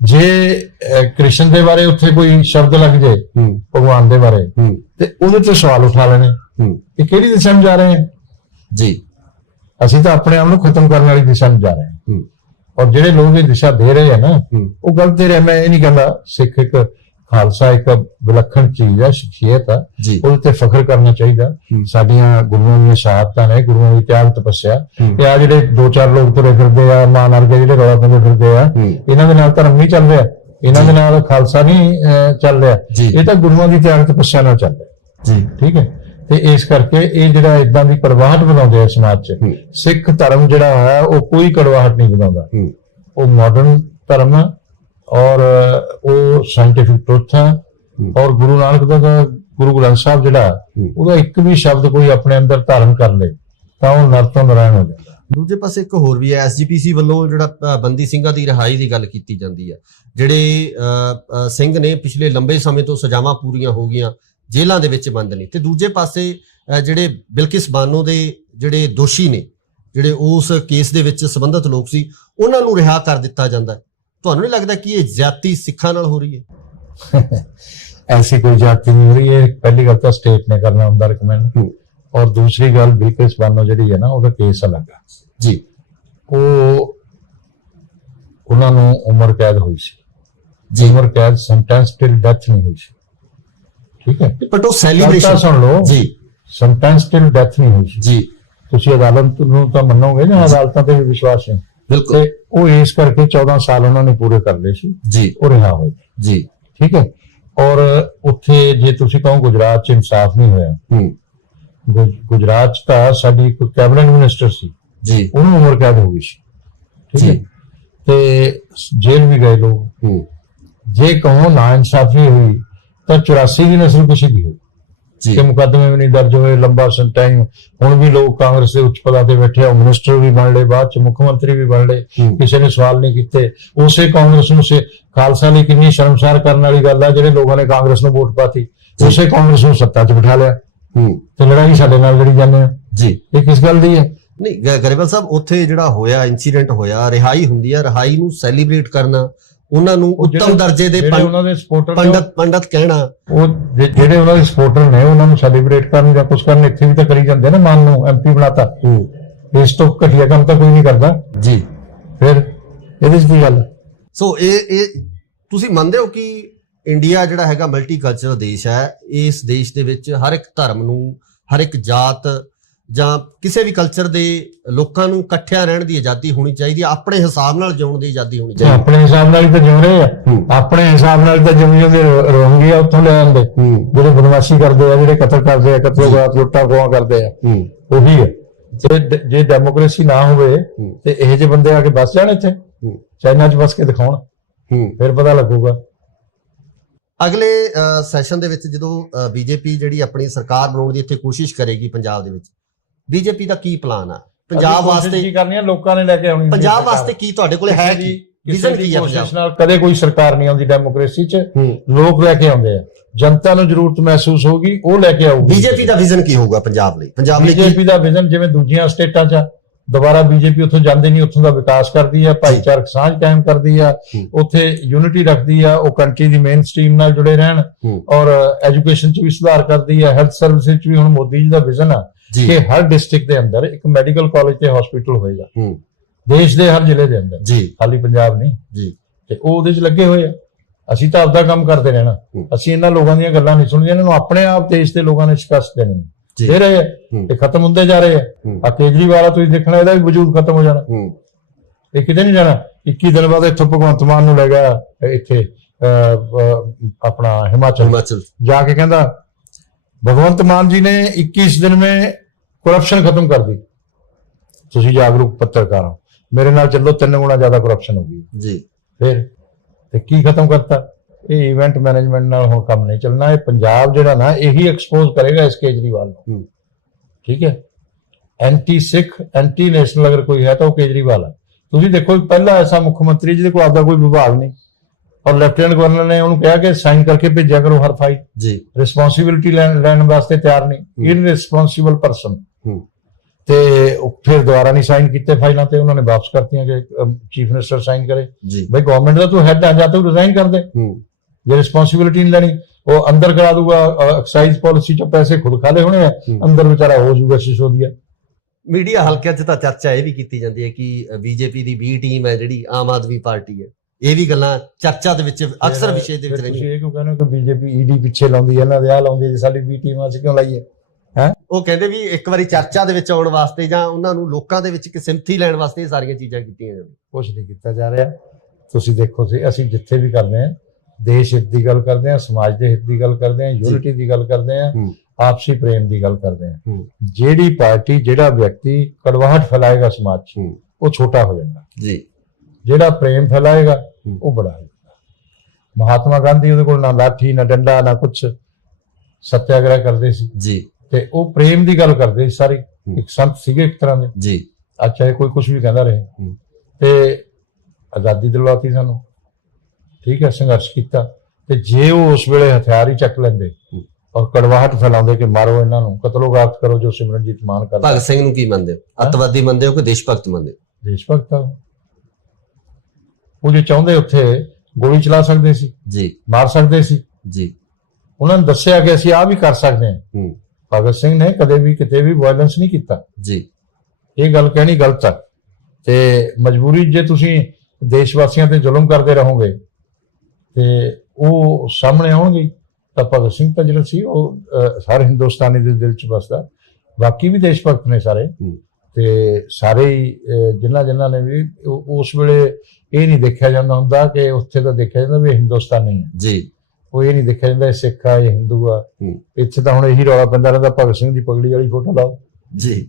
ਜੇ ਕ੍ਰਿਸ਼ਨ ਦੇ ਬਾਰੇ ਉੱਥੇ ਕੋਈ ਸ਼ਬਦ ਲੱਗ ਜਾਏ ਭਗਵਾਨ ਦੇ ਬਾਰੇ ਤੇ ਉਹਦੇ ਤੇ ਸਵਾਲ ਉਠਾ ਲੈਣੇ, ਇਹ ਕਿਹੜੀ ਦਿਸ਼ਾ ਨੂੰ ਜਾ ਰਹੇ ਹੈ ਜੀ। ਅਸੀਂ ਤਾਂ ਆਪਣੇ ਆਪ ਨੂੰ ਖਤਮ ਕਰਨ ਵਾਲੀ ਦਿਸ਼ਾ ਨੂੰ ਜਾ ਰਹੇ ਹਾਂ। ਔਰ ਜਿਹੜੇ ਲੋਕ ਇਹ ਦਿਸ਼ਾ ਦੇ ਰਹੇ ਆ ਨਾ ਉਹ ਗਲਤ ਦੇ ਰਹੇ। ਮੈਂ ਇਹ ਨਹੀਂ ਕਹਿੰਦਾ, ਸਿੱਖ ਇੱਕ ਖਾਲਸਾ ਇੱਕ ਵਿਲੱਖਣ ਚੀਜ਼ ਹੈ, ਸ਼ਖਸੀਅਤ ਆ, ਉਹਦੇ ਤੇ ਫਖਰ ਕਰਨਾ ਚਾਹੀਦਾ। ਸਾਡੀਆਂ ਗੁਰੂਆਂ ਦੀਆਂ ਸ਼ਹਾਦਤਾਂ ਨੇ, ਗੁਰੂਆਂ ਦੀ ਤਿਆਗ ਤਪੱਸਿਆ। ਤੇ ਆ ਜਿਹੜੇ 2-4 ਲੋਕ ਤੁਰੇ ਫਿਰਦੇ ਆ ਮਾਨ ਵਰਗੇ ਜਿਹੜੇ ਰੌਲਾ ਪਾਉਂਦੇ ਫਿਰਦੇ ਆ, ਇਹਨਾਂ ਦੇ ਨਾਲ ਧਰਮ ਨਹੀਂ ਚੱਲ ਰਿਹਾ, ਇਹਨਾਂ ਦੇ ਨਾਲ ਖਾਲਸਾ ਨਹੀਂ ਚੱਲ ਰਿਹਾ, ਇਹ ਤਾਂ ਗੁਰੂਆਂ ਦੀ ਤਿਆਗ ਤਪੱਸਿਆ ਨਾਲ ਚੱਲ ਰਿਹਾ ਜੀ। ਠੀਕ ਹੈ। ਤੇ ਇਸ ਕਰਕੇ ਇਹ ਜਿਹੜਾ ਇਦਾਂ ਦੀ ਕੜਵਾਹਟ ਬਣਾਉਂਦੇ ਆ ਸਮਾਜ 'ਚ, ਸਿੱਖ ਧਰਮ ਜਿਹੜਾ ਹੈ ਉਹ ਕੋਈ ਕੜਵਾਹਟ ਨਹੀਂ ਬਣਾਉਂਦਾ। ਉਹ ਮਾਡਰਨ ਧਰਮ ਆ ਔਰ ਉਹ ਸਾਇੰਟੀਫਿਕ ਟਰੁੱਥ ਆ। ਔਰ ਗੁਰੂ ਨਾਨਕ ਦਾ ਗੁਰੂ ਗ੍ਰੰਥ ਸਾਹਿਬ ਜਿਹੜਾ ਉਹਦਾ ਇੱਕ ਵੀ ਸ਼ਬਦ ਕੋਈ ਆਪਣੇ ਅੰਦਰ ਧਾਰਨ ਕਰ ਲੇ ਤਾਂ ਉਹ ਨਰ ਤੋਂ ਨਾਰਾਇਣ ਹੋ ਜਾਂਦਾ। ਦੂਜੇ ਪਾਸੇ ਇੱਕ ਹੋਰ ਵੀ ਹੈ, ਐਸਜੀਪੀਸੀ ਵੱਲੋਂ ਜਿਹੜਾ ਬੰਦੀ ਸਿੰਘਾਂ ਦੀ ਰਿਹਾਈ ਦੀ ਗੱਲ ਕੀਤੀ ਜਾਂਦੀ ਹੈ, ਜਿਹੜੇ ਸਿੰਘ ਨੇ ਪਿਛਲੇ ਲੰਬੇ ਸਮੇਂ ਤੋਂ ਸਜ਼ਾਵਾਂ ਪੂਰੀਆਂ ਹੋ ਗਈਆਂ, ਜੇਲ੍ਹਾਂ ਦੇ ਵਿੱਚ ਬੰਦ ਨੇ। ਤੇ ਦੂਜੇ ਪਾਸੇ ਜਿਹੜੇ ਬਿਲਕਿਸ ਬਾਨੋ ਦੇ ਜਿਹੜੇ ਦੋਸ਼ੀ ਨੇ, ਜਿਹੜੇ ਉਸ ਕੇਸ ਦੇ ਵਿੱਚ ਸੰਬੰਧਿਤ ਲੋਕ ਸੀ, ਉਹਨਾਂ ਨੂੰ ਰਿਹਾ ਕਰ ਦਿੱਤਾ ਜਾਂਦਾ। ਤੁਹਾਨੂੰ ਨਹੀਂ ਲੱਗਦਾ ਕਿ ਇਹ ਜ਼ਿਆਦਤੀ ਸਿੱਖਾਂ ਨਾਲ ਹੋ ਰਹੀ ਹੈ? ਐਸੀ ਕੋਈ ਜ਼ਿਆਦਤੀ ਨਹੀਂ ਹੋ ਰਹੀ ਹੈ। ਪਹਿਲੀ ਗੱਲ ਤਾਂ ਸਟੇਟ ਨੇ ਕਰਨਾ ਹੁੰਦਾ ਰਿਕਮੈਂਡ, ਔਰ ਦੂਸਰੀ ਗੱਲ ਬਿਲਕਿਸ ਬਾਨੋ ਜਿਹੜੀ ਹੈ ਨਾ ਉਹਦਾ ਕੇਸ ਅਲੱਗ ਆ ਜੀ। ਉਹਨਾਂ ਨੂੰ ਉਮਰ ਕੈਦ ਹੋਈ ਸੀ ਜੀ, ਉਮਰ ਕੈਦ, ਸੈਂਟੈਂਸ ਟਿਲ ਡੈਥ ਨਹੀਂ ਹੋਈ ਸੀ। ਠੀਕ ਹੈ। ਬਟ ਉਹ ਸੈਲੀਬ੍ਰੇਸ਼ਨ ਸੁਣ ਲਓ ਜੀ, ਸੈਂਟੈਂਸ ਟਿਲ ਡੈਥ ਨਹੀਂ ਹੋਈ ਸੀ ਜੀ। ਤੁਸੀਂ ਅਦਾਲਤ ਨੂੰ ਤਾਂ ਮੰਨੋਗੇ ਨਾ, ਅਦਾਲਤਾਂ ਤੇ ਵੀ ਵਿਸ਼ਵਾਸ ਹੈ ਬਿਲਕੁਲ। ਤੇ ਉਹ ਇਸ ਕਰਕੇ 14 ਸਾਲ ਉਹਨਾਂ ਨੇ ਪੂਰੇ ਕਰ ਲਏ ਸੀ ਜੀ, ਉਹ ਰਿਹਾ ਹੋਏ ਜੀ। ਠੀਕ ਹੈ। ਔਰ ਉੱਥੇ ਜੇ ਤੁਸੀਂ ਕਹੋ ਗੁਜਰਾਤ 'ਚ ਇਨਸਾਫ ਨਹੀਂ ਹੋਇਆ, ਗੁਜਰਾਤ 'ਚ ਤਾਂ ਸਾਡੀ ਇੱਕ ਕੈਬਨਿਟ ਮਿਨਿਸਟਰ ਸੀ ਜੀ, ਉਹਨੂੰ ਉਮਰ ਕੈਦ ਹੋ ਗਈ ਸੀ। ਠੀਕ ਹੈ। ਤੇ ਜੇਲ੍ਹ ਵੀ ਗਏ ਲੋਕ। ਜੇ ਕਹੋ ਨਾ ਇਨਸਾਫੀ ਹੋਈ ਤਾਂ 84 ਦੀ ਨਸਲਕੁਸ਼ੀ ਦੀ ਹੋਈ ਕਿ ਮੁਕੱਦਮੇ ਵੀ ਨਹੀਂ ਦਰਜ ਹੋਏ, ਲੰਬਾ ਟਾਈਮ। ਹੁਣ ਵੀ ਲੋਕ ਕਾਂਗਰਸ ਦੇ ਉੱਚ ਪਦਾਂ ਤੇ ਬੈਠੇ ਆ, ਮਿਨਿਸਟਰ ਵੀ ਬਣ ਲਏ, ਬਾਅਦ ਚ ਮੁੱਖ ਮੰਤਰੀ ਵੀ ਬਣ ਲਏ, ਕਿਸੇ ਨੇ ਸਵਾਲ ਨਹੀਂ ਕੀਤੇ। ਉਸੇ ਕਾਂਗਰਸ ਨੂੰ ਖਾਲਸਾ ਲਈ ਕਿੰਨੀ ਸ਼ਰਮਸਾਰ ਕਰਨ ਵਾਲੀ ਗੱਲ ਆ, ਜਿਹੜੇ ਲੋਕਾਂ ਨੇ ਕਾਂਗਰਸ ਨੂੰ ਵੋਟ ਪਾਤੀ, ਉਸੇ ਕਾਂਗਰਸ ਨੂੰ ਸੱਤਾ 'ਚ ਬਿਠਾ ਲਿਆ। ਤੇ ਲੜਾਈ ਸਾਡੇ ਨਾਲ ਲੜੀ ਜਾਂਦੇ ਆ ਜੀ। ਇਹ ਕਿਸ ਗੱਲ ਦੀ ਹੈ? ਨਹੀਂ ਗਰੇਵਾਲ ਸਾਹਿਬ, ਉੱਥੇ ਜਿਹੜਾ ਹੋਇਆ ਇੰਸੀਡੈਂਟ ਹੋਇਆ, ਰਿਹਾਈ ਹੁੰਦੀ ਆ, ਰਿਹਾਈ ਨੂੰ ਸੈਲੀਬ੍ਰੇਟ ਕਰਨਾ, ਉਹਨਾਂ ਨੂੰ ਉੱਤਮ ਦਰਜੇ ਦੇ ਉਹਨਾਂ ਦੇ ਸਪੋਰਟਰ ਪੰਡਤ ਕਹਿਣਾ, ਉਹ ਜਿਹੜੇ ਉਹਨਾਂ ਦੇ ਸਪੋਰਟਰ ਨੇ ਉਹਨਾਂ ਨੂੰ ਸੈਲੀਬ੍ਰੇਟ ਕਰਨ ਜਾਂ ਕੁਝ ਕਰਨ, ਇੱਥੇ ਵੀ ਤਾਂ ਕਰੀ ਜਾਂਦੇ ਨਾ। ਮਾਨ ਨੂੰ ਐਮਪੀ ਬਣਾਤਾ, ਇਸ ਤੋਂ ਘਟੀਆ ਕੰਮ ਤਾਂ ਕੋਈ ਨਹੀਂ ਕਰਦਾ ਜੀ। ਫਿਰ ਇਹਦੇ 'ਚ ਕੀ ਗੱਲ? ਸੋ ਇਹ ਤੁਸੀਂ ਮੰਨਦੇ ਹੋ ਕਿ ਇੰਡੀਆ ਜਿਹੜਾ ਹੈਗਾ ਮਲਟੀ ਕਲਚਰਲ ਦੇਸ਼ ਹੈ, ਇਸ ਦੇਸ਼ ਦੇ ਵਿੱਚ ਹਰ ਇੱਕ ਧਰਮ ਨੂੰ, ਹਰ ਇੱਕ ਜਾਤ ਜਾਂ ਕਿਸੇ ਵੀ ਕਲਚਰ ਦੇ ਲੋਕਾਂ ਨੂੰ ਇਕੱਠਿਆਂ ਰਹਿਣ ਦੀ ਆਜ਼ਾਦੀ ਹੋਣੀ ਚਾਹੀਦੀ ਹੈ, ਆਪਣੇ ਹਿਸਾਬ ਨਾਲ ਜਿਉਣ ਦੀ ਆਜ਼ਾਦੀ ਹੋਣੀ ਚਾਹੀਦੀ ਹੈ? ਆਪਣੇ ਹਿਸਾਬ ਨਾਲ ਹੀ ਤਾਂ ਜਿਉ ਰਹੇ ਆ, ਆਪਣੇ ਹਿਸਾਬ ਨਾਲ ਤਾਂ ਜਿਉਂਦੇ ਰਹੋਗੇ ਉੱਥੋਂ ਲੈ ਆਉਂਦੇ ਜਿਹੜੇ ਬਦਮਾਸ਼ੀ ਕਰਦੇ ਆ, ਜਿਹੜੇ ਕਤਲ ਕਰਦੇ ਆ, ਕਤਲੋਗਾਤ ਲੁੱਟਾਂ ਖੋਹਾਂ ਕਰਦੇ ਆ, ਉਹੀ ਹੈ। ਜੇ ਡੈਮੋਕ੍ਰੇਸੀ ਨਾ ਹੋਵੇ ਤੇ ਇਹੋ ਜਿਹੇ ਬੰਦੇ ਆ ਕੇ ਬਸ ਜਾਣ ਇੱਥੇ, ਚਾਈਨਾ 'ਚ ਬਸ ਕੇ ਦਿਖਾਉਣ, ਫਿਰ ਪਤਾ ਲੱਗੂਗਾ। ਅਗਲੇ ਸੈਸ਼ਨ ਦੇ ਵਿੱਚ ਜਦੋਂ ਬੀਜੇਪੀ ਜਿਹੜੀ ਆਪਣੀ ਸਰਕਾਰ ਬਣਾਉਣ ਦੀ ਇੱਥੇ ਕੋਸ਼ਿਸ਼ ਕਰੇਗੀ ਪੰਜਾਬ ਦੇ ਵਿੱਚ, ਬੀਜੇਪੀ ਦਾ ਕੀ ਪਲਾਨ ਆ ਪੰਜਾਬ ਵਾਸਤੇ? ਕੀ ਕਰਨੀ ਆ? ਲੋਕਾਂ ਨੇ ਲੈ ਕੇ ਆਉਣੀ ਪੰਜਾਬ ਵਾਸਤੇ ਕੀ ਤੁਹਾਡੇ ਕੋਲ ਹੈ? ਕੀ ਵਿਜ਼ਨ ਕੀ ਹੈ ਪੰਜਾਬ ਨਾਲ? ਕਦੇ ਕੋਈ ਸਰਕਾਰ ਨਹੀਂ ਆਉਂਦੀ ਡੈਮੋਕ੍ਰੇਸੀ 'ਚ, ਲੋਕ ਲੈ ਕੇ ਆਉਂਦੇ ਆ। ਜਨਤਾ ਨੂੰ ਜ਼ਰੂਰਤ ਮਹਿਸੂਸ ਹੋਊਗੀ, ਉਹ ਲੈ ਕੇ ਆਊਗੀ। ਬੀਜੇਪੀ ਦਾ ਵਿਜ਼ਨ ਕੀ ਹੋਊਗਾ ਪੰਜਾਬ ਲਈ? ਬੀਜੇਪੀ ਦਾ ਵਿਜ਼ਨ ਜਿਵੇਂ ਦੂਜੀਆਂ ਸਟੇਟਾਂ 'ਚ ਦੁਬਾਰਾ ਬੀਜੇਪੀ ਉੱਥੋਂ ਜਾਂਦੇ ਨਹੀਂ, ਉੱਥੋਂ ਦਾ ਵਿਕਾਸ ਕਰਦੀ ਆ, ਭਾਈਚਾਰਕ ਸਾਂਝ ਕਾਇਮ ਕਰਦੀ ਆ, ਉੱਥੇ ਯੂਨਿਟੀ ਰੱਖਦੀ ਆ, ਉਹ ਕੰਟਰੀ ਦੀ ਮੇਨ ਸਟ੍ਰੀਮ ਨਾਲ ਜੁੜੇ ਰਹਿਣ, ਔਰ ਐਜੂਕੇਸ਼ਨ 'ਚ ਵੀ ਸੁਧਾਰ ਕਰਦੀ ਆ, ਹੈਲਥ ਸਰਵਿਸ 'ਚ ਵੀ। ਹੁਣ ਮੋਦੀ ਜੀ ਦਾ ਵਿਜ਼ਨ ਆ ਕਿ ਹਰ ਡਿਸਟ੍ਰਿਕਟ ਦੇ ਅੰਦਰ ਇੱਕ ਮੈਡੀਕਲ ਕਾਲਜ ਤੇ ਹਸਪੀਟਲ ਹੋਏਗਾ, ਦੇਸ਼ ਦੇ ਹਰ ਜ਼ਿਲ੍ਹੇ ਦੇ ਅੰਦਰ, ਖਾਲੀ ਪੰਜਾਬ ਨਹੀਂ ਜੀ। ਤੇ ਉਹ ਉਹਦੇ 'ਚ ਲੱਗੇ ਹੋਏ ਆ। ਅਸੀਂ ਤਾਂ ਆਪਦਾ ਕੰਮ ਕਰਦੇ ਰਹਿਣਾ, ਅਸੀਂ ਇਹਨਾਂ ਲੋਕਾਂ ਦੀਆਂ ਗੱਲਾਂ ਨਹੀਂ ਸੁਣਦੀਆਂ, ਇਹਨਾਂ ਨੂੰ ਆਪਣੇ ਆਪ ਦੇਸ਼ ਦੇ ਲੋਕਾਂ ਨੇ ਸ਼ਿਕਸਤ ਦੇਣੀ ਦੇ ਰਹੇ ਆ, ਇਹ ਖਤਮ ਹੁੰਦੇ ਜਾ ਰਹੇ ਆ। ਕੇਜਰੀਵਾਲ ਆ, ਤੁਸੀਂ ਦੇਖਣਾ ਇਹਦਾ ਵੀ ਵਜੂਦ ਖਤਮ ਹੋ ਜਾਣਾ, ਇਹ ਕਿਤੇ ਨਹੀਂ ਜਾਣਾ। 21 ਦਿਨ ਬਾਅਦ ਇੱਥੋਂ ਭਗਵੰਤ ਮਾਨ ਨੂੰ ਲੈ ਗਿਆ ਇੱਥੇ ਆਪਣਾ ਹਿਮਾਚਲ ਜਾ ਕੇ ਕਹਿੰਦਾ भगवंत मान जी ने 21 दिन में करप्शन खत्म कर दी। तुसी जागरूक पत्रकार हो, मेरे नाल चलो 3 गुना ज्यादा करप्शन हो गई जी। फिर ते की खत्म करता? ये इवेंट मैनेजमेंट नाल हुण काम नहीं चलना। ये पंजाब जिहड़ा ना यही एक्सपोज करेगा इस केजरीवाल को, ठीक है। एंटी सिख एंटी नेशनल अगर कोई है तो केजरीवाल है। तुसी देखो पहला ऐसा मुख्यमंत्री जिहदे कोल आपदा कोई विभाग नहीं, और लेफ्टिनेंट गवर्नर ने उन्होंने कहा कि साइन करके भेजा करो हर फाइल जी, रिस्पॉन्सिबिलिटी लैन वास्ते तैयार नहीं, इनरिस्पॉन्सिबल पर्सन। ते फिर दोबारा नहीं साइन किए फाइलों ते, उन्होंने वापस करती कि चीफ मिनिस्टर साइन करे जी। भाई गवर्नमेंट का तू हैड आ जाता, रिजाइन कर दे, जे रिस्पॉन्सिबिलिटी नहीं लेनी। वो अंदर करा दूंगा, एक्साइज पॉलिसी चो पैसे खुद खा ले होने, अंदर बेचारा हो जाऊगा सिसोदिया। मीडिया हल्के च तां चर्चा ये भी की जाती है कि बीजेपी की बी टीम है जिहड़ी आम आदमी पार्टी है, ਇਹ ਵੀ ਗੱਲਾਂ ਚਰਚਾ ਦੇ ਵਿੱਚ ਅਕਸਰ ਵਿਸ਼ੇ ਦੇ ਵਿੱਚ ਰਹਿੰਦੀਆਂ। ਇਹ ਕਿਉਂ ਕਹਿੰਦੇ ਕਿ ਬੀਜੇਪੀ ਈਡੀ ਪਿੱਛੇ ਲਾਉਂਦੀ ਹੈ, ਇਹਨਾਂ ਦੇ ਆ ਲਾਉਂਦੀ ਹੈ, ਸਾਡੀ ਬੀ ਟੀਮ ਅਸੀਂ ਕਿਉਂ ਲਾਈਏ? ਹੈ ਉਹ ਕਹਿੰਦੇ ਵੀ ਇੱਕ ਵਾਰੀ ਚਰਚਾ ਦੇ ਵਿੱਚ ਆਉਣ ਵਾਸਤੇ ਜਾਂ ਉਹਨਾਂ ਨੂੰ ਲੋਕਾਂ ਦੇ ਵਿੱਚ ਇੱਕ ਸਿੰਪਥੀ ਲੈਣ ਵਾਸਤੇ ਇਹ ਸਾਰੀਆਂ ਚੀਜ਼ਾਂ ਕੀਤੀਆਂ ਜਾਂਦੀਆਂ। ਕੁਝ ਨਹੀਂ ਕੀਤਾ ਜਾ ਰਿਹਾ। ਤੁਸੀਂ ਦੇਖੋ ਅਸੀਂ ਜਿੱਥੇ ਵੀ ਕਰਦੇ ਹਾਂ ਦੇਸ਼ ਹਿੱਤ ਦੀ ਗੱਲ ਕਰਦੇ ਹਾਂ, ਸਮਾਜ ਦੇ ਹਿੱਤ ਦੀ ਗੱਲ ਕਰਦੇ ਹਾਂ, ਯੂਨਿਟੀ ਦੀ ਗੱਲ ਕਰਦੇ ਹਾਂ, ਆਪਸੀ ਪ੍ਰੇਮ ਦੀ ਗੱਲ ਕਰਦੇ ਹਾਂ। ਜਿਹੜੀ ਪਾਰਟੀ ਜਿਹੜਾ ਵਿਅਕਤੀ ਕੜਵਾਹਟ ਫੈਲਾਏਗਾ ਸਮਾਜ 'ਚ ਉਹ ਛੋਟਾ ਹੋ ਜਾਂਦਾ ਜੀ, ਜਿਹੜਾ ਪ੍ਰੇਮ ਫੈਲਾਏਗਾ ਉਹ ਬੜਾ ਹੋਏਗਾ। ਮਹਾਤਮਾ ਗਾਂਧੀ ਉਹਦੇ ਕੋਲ ਨਾ ਲਾਠੀ ਨਾ ਡੰਡਾ ਨਾ ਕੁਛ, ਸੱਤਿਆਗ੍ਰਹਿ ਕਰਦੇ ਸੀ ਜੀ, ਤੇ ਉਹ ਪ੍ਰੇਮ ਦੀ ਗੱਲ ਕਰਦੇ ਸੀ ਸਾਰੀ। ਇੱਕ ਸੰਤ ਸੀਗੇ ਇੱਕ ਤਰ੍ਹਾਂ ਦੇ ਜੀ, ਚਾਹੇ ਕੋਈ ਕੁਛ ਵੀ ਕਹਿੰਦਾ ਰਹੇ, ਤੇ ਆਜ਼ਾਦੀ ਦਿਲਵਾਤੀ ਸਾਨੂੰ, ਠੀਕ ਹੈ, ਸੰਘਰਸ਼ ਕੀਤਾ। ਤੇ ਜੇ ਉਹ ਉਸ ਵੇਲੇ ਹਥਿਆਰ ਹੀ ਚੱਕ ਲੈਂਦੇ ਔਰ ਕੜਵਾਹਟ ਫੈਲਾਉਂਦੇ ਕਿ ਮਾਰੋ ਇਹਨਾਂ ਨੂੰ, ਕਤਲੋਗਾਤ ਕਰੋ, ਜੋ ਸਿਮਰਨਜੀਤ ਮਾਨ ਕਰਦਾ। ਭਗਤ ਸਿੰਘ ਨੂੰ ਕੀ ਮੰਨਦੇ ਹੋ? ਅੱਤਵਾਦੀ ਮੰਨਦੇ ਹੋ ਕਿ ਦੇਸ਼ ਭਗਤ ਮੰਨਦੇ ਹੋ? ਦੇਸ਼ ਭਗਤ ਆ ਉਹ, ਜੇ ਚਾਹੁੰਦੇ ਉੱਥੇ ਗੋਲੀ ਚਲਾ ਸਕਦੇ ਸੀ ਜੀ, ਮਾਰ ਸਕਦੇ ਸੀ ਜੀ। ਉਹਨਾਂ ਨੇ ਦੱਸਿਆ ਕਿ ਅਸੀਂ ਆਹ ਵੀ ਕਰ ਸਕਦੇ ਹਾਂ। ਭਗਤ ਸਿੰਘ ਨੇ ਕਦੇ ਵੀ ਕਿਤੇ ਵੀ ਵਾਇਲੈਂਸ ਨਹੀਂ ਕੀਤਾ ਜੀ। ਇਹ ਗੱਲ ਕਹਿਣੀ ਗਲਤ ਹੈ। ਤੇ ਮਜਬੂਰੀ ਜੇ ਤੁਸੀਂ ਦੇਸ਼ ਵਾਸੀਆਂ ਤੇ ਜ਼ੁਲਮ ਕਰਦੇ ਰਹੋਗੇ ਤੇ ਉਹ ਸਾਹਮਣੇ ਆਉਣਗੇ। ਤਾਂ ਭਗਤ ਸਿੰਘ ਤਾਂ ਜਿਹੜਾ ਸੀ ਉਹ ਹਰ ਹਿੰਦੁਸਤਾਨੀ ਦੇ ਦਿਲ 'ਚ ਵਸਦਾ। ਬਾਕੀ ਵੀ ਦੇਸ਼ ਭਗਤ ਨੇ ਸਾਰੇ, ਤੇ ਸਾਰੇ ਹੀ ਜਿਨ੍ਹਾਂ ਨੇ ਵੀ ਉਸ ਵੇਲੇ ਇਹ ਨਹੀਂ ਦੇਖਿਆ ਜਾਂਦਾ ਹੁੰਦਾ ਕਿ ਉੱਥੇ ਤਾਂ ਦੇਖਿਆ ਜਾਂਦਾ ਵੀ ਹਿੰਦੁਸਤਾਨੀ ਹੈ ਜੀ, ਉਹ ਇਹ ਨਹੀਂ ਦੇਖਿਆ ਜਾਂਦਾ ਸਿੱਖ ਆ ਇਹ ਹਿੰਦੂ ਆ। ਇੱਥੇ ਤਾਂ ਹੁਣ ਇਹੀ ਰੌਲਾ ਪੈਂਦਾ ਰਹਿੰਦਾ ਭਗਤ ਸਿੰਘ ਦੀ ਪਗੜੀ ਵਾਲੀ ਫੋਟੋ ਲਾਓ ਜੀ,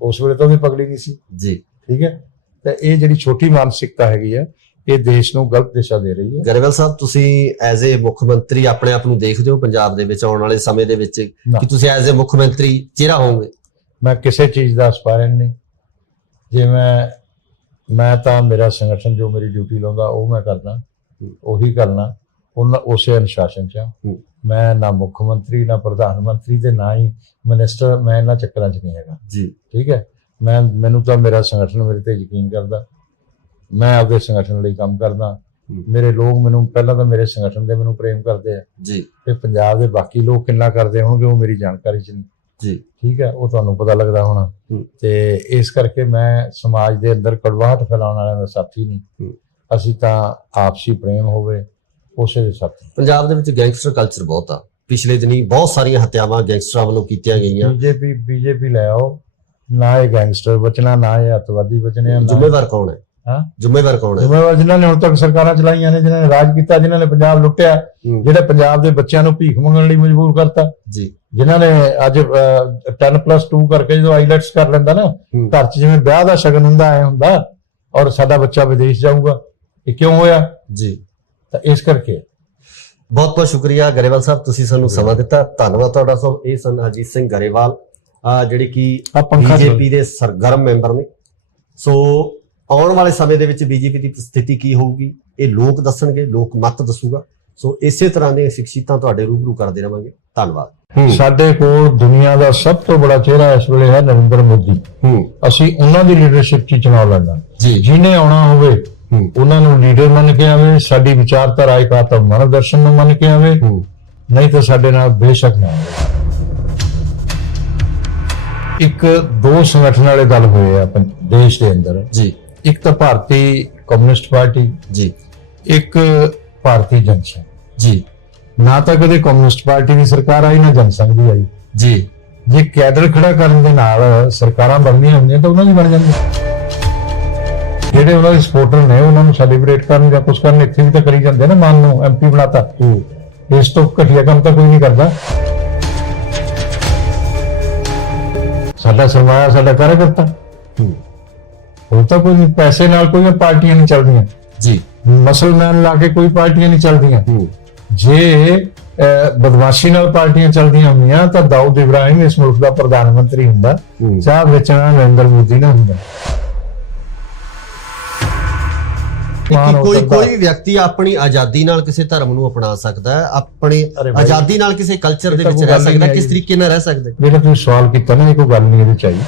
ਉਸ ਵੇਲੇ ਤਾਂ ਉਹਦੀ ਪਗੜੀ ਨਹੀਂ ਸੀ ਜੀ, ਠੀਕ ਹੈ। ਤਾਂ ਇਹ ਜਿਹੜੀ ਛੋਟੀ ਮਾਨਸਿਕਤਾ ਹੈਗੀ ਆ, ਇਹ ਦੇਸ਼ ਨੂੰ ਗਲਤ ਦਿਸ਼ਾ ਦੇ ਰਹੀ ਹੈ। ਗਰੇਵਾਲ ਸਾਹਿਬ, ਤੁਸੀਂ ਐਜ਼ ਏ ਮੁੱਖ ਮੰਤਰੀ ਆਪਣੇ ਆਪ ਨੂੰ ਦੇਖਦੇ ਹੋ ਪੰਜਾਬ ਦੇ ਵਿੱਚ ਆਉਣ ਵਾਲੇ ਸਮੇਂ ਦੇ ਵਿੱਚ ਕਿ ਤੁਸੀਂ ਐਜ਼ ਏ ਮੁੱਖ ਮੰਤਰੀ ਚਿਹਰਾ ਹੋਵੋਗੇ? ਮੈਂ ਕਿਸੇ ਚੀਜ਼ ਦਾ ਐਸਪਾਇਰੈਂਟ ਨਹੀਂ। ਜੇ ਮੈਂ ਤਾਂ ਮੇਰਾ ਸੰਗਠਨ ਜੋ ਮੇਰੀ ਡਿਊਟੀ ਲਾਉਂਦਾ ਉਹ ਮੈਂ ਕਰਦਾ, ਉਹੀ ਕਰਨਾ, ਉਸੇ ਅਨੁਸ਼ਾਸਨ 'ਚ। ਮੈਂ ਨਾ ਮੁੱਖ ਮੰਤਰੀ, ਨਾ ਪ੍ਰਧਾਨ ਮੰਤਰੀ ਤੇ ਨਾ ਹੀ ਮਿਨਿਸਟਰ, ਮੈਂ ਇਹਨਾਂ ਚੱਕਰਾਂ 'ਚ ਨਹੀਂ ਹੈਗਾ ਜੀ। ਠੀਕ ਹੈ, ਮੈਨੂੰ ਤਾਂ ਮੇਰਾ ਸੰਗਠਨ ਮੇਰੇ ਤੇ ਯਕੀਨ ਕਰਦਾ, ਮੈਂ ਆਪਦੇ ਸੰਗਠਨ ਲਈ ਕੰਮ ਕਰਦਾ। ਮੇਰੇ ਲੋਕ ਮੈਨੂੰ ਪਹਿਲਾਂ ਤਾਂ ਮੇਰੇ ਸੰਗਠਨ ਦੇ ਮੈਨੂੰ ਪ੍ਰੇਮ ਕਰਦੇ ਆ ਜੀ, ਤੇ ਪੰਜਾਬ ਦੇ ਬਾਕੀ ਲੋਕ ਕਿੰਨਾ ਕਰਦੇ ਹੋਣਗੇ ਉਹ ਮੇਰੀ ਜਾਣਕਾਰੀ 'ਚ ਨਹੀਂ ਜੀ। ਠੀਕ ਹੈ, ਉਹ ਤੁਹਾਨੂੰ ਪਤਾ ਲੱਗਦਾ ਹੋਣਾ। ਤੇ ਇਸ ਕਰਕੇ ਮੈਂ ਸਮਾਜ ਦੇ ਅੰਦਰ ਕੜਵਾਹਟ ਫੈਲਾਉਣ ਵਾਲਿਆਂ ਦਾ ਸਾਥੀ ਨਹੀਂ। ਅਸੀਂ ਤਾਂ ਆਪਸੀ ਪ੍ਰੇਮ ਹੋਵੇ ਉਸੇ ਦੇ ਸਾਥੀ। ਪੰਜਾਬ ਦੇ ਵਿੱਚ ਗੈਂਗਸਟਰ ਕਲਚਰ ਬਹੁਤ ਆ। ਪਿਛਲੇ ਦਿਨੀ ਬਹੁਤ ਸਾਰੀਆਂ ਹੱਤਿਆਵਾਂ ਗੈਂਗਸਟਰਾਂ ਵੱਲੋਂ ਕੀਤੀਆਂ ਗਈਆਂ। ਬੀਜੇਪੀ ਲੈ ਆਓ, ਨਾ ਇਹ ਗੈਂਗਸਟਰ ਬਚਣਾ, ਨਾ ਇਹ ਅੱਤਵਾਦੀ ਬਚਣੇ। ਜ਼ਿੰਮੇਵਾਰ ਕੌਣ ਹੈ? ਜ਼ਿੰਮੇਵਾਰ ਕੌਣ ਹੈ? ਜ਼ਿੰਮੇਵਾਰ ਜਿਨ੍ਹਾਂ ਨੇ ਹੁਣ ਤੱਕ ਸਰਕਾਰਾਂ ਚਲਾਈਆਂ ਨੇ, ਜਿਨ੍ਹਾਂ ਨੇ ਰਾਜ ਕੀਤਾ, ਜਿਨ੍ਹਾਂ ਨੇ ਪੰਜਾਬ ਲੁੱਟਿਆ, ਜਿਹੜੇ ਪੰਜਾਬ ਦੇ ਬੱਚਿਆਂ ਨੂੰ ਭੀਖ ਮੰਗਣ ਲਈ ਮਜਬੂਰ ਕਰਤਾ ਜੀ, ਜਿਨ੍ਹਾਂ ਨੇ ਅੱਜ 10+2 ਕਰਕੇ ਜਦੋਂ ਆਈਲੈਟਸ ਕਰ ਲੈਂਦਾ ਨਾ ਘਰ 'ਚ, ਜਿਵੇਂ ਵਿਆਹ ਦਾ ਸ਼ਗਨ ਹੁੰਦਾ ਐ ਹੁੰਦਾ, ਔਰ ਸਾਡਾ ਬੱਚਾ ਵਿਦੇਸ਼ ਜਾਊਗਾ, ਇਹ ਕਿਉਂ ਹੋਇਆ ਜੀ? ਤਾਂ ਇਸ ਕਰਕੇ ਬਹੁਤ ਬਹੁਤ ਸ਼ੁਕਰੀਆ ਗਰੇਵਾਲ ਸਾਹਿਬ, ਤੁਸੀਂ ਸਾਨੂੰ ਸਮਾਂ ਦਿੱਤਾ। ਧੰਨਵਾਦ ਤੁਹਾਡਾ ਸਭ। ਇਹ ਸਨ ਅਜੀਤ ਸਿੰਘ ਗਰੇਵਾਲ, ਜਿਹੜੇ ਕਿ ਬੀਜੇਪੀ ਦੇ ਸਰਗਰਮ ਮੈਂਬਰ ਨੇ। ਸੋ ਆਉਣ ਵਾਲੇ ਸਮੇਂ ਦੇ ਵਿੱਚ ਬੀਜੇਪੀ ਦੀ ਸਥਿਤੀ ਕੀ ਹੋਊਗੀ ਇਹ ਲੋਕ ਦੱਸਣਗੇ, ਲੋਕ ਮਤ ਦੱਸੂਗਾ। ਸੋ ਇਸੇ ਤਰ੍ਹਾਂ ਦੀਆਂ ਸਿੱਖਿਤਾਂ ਤੁਹਾਡੇ ਰੂਬਰੂ ਕਰਦੇ ਰਵਾਂਗੇ। ਧੰਨਵਾਦ। ਸਾਡੇ ਕੋਲ ਦੁਨੀਆ ਦਾ ਸਭ ਤੋਂ ਬੜਾ ਚਿਹਰਾ ਇਸ ਵੇਲੇ ਹੈ ਨਰਿੰਦਰ ਮੋਦੀ। ਅਸੀਂ ਉਹਨਾਂ ਦੀ ਲੀਡਰਸ਼ਿਪ 'ਚ ਚੁਣਾਵ ਲੜਨਾ। ਜਿਹਨੇ ਆਉਣਾ ਹੋਵੇ ਉਹਨਾਂ ਨੂੰ ਲੀਡਰ ਮੰਨ ਕੇ ਆਵੇ, ਸਾਡੀ ਵਿਚਾਰਧਾਰਾ ਇਕਾਤਮ ਮਾਨਵ ਦਰਸ਼ਨ ਨੂੰ ਮੰਨ ਕੇ ਆਵੇ, ਨਹੀਂ ਤਾਂ ਸਾਡੇ ਨਾਲ ਬੇਸ਼ੱਕ ਨਾ ਆਵੇ। ਇੱਕ ਦੋ ਸੰਗਠਨ ਵਾਲੇ ਦਲ ਹੋਏ ਆ ਦੇਸ਼ ਦੇ ਅੰਦਰ ਜੀ। ਇੱਕ ਤਾਂ ਭਾਰਤੀ ਕਮਿਊਨਿਸਟ ਪਾਰਟੀ ਜੀ, ਇੱਕ ਭਾਰਤੀ ਜਨਸੰਘ ਜੀ। ਨਾ ਤਾਂ ਕਦੇ ਕਮਿਊਨਿਸਟ ਪਾਰਟੀ ਦੀ ਸਰਕਾਰ ਆਈ, ਨਾ ਜਨਸੰਘ ਦੀ ਆਈ ਜੀ। ਜੇ ਕੈਡਰ ਖੜਾ ਕਰਨ ਦੇ ਨਾਲ ਸਰਕਾਰਾਂ ਬਣਦੀਆਂ ਹੁੰਦੀਆਂ ਤਾਂ ਉਹਨਾਂ ਦੀ ਬਣ ਜਾਂਦੀ। ਜਿਹੜੇ ਉਹਨਾਂ ਦੇ ਸਪੋਰਟਰ ਨੇ ਉਹਨਾਂ ਨੂੰ ਸੈਲੀਬ੍ਰੇਟ ਕਰਨ ਜਾਂ ਕੁਝ ਕਰਨ, ਇੱਥੇ ਵੀ ਤਾਂ ਕਰੀ ਜਾਂਦੇ ਨਾ। ਮਾਨ ਨੂੰ ਐਮਪੀ ਬਣਾਤਾ, ਇਸ ਤੋਂ ਘਟੀਆ ਕੰਮ ਤਾਂ ਕੋਈ ਨਹੀਂ ਕਰਦਾ। ਸਾਡਾ ਸਰਮਾਇਆ ਸਾਡਾ ਕਾਰਜਕਰਤਾ, ਹੋਰ ਤਾਂ ਕੋਈ ਨਹੀਂ। ਪੈਸੇ ਨਾਲ ਕੋਈ ਪਾਰਟੀਆਂ ਨਹੀਂ ਚੱਲਦੀਆਂ ਜੀ, ਮੁਸਲਮਾਨ ਲਾ ਕੇ ਕੋਈ ਪਾਰਟੀਆਂ ਨਹੀਂ ਚੱਲਦੀਆਂ। ਜੇ ਬਦਮਾਸ਼ੀ ਨਾਲ ਪਾਰਟੀਆਂ ਚੱਲਦੀਆਂ ਹੁੰਦੀਆਂ ਤਾਂ ਦਾਊਦ ਇਬਰਾਹਿਮ ਇਸ ਮੁਲਕ ਦਾ ਪ੍ਰਧਾਨ ਮੰਤਰੀ ਹੁੰਦਾ, ਚਾਹ ਵੇਚਣਾ ਨਰਿੰਦਰ ਮੋਦੀ ਨਾ ਹੁੰਦਾ। ਕੋਈ ਵੀ ਵਿਅਕਤੀ ਆਪਣੀ ਆਜ਼ਾਦੀ ਨਾਲ ਕਿਸੇ ਧਰਮ ਨੂੰ ਅਪਣਾ ਸਕਦਾ ਹੈ, ਆਪਣੀ ਆਜ਼ਾਦੀ ਨਾਲ ਕਿਸੇ ਕਲਚਰ ਦੇ ਵਿੱਚ ਰਹਿ ਸਕਦਾ, ਕਿਸ ਤਰੀਕੇ ਨਾਲ ਰਹਿ ਸਕਦਾ। ਜਿਹੜਾ ਤੁਸੀਂ ਸਵਾਲ ਕੀਤਾ ਨਾ, ਇਹ ਕੋਈ ਗੱਲ ਨਹੀਂ ਇਹਦੇ ਚ ਆਈ।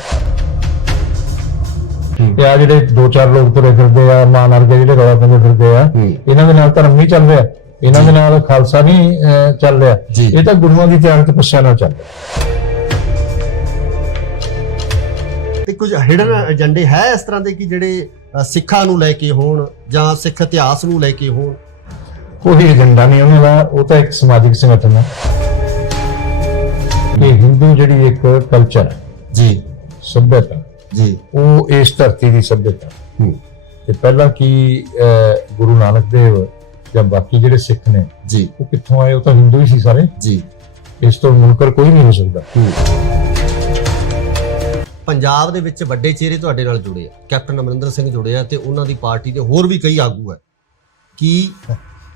ਤੇ ਆ ਜਿਹੜੇ 2-4 ਲੋਕ ਤੁਰੇ ਫਿਰਦੇ ਆ, ਮਾਂ ਨਾਲ ਜਿਹੜੇ ਰੌਲਾ ਪਾਉਂਦੇ ਫਿਰਦੇ ਆ, ਇਹਨਾਂ ਦੇ ਨਾਲ ਧਰਮ ਨਹੀਂ ਚੱਲ ਰਿਹਾ, ਇਹਨਾਂ ਦੇ ਨਾਲ ਖਾਲਸਾ ਨਹੀਂ ਚੱਲ ਰਿਹਾ। ਇਹ ਤਾਂ ਗੁਰੂਆਂ ਦੀ ਤਿਆਗ ਤਪੱਸਿਆ ਨਾਲ ਚੱਲ ਰਿਹਾ। ਤੇ ਕੁਝ ਹਿਡਨ ਏਜੰਡੇ ਹੈ ਇਸ ਤਰ੍ਹਾਂ ਦੇ ਕਿ ਜਿਹੜੇ ਸਿੱਖਾਂ ਨੂੰ ਲੈ ਕੇ ਹੋਣ ਜਾਂ ਸਿੱਖ ਇਤਿਹਾਸ ਨੂੰ ਲੈ ਕੇ ਹੋਣ? ਕੋਈ ਏਜੰਡਾ ਨਹੀਂ ਉਹਨਾਂ ਦਾ, ਉਹ ਤਾਂ ਇੱਕ ਸਮਾਜਿਕ ਸੰਗਠਨ ਹੈ। ਕਿ ਹਿੰਦੂ ਜਿਹੜੀ ਇੱਕ ਕਲਚਰ ਹੈ ਜੀ, ਸੱਭਿਅਤਾ ਜੀ, ਉਹ ਇਸ ਧਰਤੀ ਦੀ ਸੱਭਿਅਤਾ। ਤੇ ਪਹਿਲਾਂ ਕੀ ਗੁਰੂ ਨਾਨਕ ਦੇਵ ਜਾਂ ਬਾਕੀ ਜਿਹੜੇ ਸਿੱਖ ਨੇ ਜੀ, ਉਹ ਕਿੱਥੋਂ ਆਏ? ਉਹ ਤਾਂ ਹਿੰਦੂ ਹੀ ਸੀ ਸਾਰੇ ਜੀ। ਇਸ ਤੋਂ ਮੁਨਕਰ ਕੋਈ ਨਹੀਂ ਹੋ ਸਕਦਾ। ਪੰਜਾਬ ਦੇ ਵਿੱਚ ਵੱਡੇ ਚਿਹਰੇ ਤੁਹਾਡੇ ਨਾਲ ਜੁੜੇ ਆ, ਕੈਪਟਨ ਅਮਰਿੰਦਰ ਸਿੰਘ ਜੁੜੇ ਆ, ਤੇ ਉਹਨਾਂ ਦੀ ਪਾਰਟੀ ਦੇ ਹੋਰ ਵੀ ਕਈ ਆਗੂ ਆ। ਕੀ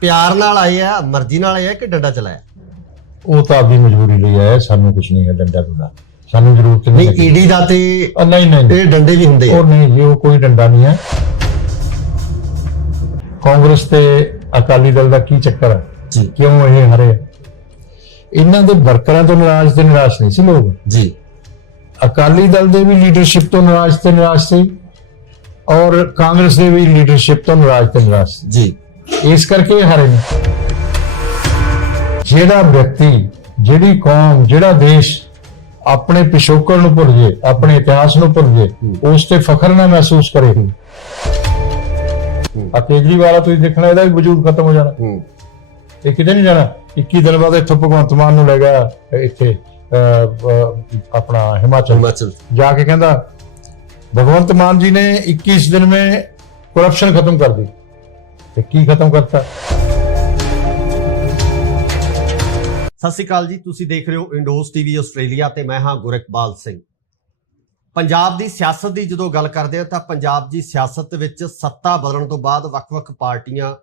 ਪਿਆਰ ਨਾਲ ਆਏ ਆ, ਮਰਜ਼ੀ ਨਾਲ ਆਏ ਆ ਕਿ ਡੰਡਾ ਚਲਾਇਆ? ਉਹ ਤਾਂ ਆਪਣੀ ਮਜਬੂਰੀ ਲਈ ਆਇਆ, ਸਾਨੂੰ ਕੁਝ ਨਹੀਂ ਹੈ ਡੰਡਾ ਡੁੰਡਾ, ਸਾਨੂੰ ਜ਼ਰੂਰਤ ਨਹੀਂ। ਈਡੀ ਦਾ ਤੇ ਨਹੀਂ ਇਹ ਡੰਡੇ ਵੀ ਹੁੰਦੇ ਆ। ਉਹ ਨਹੀਂ ਜੀ, ਉਹ ਕੋਈ ਡੰਡਾ ਨਹੀਂ ਹੈ। ਕਾਂਗਰਸ ਤੇ ਅਕਾਲੀ ਦਲ ਦਾ ਕੀ ਚੱਕਰ ਹੈ ਜੀ? ਕਿਉਂ ਇਹ ਹਰੇ? ਇਹਨਾਂ ਦੇ ਵਰਕਰਾਂ ਤੋਂ ਨਾਰਾਜ਼ ਤੇ ਨਿਰਾਸ਼ ਨਹੀਂ ਸੀ ਲੋਕ ਜੀ। ਅਕਾਲੀ ਦਲ ਦੇ ਵੀ ਲੀਡਰਸ਼ਿਪ ਤੋਂ ਨਾਰਾਜ਼ ਤੇ ਨਿਰਾਸ਼ ਸੀ, ਔਰ ਕਾਂਗਰਸ ਦੇ ਵੀ ਲੀਡਰਸ਼ਿਪ ਤੋਂ ਨਾਰਾਜ਼ ਤੇ ਨਿਰਾਸ਼ ਸੀ ਜੀ। ਇਸ ਕਰਕੇ ਹਾਰੇ ਨੇ। ਜਿਹੜਾ ਵਿਅਕਤੀ, ਜਿਹੜੀ ਕੌਮ, ਜਿਹੜਾ ਦੇਸ਼ ਆਪਣੇ ਪਿਛੋਕੜ ਨੂੰ ਭੁੱਲ ਜੇ, ਆਪਣੇ ਇਤਿਹਾਸ ਨੂੰ ਭੁੱਲ ਜੇ, ਉਸ ਤੇ ਫਖਰ ਨਾ ਮਹਿਸੂਸ ਕਰੇ। ਆ ਕੇਜਰੀਵਾਲ ਤੁਸੀਂ ਦੇਖਣਾ, ਇਹਦਾ ਵੀ ਵਜੂਦ ਖਤਮ ਹੋ ਜਾਣਾ। ਇਹ ਕਿਤੇ ਨਹੀਂ ਜਾਣਾ। 21 ਦਿਨ ਬਾਅਦ ਇੱਥੋਂ ਭਗਵੰਤ ਮਾਨ ਨੂੰ ਲੈ ਗਿਆ ਇੱਥੇ अपना हिमाचल जाके कहता भगवंत मान जी ने 21 दिन में करप्शन खत्म कर दी। तो की खत्म करता? ਸਤਿ ਸ਼੍ਰੀ ਅਕਾਲ ਜੀ, ਤੁਸੀਂ ਦੇਖ ਰਹੇ ਹੋ ਇੰਡੋਸ ਟੀਵੀ ਆਸਟ੍ਰੇਲੀਆ ਤੇ ਮੈਂ ਹਾਂ ਗੁਰਕਬਾਲ ਸਿੰਘ। ਪੰਜਾਬ ਦੀ ਸਿਆਸਤ ਦੀ ਜਦੋਂ ਗੱਲ ਕਰਦੇ ਆ ਤਾਂ ਪੰਜਾਬ ਦੀ ਸਿਆਸਤ ਵਿੱਚ ਸੱਤਾ ਬਦਲਣ ਤੋਂ ਬਾਅਦ ਵੱਖ-ਵੱਖ ਪਾਰਟੀਆਂ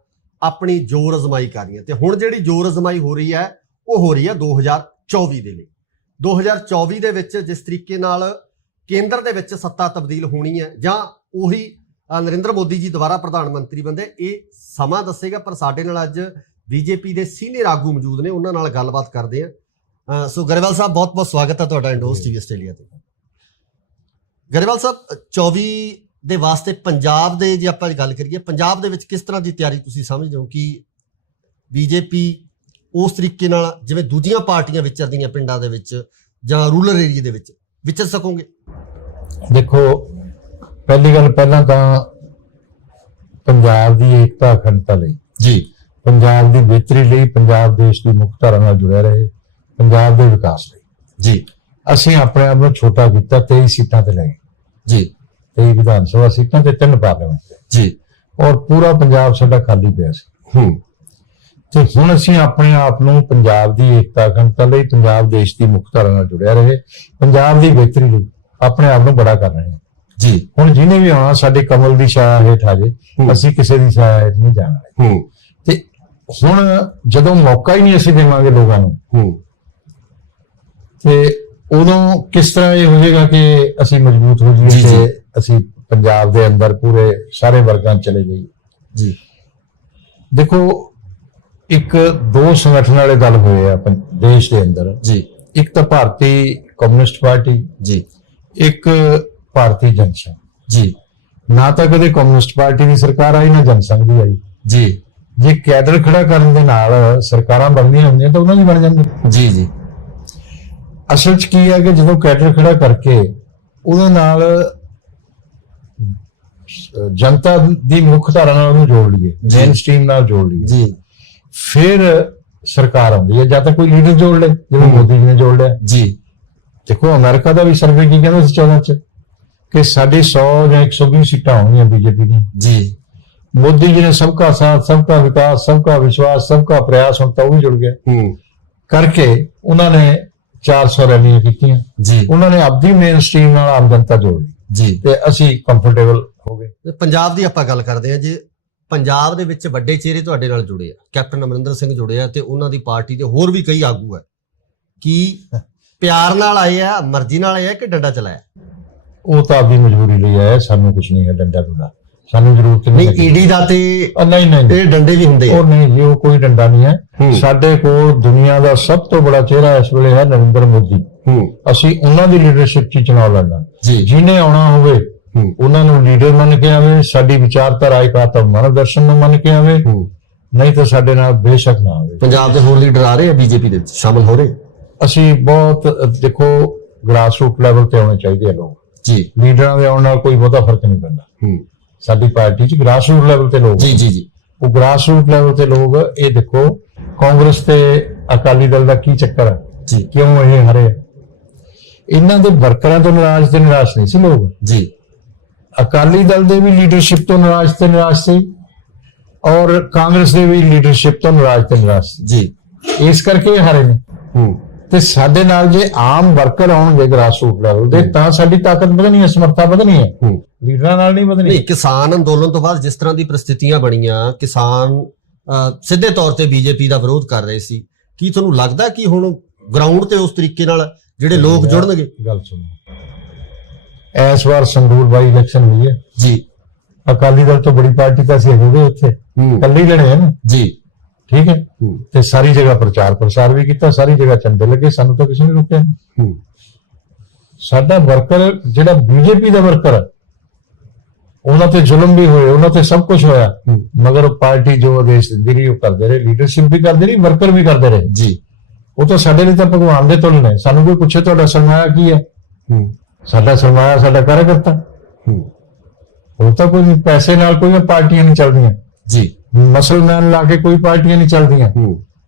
ਆਪਣੀ ਜ਼ੋਰ ਅਜ਼ਮਾਈ ਕਰ ਰਹੀਆਂ, ਤੇ ਹੁਣ ਜਿਹੜੀ ਜ਼ੋਰ ਅਜ਼ਮਾਈ ਹੋ ਰਹੀ ਹੈ ਉਹ ਹੋ ਰਹੀ ਹੈ 2024 ਦੇ ਲਈ। 2024 ਦੇ ਵਿੱਚ ਜਿਸ ਤਰੀਕੇ ਨਾਲ ਕੇਂਦਰ ਦੇ ਵਿੱਚ ਸੱਤਾ ਤਬਦੀਲ ਹੋਣੀ ਹੈ ਜਾਂ ਉਹੀ ਨਰਿੰਦਰ ਮੋਦੀ ਜੀ ਦੁਬਾਰਾ ਪ੍ਰਧਾਨ ਮੰਤਰੀ ਬੰਦੇ, ਇਹ ਸਮਾਂ ਦੱਸੇਗਾ। ਪਰ ਸਾਡੇ ਨਾਲ ਅੱਜ ਬੀਜੇਪੀ ਦੇ ਸੀਨੀਅਰ ਆਗੂ ਮੌਜੂਦ ਨੇ, ਉਹਨਾਂ ਨਾਲ ਗੱਲਬਾਤ ਕਰਦੇ ਆ। ਸੋ ਗਰੇਵਾਲ ਸਾਹਿਬ, ਬਹੁਤ ਬਹੁਤ ਸਵਾਗਤ ਹੈ ਤੁਹਾਡਾ ਇੰਡੋਸ ਟੀਵੀ ਆਸਟ੍ਰੇਲੀਆ ਤੇ। ਗਰੇਵਾਲ ਸਾਹਿਬ, 24 ਦੇ ਵਾਸਤੇ ਪੰਜਾਬ ਦੇ ਜੇ ਆਪਾਂ ਗੱਲ ਕਰੀਏ, ਪੰਜਾਬ ਦੇ ਵਿੱਚ ਕਿਸ ਤਰ੍ਹਾਂ ਦੀ ਤਿਆਰੀ ਤੁਸੀਂ ਸਮਝਦੇ ਹੋ ਕਿ ਬੀਜੇਪੀ ਉਸ ਤਰੀਕੇ ਨਾਲ ਜਿਵੇਂ ਦੂਜੀਆਂ ਪਾਰਟੀਆਂ ਵਿਚਰਦੀਆਂ ਪਿੰਡਾਂ ਦੇ ਵਿੱਚ ਜਾਂ ਰੂਰਲ ਏਰੀਆ ਦੇ ਵਿੱਚ ਵਿਚਰ ਸਕੋਗੇ? ਦੇਖੋ, ਪਹਿਲੀ ਗੱਲ ਪਹਿਲਾਂ ਤਾਂ ਪੰਜਾਬ ਦੀ ਏਕਤਾ ਅਖੰਡਤਾ ਲਈ ਜੀ, ਪੰਜਾਬ ਦੀ ਬਿਹਤਰੀ ਲਈ, ਪੰਜਾਬ ਦੇਸ਼ ਦੀ ਮੁੱਖ ਧਾਰਾ ਨਾਲ ਜੁੜਿਆ ਰਹੇ, ਪੰਜਾਬ ਦੇ ਵਿਕਾਸ ਲਈ ਜੀ ਅਸੀਂ ਆਪਣੇ ਆਪ ਨੂੰ ਛੋਟਾ ਕੀਤਾ। 23 ਸੀਟਾਂ ਤੇ ਲੈ ਗਏ ਜੀ, 23 ਵਿਧਾਨ ਸਭਾ ਸੀਟਾਂ ਤੇ 3 ਪਾਰਲੀਮੈਂਟ ਤੇ ਜੀ, ਔਰ ਪੂਰਾ ਪੰਜਾਬ ਸਾਡਾ ਖਾਲੀ ਪਿਆ ਸੀ। ਤੇ ਹੁਣ ਅਸੀਂ ਆਪਣੇ ਆਪ ਨੂੰ ਪੰਜਾਬ ਦੀ ਏਕਤਾ ਅਖੰਡਤਾ ਲਈ, ਪੰਜਾਬ ਦੇਸ਼ ਦੀ ਮੁੱਖ ਧਾਰਾ ਨਾਲ ਜੁੜਿਆ ਰਹੇ, ਪੰਜਾਬ ਦੀ ਬਿਹਤਰੀ ਲਈ ਆਪਣੇ ਆਪ ਨੂੰ ਬੜਾ ਕਰ ਰਹੇ ਹਾਂ ਜੀ। ਹੁਣ ਜਿਹਨੇ ਵੀ ਆਉਣਾ ਸਾਡੇ ਕਮਲ ਦੀ ਛਾਇਆ ਹੇਠ ਆ ਜੇ, ਅਸੀਂ ਕਿਸੇ ਦੀ ਛਾਇਆ ਹੇਠ ਨਹੀਂ ਜਾਣਾ। ਤੇ ਹੁਣ ਜਦੋਂ ਮੌਕਾ ਹੀ ਨਹੀਂ ਅਸੀਂ ਦੇਵਾਂਗੇ ਲੋਕਾਂ ਨੂੰ, ਤੇ ਉਦੋਂ ਕਿਸ ਤਰ੍ਹਾਂ ਇਹ ਹੋ ਜਾਏਗਾ ਕਿ ਅਸੀਂ ਮਜ਼ਬੂਤ ਹੋ ਜਾਈਏ ਤੇ ਅਸੀਂ ਪੰਜਾਬ ਦੇ ਅੰਦਰ ਪੂਰੇ ਸਾਰੇ ਵਰਗਾਂ ਚਲੇ ਜਾਈਏ ਜੀ। ਦੇਖੋ, ਇੱਕ ਦੋ ਸੰਗਠਨ ਵਾਲੇ ਦਲ ਹੋਏ ਆ ਦੇਸ਼ ਦੇ ਅੰਦਰ ਜੀ। ਇੱਕ ਤਾਂ ਭਾਰਤੀ ਕਮਿਊਨਿਸਟ ਪਾਰਟੀ ਜੀ, ਇੱਕ ਭਾਰਤੀ ਜਨਸੰਘ ਜੀ। ਨਾ ਤਾਂ ਕਦੇ ਕਮਿਊਨਿਸਟ ਪਾਰਟੀ ਦੀ ਸਰਕਾਰ ਆਈ, ਨਾ ਜਨਸੰਘ ਦੀ ਆਈ ਜੀ। ਜੇ ਕੈਡਰ ਖੜਾ ਕਰਨ ਦੇ ਨਾਲ ਸਰਕਾਰਾਂ ਬਣਦੀਆਂ ਹੁੰਦੀਆਂ ਤਾਂ ਉਹਨਾਂ ਦੀ ਬਣ ਜਾਂਦੀ। ਜੀ ਜੀ। ਅਸਲ 'ਚ ਕੀ ਹੈ ਕਿ ਜਦੋਂ ਕੈਡਰ ਖੜਾ ਕਰਕੇ ਉਹਦੇ ਨਾਲ ਜਨਤਾ ਦੀ ਮੁੱਖ ਧਾਰਾ ਨਾਲ ਉਹਨੂੰ ਜੋੜ ਲਈਏ, ਮੇਨ ਸਟ੍ਰੀਮ ਨਾਲ ਜੋੜ ਲਈਏ ਜੀ, ਫਿਰ ਸਰਕਾਰ ਆਉਂਦੀ ਹੈ। ਜਾਂ ਤਾਂ ਕੋਈ ਲੀਡਰ ਜੋੜ ਲੇ, ਜਿਵੇਂ ਮੋਦੀ ਜੀ ਨੇ ਜੋੜ ਲਿਆ ਜੀ। ਦੇਖੋ, ਅਮਰੀਕਾ ਦਾ ਵੀ ਸਰਵੇ ਕੀ ਕਹਿੰਦਾ ਸੀ 14 ਚ ਕਿ ਸਾਡੀ 100 ਜਾਂ 120 ਸੀਟਾਂ ਹੋਣਗੀਆਂ ਬੀਜੇਪੀ ਦੀਆਂ ਜੀ। ਮੋਦੀ ਜੀ ਨੇ ਸਬਕਾ ਸਾਥ, ਸਬਕਾ ਵਿਕਾਸ, ਸਬਕਾ ਵਿਸ਼ਵਾਸ, ਸਬਕਾ ਪ੍ਰयास, ਹੁਣ ਤਾਂ ਉਹ ਵੀ ਜੁੜ ਗਿਆ ਕਰਕੇ ਉਹਨਾਂ ਨੇ 400 ਰੈਲੀਆਂ ਕੀਤੀਆਂ ਜੀ। ਉਹਨਾਂ ਨੇ ਆਪਣੀ ਮੇਨ ਸਟ੍ਰੀਮ ਨਾਲ ਆਮ ਜਨਤਾ ਜੋੜ ਲਈ ਜੀ, ਤੇ ਅਸੀਂ ਕੰਫਰਟੇਬਲ ਹੋ ਗਏ। ਪੰਜਾਬ ਦੀ ਆਪਾਂ ਗੱਲ ਕਰਦੇ ਹਾਂ ਜੀ। ਪੰਜਾਬ ਦੇ ਵਿੱਚ ਵੱਡੇ ਚਿਹਰੇ ਤੁਹਾਡੇ ਨਾਲ ਜੁੜੇ ਆ, ਕੈਪਟਨ ਅਮਰਿੰਦਰ ਸਿੰਘ ਜੁੜੇ ਆ ਤੇ ਉਹਨਾਂ ਦੀ ਪਾਰਟੀ ਦੇ ਹੋਰ ਵੀ ਕਈ ਆਗੂ ਆ। ਕੀ ਪਿਆਰ ਨਾਲ ਆਏ ਆ, ਮਰਜ਼ੀ ਨਾਲ ਆਏ ਆ ਕਿ ਡੰਡਾ ਚਲਾਇਆ? ਉਹ ਤਾਂ ਆਪਣੀ ਮਜਬੂਰੀ ਲਈ ਆਇਆ, ਸਾਨੂੰ ਕੁਝ ਨਹੀਂ ਹੈ ਡੰਡਾ ਡੁੰਡਾ, ਸਾਨੂੰ ਜ਼ਰੂਰਤ ਨਹੀਂ। ਈਡੀ ਦਾ ਤੇ ਨਹੀਂ ਇਹ ਡੰਡੇ ਵੀ ਹੁੰਦੇ ਆ। ਉਹ ਨਹੀਂ ਜੀ, ਉਹ ਕੋਈ ਡੰਡਾ ਨਹੀਂ ਹੈ। ਸਾਡੇ ਕੋਲ ਦੁਨੀਆ ਦਾ ਸਭ ਤੋਂ ਬੜਾ ਚਿਹਰਾ ਇਸ ਵੇਲੇ ਹੈ ਨਰਿੰਦਰ ਮੋਦੀ। ਅਸੀਂ ਉਹਨਾਂ ਦੀ ਲੀਡਰਸ਼ਿਪ 'ਚ ਚੁਣਾਵ ਲੜਨਾ। ਜਿਹਨੇ ਆਉਣਾ ਹੋਵੇ ਉਹਨਾਂ ਨੂੰ ਲੀਡਰ ਮੰਨ ਕੇ ਆਵੇ, ਸਾਡੀ ਵਿਚਾਰਧਾਰਾ ਇਕਾਤਮ ਮਨ ਦਰਸ਼ਨ ਨੂੰ ਮੰਨ ਕੇ ਆਵੇ, ਨਹੀਂ ਤਾਂ ਸਾਡੇ ਨਾਲ ਬੇਸ਼ੱਕ ਨਾ ਆਵੇ। ਪੰਜਾਬ ਦੇ ਹੋਰ ਲੀਡਰ ਆ ਰਹੇ ਆ ਬੀਜੇਪੀ ਦੇ ਵਿੱਚ ਸ਼ਾਮਲ ਹੋ ਰਹੇ? ਅਸੀਂ ਬਹੁਤ ਦੇਖੋ, ਗ੍ਰਾਸ ਰੂਟ ਲੈਵਲ ਤੇ ਆਉਣੇ ਚਾਹੀਦੇ ਆ ਲੋਕ ਜੀ। ਲੀਡਰਾਂ ਦੇ ਆਉਣ ਨਾਲ ਕੋਈ ਬਹੁਤਾ ਫਰਕ ਨਹੀਂ ਪੈਂਦਾ। ਸਾਡੀ ਪਾਰਟੀ 'ਚ ਗ੍ਰਾਸ ਰੂਟ ਲੈਵਲ ਤੇ ਲੋਕ ਜੀ ਜੀ ਜੀ। ਉਹ ਗ੍ਰਾਸ ਰੂਟ ਲੈਵਲ ਤੇ ਲੋਕ, ਇਹ ਦੇਖੋ ਕਾਂਗਰਸ ਤੇ ਅਕਾਲੀ ਦਲ ਦਾ ਕੀ ਚੱਕਰ ਹੈ ਜੀ, ਕਿਉਂ ਇਹ ਹਾਰੇ? ਇਹਨਾਂ ਦੇ ਵਰਕਰਾਂ ਤੋਂ ਨਾਰਾਜ਼ ਤੇ ਨਿਰਾਸ਼ ਨਹੀਂ ਸੀ ਲੋਕ ਜੀ। ਅਕਾਲੀ ਦਲ ਦੇ ਵੀ ਲੀਡਰਸ਼ਿਪ ਤੋਂ ਨਾਰਾਜ਼ ਤੇ ਨਿਰਾਸ਼ ਸੀ, ਔਰ ਕਾਂਗਰਸ ਦੇ ਵੀ ਲੀਡਰਸ਼ਿਪ ਤੋਂ ਨਾਰਾਜ਼ ਤੇ ਨਿਰਾਸ਼ ਸੀ ਜੀ। ਇਸ ਕਰਕੇ ਹਾਰੇ ਨੇ। ਤੇ ਸਾਡੇ ਨਾਲ ਜੇ ਆਮ ਵਰਕਰ ਆਉਣਗੇ ਗ੍ਰਾਸ ਰੂਟ ਲੈਵਲ ਦੇ, ਤਾਂ ਸਾਡੀ ਤਾਕਤ ਵਧਣੀ ਹੈ, ਸਮਰੱਥਾ ਵਧਣੀ ਹੈ, ਲੀਡਰਾਂ ਨਾਲ ਨਹੀਂ ਵਧਣੀ। ਕਿਸਾਨ ਅੰਦੋਲਨ ਤੋਂ ਬਾਅਦ ਜਿਸ ਤਰ੍ਹਾਂ ਦੀ ਪ੍ਰਸਥਿਤੀਆਂ ਬਣੀਆਂ, ਕਿਸਾਨ ਸਿੱਧੇ ਤੌਰ ਤੇ ਬੀਜੇਪੀ ਦਾ ਵਿਰੋਧ ਕਰ ਰਹੇ ਸੀ, ਕੀ ਤੁਹਾਨੂੰ ਲੱਗਦਾ ਕਿ ਹੁਣ ਗਰਾਊਂਡ ਤੇ ਉਸ ਤਰੀਕੇ ਨਾਲ ਜਿਹੜੇ ਲੋਕ ਜੁੜਨਗੇ? ਗੱਲ ਸੁਣੋ, ਇਸ ਵਾਰ ਸੰਗਰੂਰ ਬਾਈ ਇਲੈਕਸ਼ਨ ਹੋਈ ਹੈ ਜੀ। ਅਕਾਲੀ ਦਲ ਤੋਂ ਬੜੀ ਪਾਰਟੀ ਤਾਂ ਅਸੀਂ ਹੋਵੇ ਉੱਥੇ ਕੱਲੀ ਲੜੇ ਹਨ ਜੀ, ਠੀਕ ਹੈ। ਤੇ ਸਾਰੀ ਜਗ੍ਹਾ ਪ੍ਰਚਾਰ ਪ੍ਰਸਾਰ ਵੀ ਕੀਤਾ, ਸਾਰੀ ਜਗ੍ਹਾ ਝੰਡੇ ਲੱਗੇ, ਸਾਨੂੰ ਤਾਂ ਕਿਸੇ ਨੇ ਰੋਕਿਆ ਨਹੀਂ। ਸਾਡਾ ਵਰਕਰ ਜਿਹੜਾ ਬੀਜੇਪੀ ਦਾ ਵਰਕਰ, ਉਹਨਾਂ ਤੇ ਜ਼ੁਲਮ ਵੀ ਹੋਏ, ਉਹਨਾਂ ਤੇ ਸਭ ਕੁਝ ਹੋਇਆ, ਮਗਰ ਪਾਰਟੀ ਜੋ ਆਦੇਸ਼ ਦਿੰਦੀ ਰਹੀ ਉਹ ਕਰਦੇ ਰਹੇ, ਲੀਡਰਸ਼ਿਪ ਵੀ ਕਰਦੇ ਰਹੀ, ਵਰਕਰ ਵੀ ਕਰਦੇ ਰਹੇ ਜੀ। ਉਹ ਤਾਂ ਸਾਡੇ ਲਈ ਤਾਂ ਭਗਵਾਨ ਦੇ ਤੁਲ ਨੇ। ਸਾਨੂੰ ਕੋਈ ਪੁੱਛੇ ਤੁਹਾਡਾ ਸਰਮਾਇਆ ਕੀ ਹੈ, ਸਾਡਾ ਸਰਮਾਇਆ ਸਾਡਾ ਕਾਰਜਕਰਤਾ। ਉਹ ਤਾਂ ਕੋਈ ਪੈਸੇ ਨਾਲ ਕੋਈ ਪਾਰਟੀਆਂ ਨਹੀਂ ਚੱਲਦੀਆਂ ਜੀ, ਮੁਸਲਮਾਨ ਲਾ ਕੇ ਕੋਈ ਪਾਰਟੀਆਂ ਨਹੀਂ ਚੱਲਦੀਆਂ।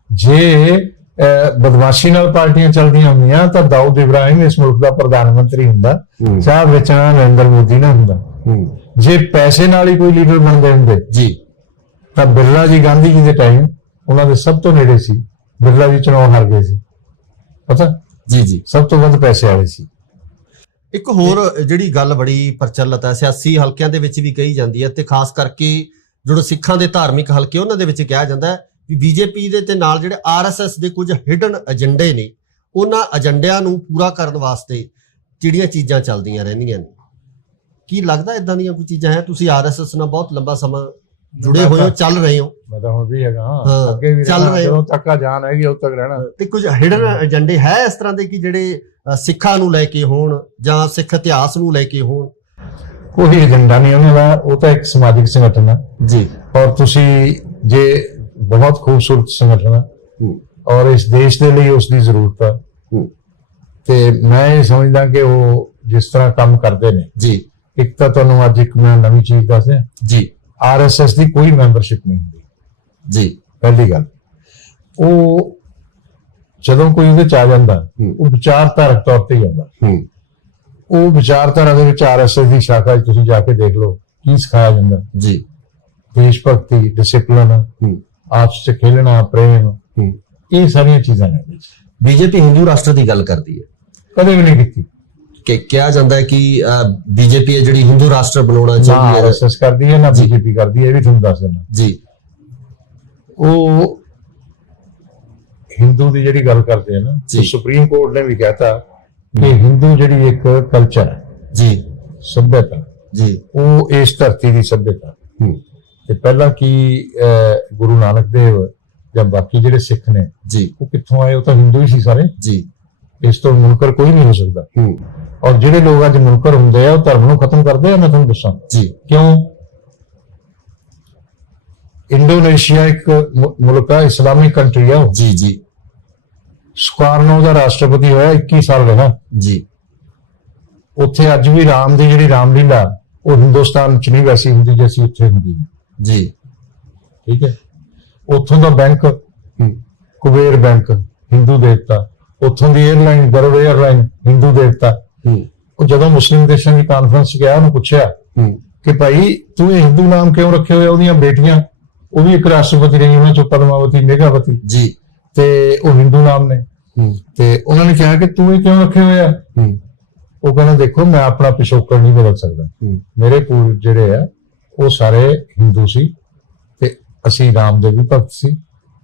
ਜੇ ਬਦਮਾਸ਼ੀ ਨਾਲ ਪਾਰਟੀਆਂ ਚੱਲਦੀਆਂ ਹੁੰਦੀਆਂ ਤਾਂ ਦਾਊਦ ਇਬਰਾਹਿਮ ਇਸ ਮੁਲਕ ਦਾ ਪ੍ਰਧਾਨ ਮੰਤਰੀ ਹੁੰਦਾ, ਚਾਹ ਵੇਚਣਾ ਨਰਿੰਦਰ ਮੋਦੀ ਨਾ ਹੁੰਦਾ। ਜੇ ਪੈਸੇ ਨਾਲ ਹੀ ਕੋਈ ਲੀਡਰ ਬਣਦੇ ਹੁੰਦੇ ਜੀ ਤਾਂ ਬਿਰਲਾ ਜੀ ਗਾਂਧੀ ਜੀ ਦੇ ਟਾਈਮ ਉਹਨਾਂ ਦੇ ਸਭ ਤੋਂ ਨੇੜੇ ਸੀ, ਬਿਰਲਾ ਜੀ ਚੁਣਾਵ ਹਾਰ ਗਏ ਸੀ, ਪਤਾ ਜੀ ਜੀ, ਸਭ ਤੋਂ ਵੱਧ ਪੈਸੇ ਵਾਲੇ ਸੀ। ਇੱਕ ਹੋਰ ਜਿਹੜੀ ਗੱਲ ਬੜੀ ਪ੍ਰਚਲਿਤ ਹੈ, ਸਿਆਸੀ ਹਲਕਿਆਂ ਦੇ ਵਿੱਚ ਵੀ ਕਹੀ ਜਾਂਦੀ ਹੈ, ਤੇ ਖਾਸ ਕਰਕੇ ਜਿਹੜੇ ਸਿੱਖਾਂ ਦੇ ਧਾਰਮਿਕ ਹਲਕੇ ਉਹਨਾਂ ਦੇ ਵਿੱਚ ਕਿਹਾ ਜਾਂਦਾ ਹੈ ਵੀ ਬੀਜੇਪੀ ਦੇ ਤੇ ਨਾਲ ਜਿਹੜੇ ਆਰਐਸਐਸ ਦੇ ਕੁਝ ਹਿਡਨ ਏਜੰਡੇ ਨੇ, ਉਹਨਾਂ ਏਜੰਡਿਆਂ ਨੂੰ ਪੂਰਾ ਕਰਨ ਵਾਸਤੇ ਜਿਹੜੀਆਂ ਚੀਜ਼ਾਂ ਚੱਲਦੀਆਂ ਰਹਿੰਦੀਆਂ ਨੇ। ਕੀ ਲੱਗਦਾ ਇਦਾਂ ਦੀਆਂ ਕੋਈ ਚੀਜ਼ਾਂ ਹੈ? ਤੁਸੀਂ ਆਰਐਸਐਸ ਨਾਲ ਬਹੁਤ ਲੰਬਾ ਸਮਾਂ ਜੁੜੇ ਹੋਏ ਹੋ, ਚੱਲ ਰਹੇ ਹੋ। ਮੈਂ ਤਾਂ ਹੁਣ ਵੀ ਹੈਗਾ, ਹਾਂ, ਅੱਗੇ ਵੀ ਚੱਲ ਰਹਿਣਾ, ਰਹੇ ਹੋ। ਜਦੋਂ ਤੱਕ ਆ ਜਾਨ ਹੈਗੀ ਉਦੋਂ ਤੱਕ ਰਹਿਣਾ। ਤੇ ਕੁਝ ਹਿਡਨ ਏਜੰਡੇ ਹੈ ਇਸ ਤਰ੍ਹਾਂ ਦੇ ਕਿ ਜਿਹੜੇ ਸਿੱਖਾਂ ਨੂੰ ਲੈ ਕੇ ਹੋਣ ਜਾਂ ਸਿੱਖ ਇਤਿਹਾਸ ਨੂੰ ਲੈ ਕੇ ਹੋਣ? ਕੋਈ ਏਜੰਡਾ ਨਹੀਂ ਉਹਨਾਂ ਦਾ, ਉਹ ਤਾਂ ਇੱਕ ਸਮਾਜਿਕ ਸੰਗਠਨ ਹੈ ਜੀ। ਔਰ ਤੁਸੀਂ ਜੇ ਬਹੁਤ ਖੂਬਸੂਰਤ ਸੰਗਠਨ ਹੈ ਔਰ ਇਸ ਦੇਸ਼ ਦੇ ਲਈ ਉਸ ਦੀ ਜ਼ਰੂਰਤ ਹੈ, ਤੇ ਮੈਂ ਇਹ ਸਮਝਦਾ ਕਿ ਉਹ ਜਿਸ ਤਰ੍ਹਾਂ ਕੰਮ ਕਰਦੇ ਨੇ ਜੀ। ਇੱਕ ਤਾਂ ਤੁਹਾਨੂੰ ਅੱਜ ਇੱਕ ਮੈਂ ਨਵੀਂ ਚੀਜ਼ ਦੱਸਿਆ ਜੀ। RSS ਦੀ ਕੋਈ ਮੈਂਬਰਸ਼ਿਪ ਨਹੀਂ ਹੁੰਦੀ ਜੀ। ਪਹਿਲੀ ਗੱਲ। ਉਹ ਜਦੋਂ ਕੋਈ ਉਹਦੇ ਚ ਆ ਜਾਂਦਾ ਉਹ ਵਿਚਾਰਧਾਰਕ ਤੌਰ ਤੇ ਹੀ ਆਉਂਦਾ। ਉਹ ਵਿਚਾਰਧਾਰਾ ਦੇ ਵਿੱਚ RSS ਦੀ ਸ਼ਾਖਾ 'ਚ ਤੁਸੀਂ ਜਾ ਕੇ ਦੇਖ ਲਓ ਕੀ ਸਿਖਾਇਆ ਜਾਂਦਾ ਜੀ। ਦੇਸ਼ ਭਗਤੀ, ਡਿਸਿਪਲਿਨ, ਆਪਸ ਚ ਖੇਲਣਾ, ਪ੍ਰੇਮ, ਇਹ ਸਾਰੀਆਂ ਚੀਜ਼ਾਂ ਨੇ। ਬੀਜੇਪੀ ਹਿੰਦੂ ਰਾਸ਼ਟਰ ਦੀ ਗੱਲ ਕਰਦੀ ਹੈ, ਕਦੇ ਵੀ ਨਹੀਂ ਕੀਤੀ ਕਿ ਕਿਹਾ ਜਾਂਦਾ ਹੈ ਕਿ ਬੀਜੇਪੀ ਹੈ ਜਿਹੜੀ ਹਿੰਦੂ ਰਾਸ਼ਟਰ ਬਣਾਉਣਾ ਨਾ ਚਾਹੁੰਦੀ ਹੈ। RSS ਕਰਦੀ ਹੈ ਨਾ BJP ਕਰਦੀ ਹੈ, ਇਹ ਵੀ ਤੁਹਾਨੂੰ ਦੱਸ ਦਿੰਦਾ ਜੀ। ਉਹ ਹਿੰਦੂ ਦੀ ਜਿਹੜੀ ਗੱਲ ਕਰਦੇ ਆ ਨਾ, ਜੀ। ਸੁਪਰੀਮ ਕੋਰਟ ਨੇ ਵੀ ਕਹਿਤਾ ਕਿ ਹਿੰਦੂ ਜਿਹੜੀ ਇੱਕ ਕਲਚਰ ਹੈ ਜੀ। ਸੱਭਿਅਤਾ ਜੀ। ਉਹ ਇਸ ਧਰਤੀ ਦੀ ਸੱਭਿਅਤਾ। ਤੇ ਪਹਿਲਾਂ ਕੀ ਗੁਰੂ ਨਾਨਕ ਦੇਵ ਜਾਂ ਬਾਕੀ ਜਿਹੜੇ ਸਿੱਖ ਨੇ ਜੀ, ਉਹ ਕਿੱਥੋਂ ਆਏ? ਉਹ ਤਾਂ ਹਿੰਦੂ ਹੀ ਸੀ ਸਾਰੇ। ਜੀ। ਇਸ ਤੋਂ ਮੁਨਕਰ ਕੋਈ ਨਹੀਂ ਹੋ ਸਕਦਾ। ਔਰ ਜਿਹੜੇ ਲੋਕ ਅੱਜ ਮੁਨਕਰ ਹੁੰਦੇ ਆ ਉਹ ਧਰਮ ਨੂੰ ਖਤਮ ਕਰਦੇ ਆ। ਮੈਂ ਤੁਹਾਨੂੰ ਦੱਸਾਂ ਜੀ। ਕਿਉਂ? ਇੰਡੋਨੇਸ਼ੀਆ ਇੱਕ ਮੁਲਕ ਹੈ, ਇਸਲਾਮਿਕ ਕੰਟਰੀ ਆ। ਜੀ। ਜੀ। ਸੁਕਾਰਨੋ ਦਾ ਰਾਸ਼ਟਰਪਤੀ ਹੋਇਆ, 21 ਸਾਲ ਰਿਹਾ। ਜੀ। ਉੱਥੇ ਅੱਜ ਵੀ ਰਾਮ ਦੀ ਜਿਹੜੀ ਰਾਮਲੀਲਾ ਉਹ ਹਿੰਦੁਸਤਾਨ ਚ ਨਹੀਂ ਵੈਸੀ ਹੁੰਦੀ ਜੈਸੀ ਉੱਥੇ ਹੁੰਦੀ ਹੈ। ਜੀ। ਠੀਕ ਹੈ। ਉੱਥੋਂ ਦਾ ਬੈਂਕ ਕੁਬੇਰ ਬੈਂਕ ਹਿੰਦੂ ਦੇਵਤਾ, ਉੱਥੋਂ ਦੀ 에ਅਰਲਾਈਨ ਗਰੁੜ 에ਅਰਲਾਈਨ ਹਿੰਦੂ ਦੇਵਤਾ। ਉਹ ਜਦੋਂ ਮੁਸਲਿਮ ਦੇਸ਼ਾਂ ਦੀ ਕਾਨਫਰੰਸ ਗਿਆ ਉਹਨੂੰ ਪੁੱਛਿਆ ਕਿ ਭਾਈ ਤੂੰ ਇਹ ਹਿੰਦੂ ਨਾਮ ਕਿਉਂ ਰੱਖੇ ਹੋਏ? ਉਹਦੀਆਂ ਬੇਟੀਆਂ ਉਹ ਵੀ ਇੱਕ ਰਾਸ਼ਟਰਪਤੀ ਰਹੀ, ਉਹਨਾਂ ਚੋਂ ਪਦਮਾਵਤੀ, ਮੇਘਾਵਤੀ ਜੀ। ਤੇ ਉਹ ਹਿੰਦੂ ਨਾਮ ਨੇ। ਤੇ ਉਹਨਾਂ ਨੇ ਕਿਹਾ ਕਿ ਤੂੰ ਇਹ ਕਿਉਂ ਰੱਖੇ ਹੋਏ ਆ? ਉਹ ਕਹਿੰਦਾ ਦੇਖੋ ਮੈਂ ਆਪਣਾ ਪਿਛੋਕੜ ਨਹੀਂ ਬਦਲ ਸਕਦਾ, ਮੇਰੇ ਪੂਰਵਜ ਜਿਹੜੇ ਆ ਉਹ ਸਾਰੇ ਹਿੰਦੂ ਸੀ ਤੇ ਅਸੀਂ ਰਾਮ ਦੇ ਵੀ ਭਗਤ ਸੀ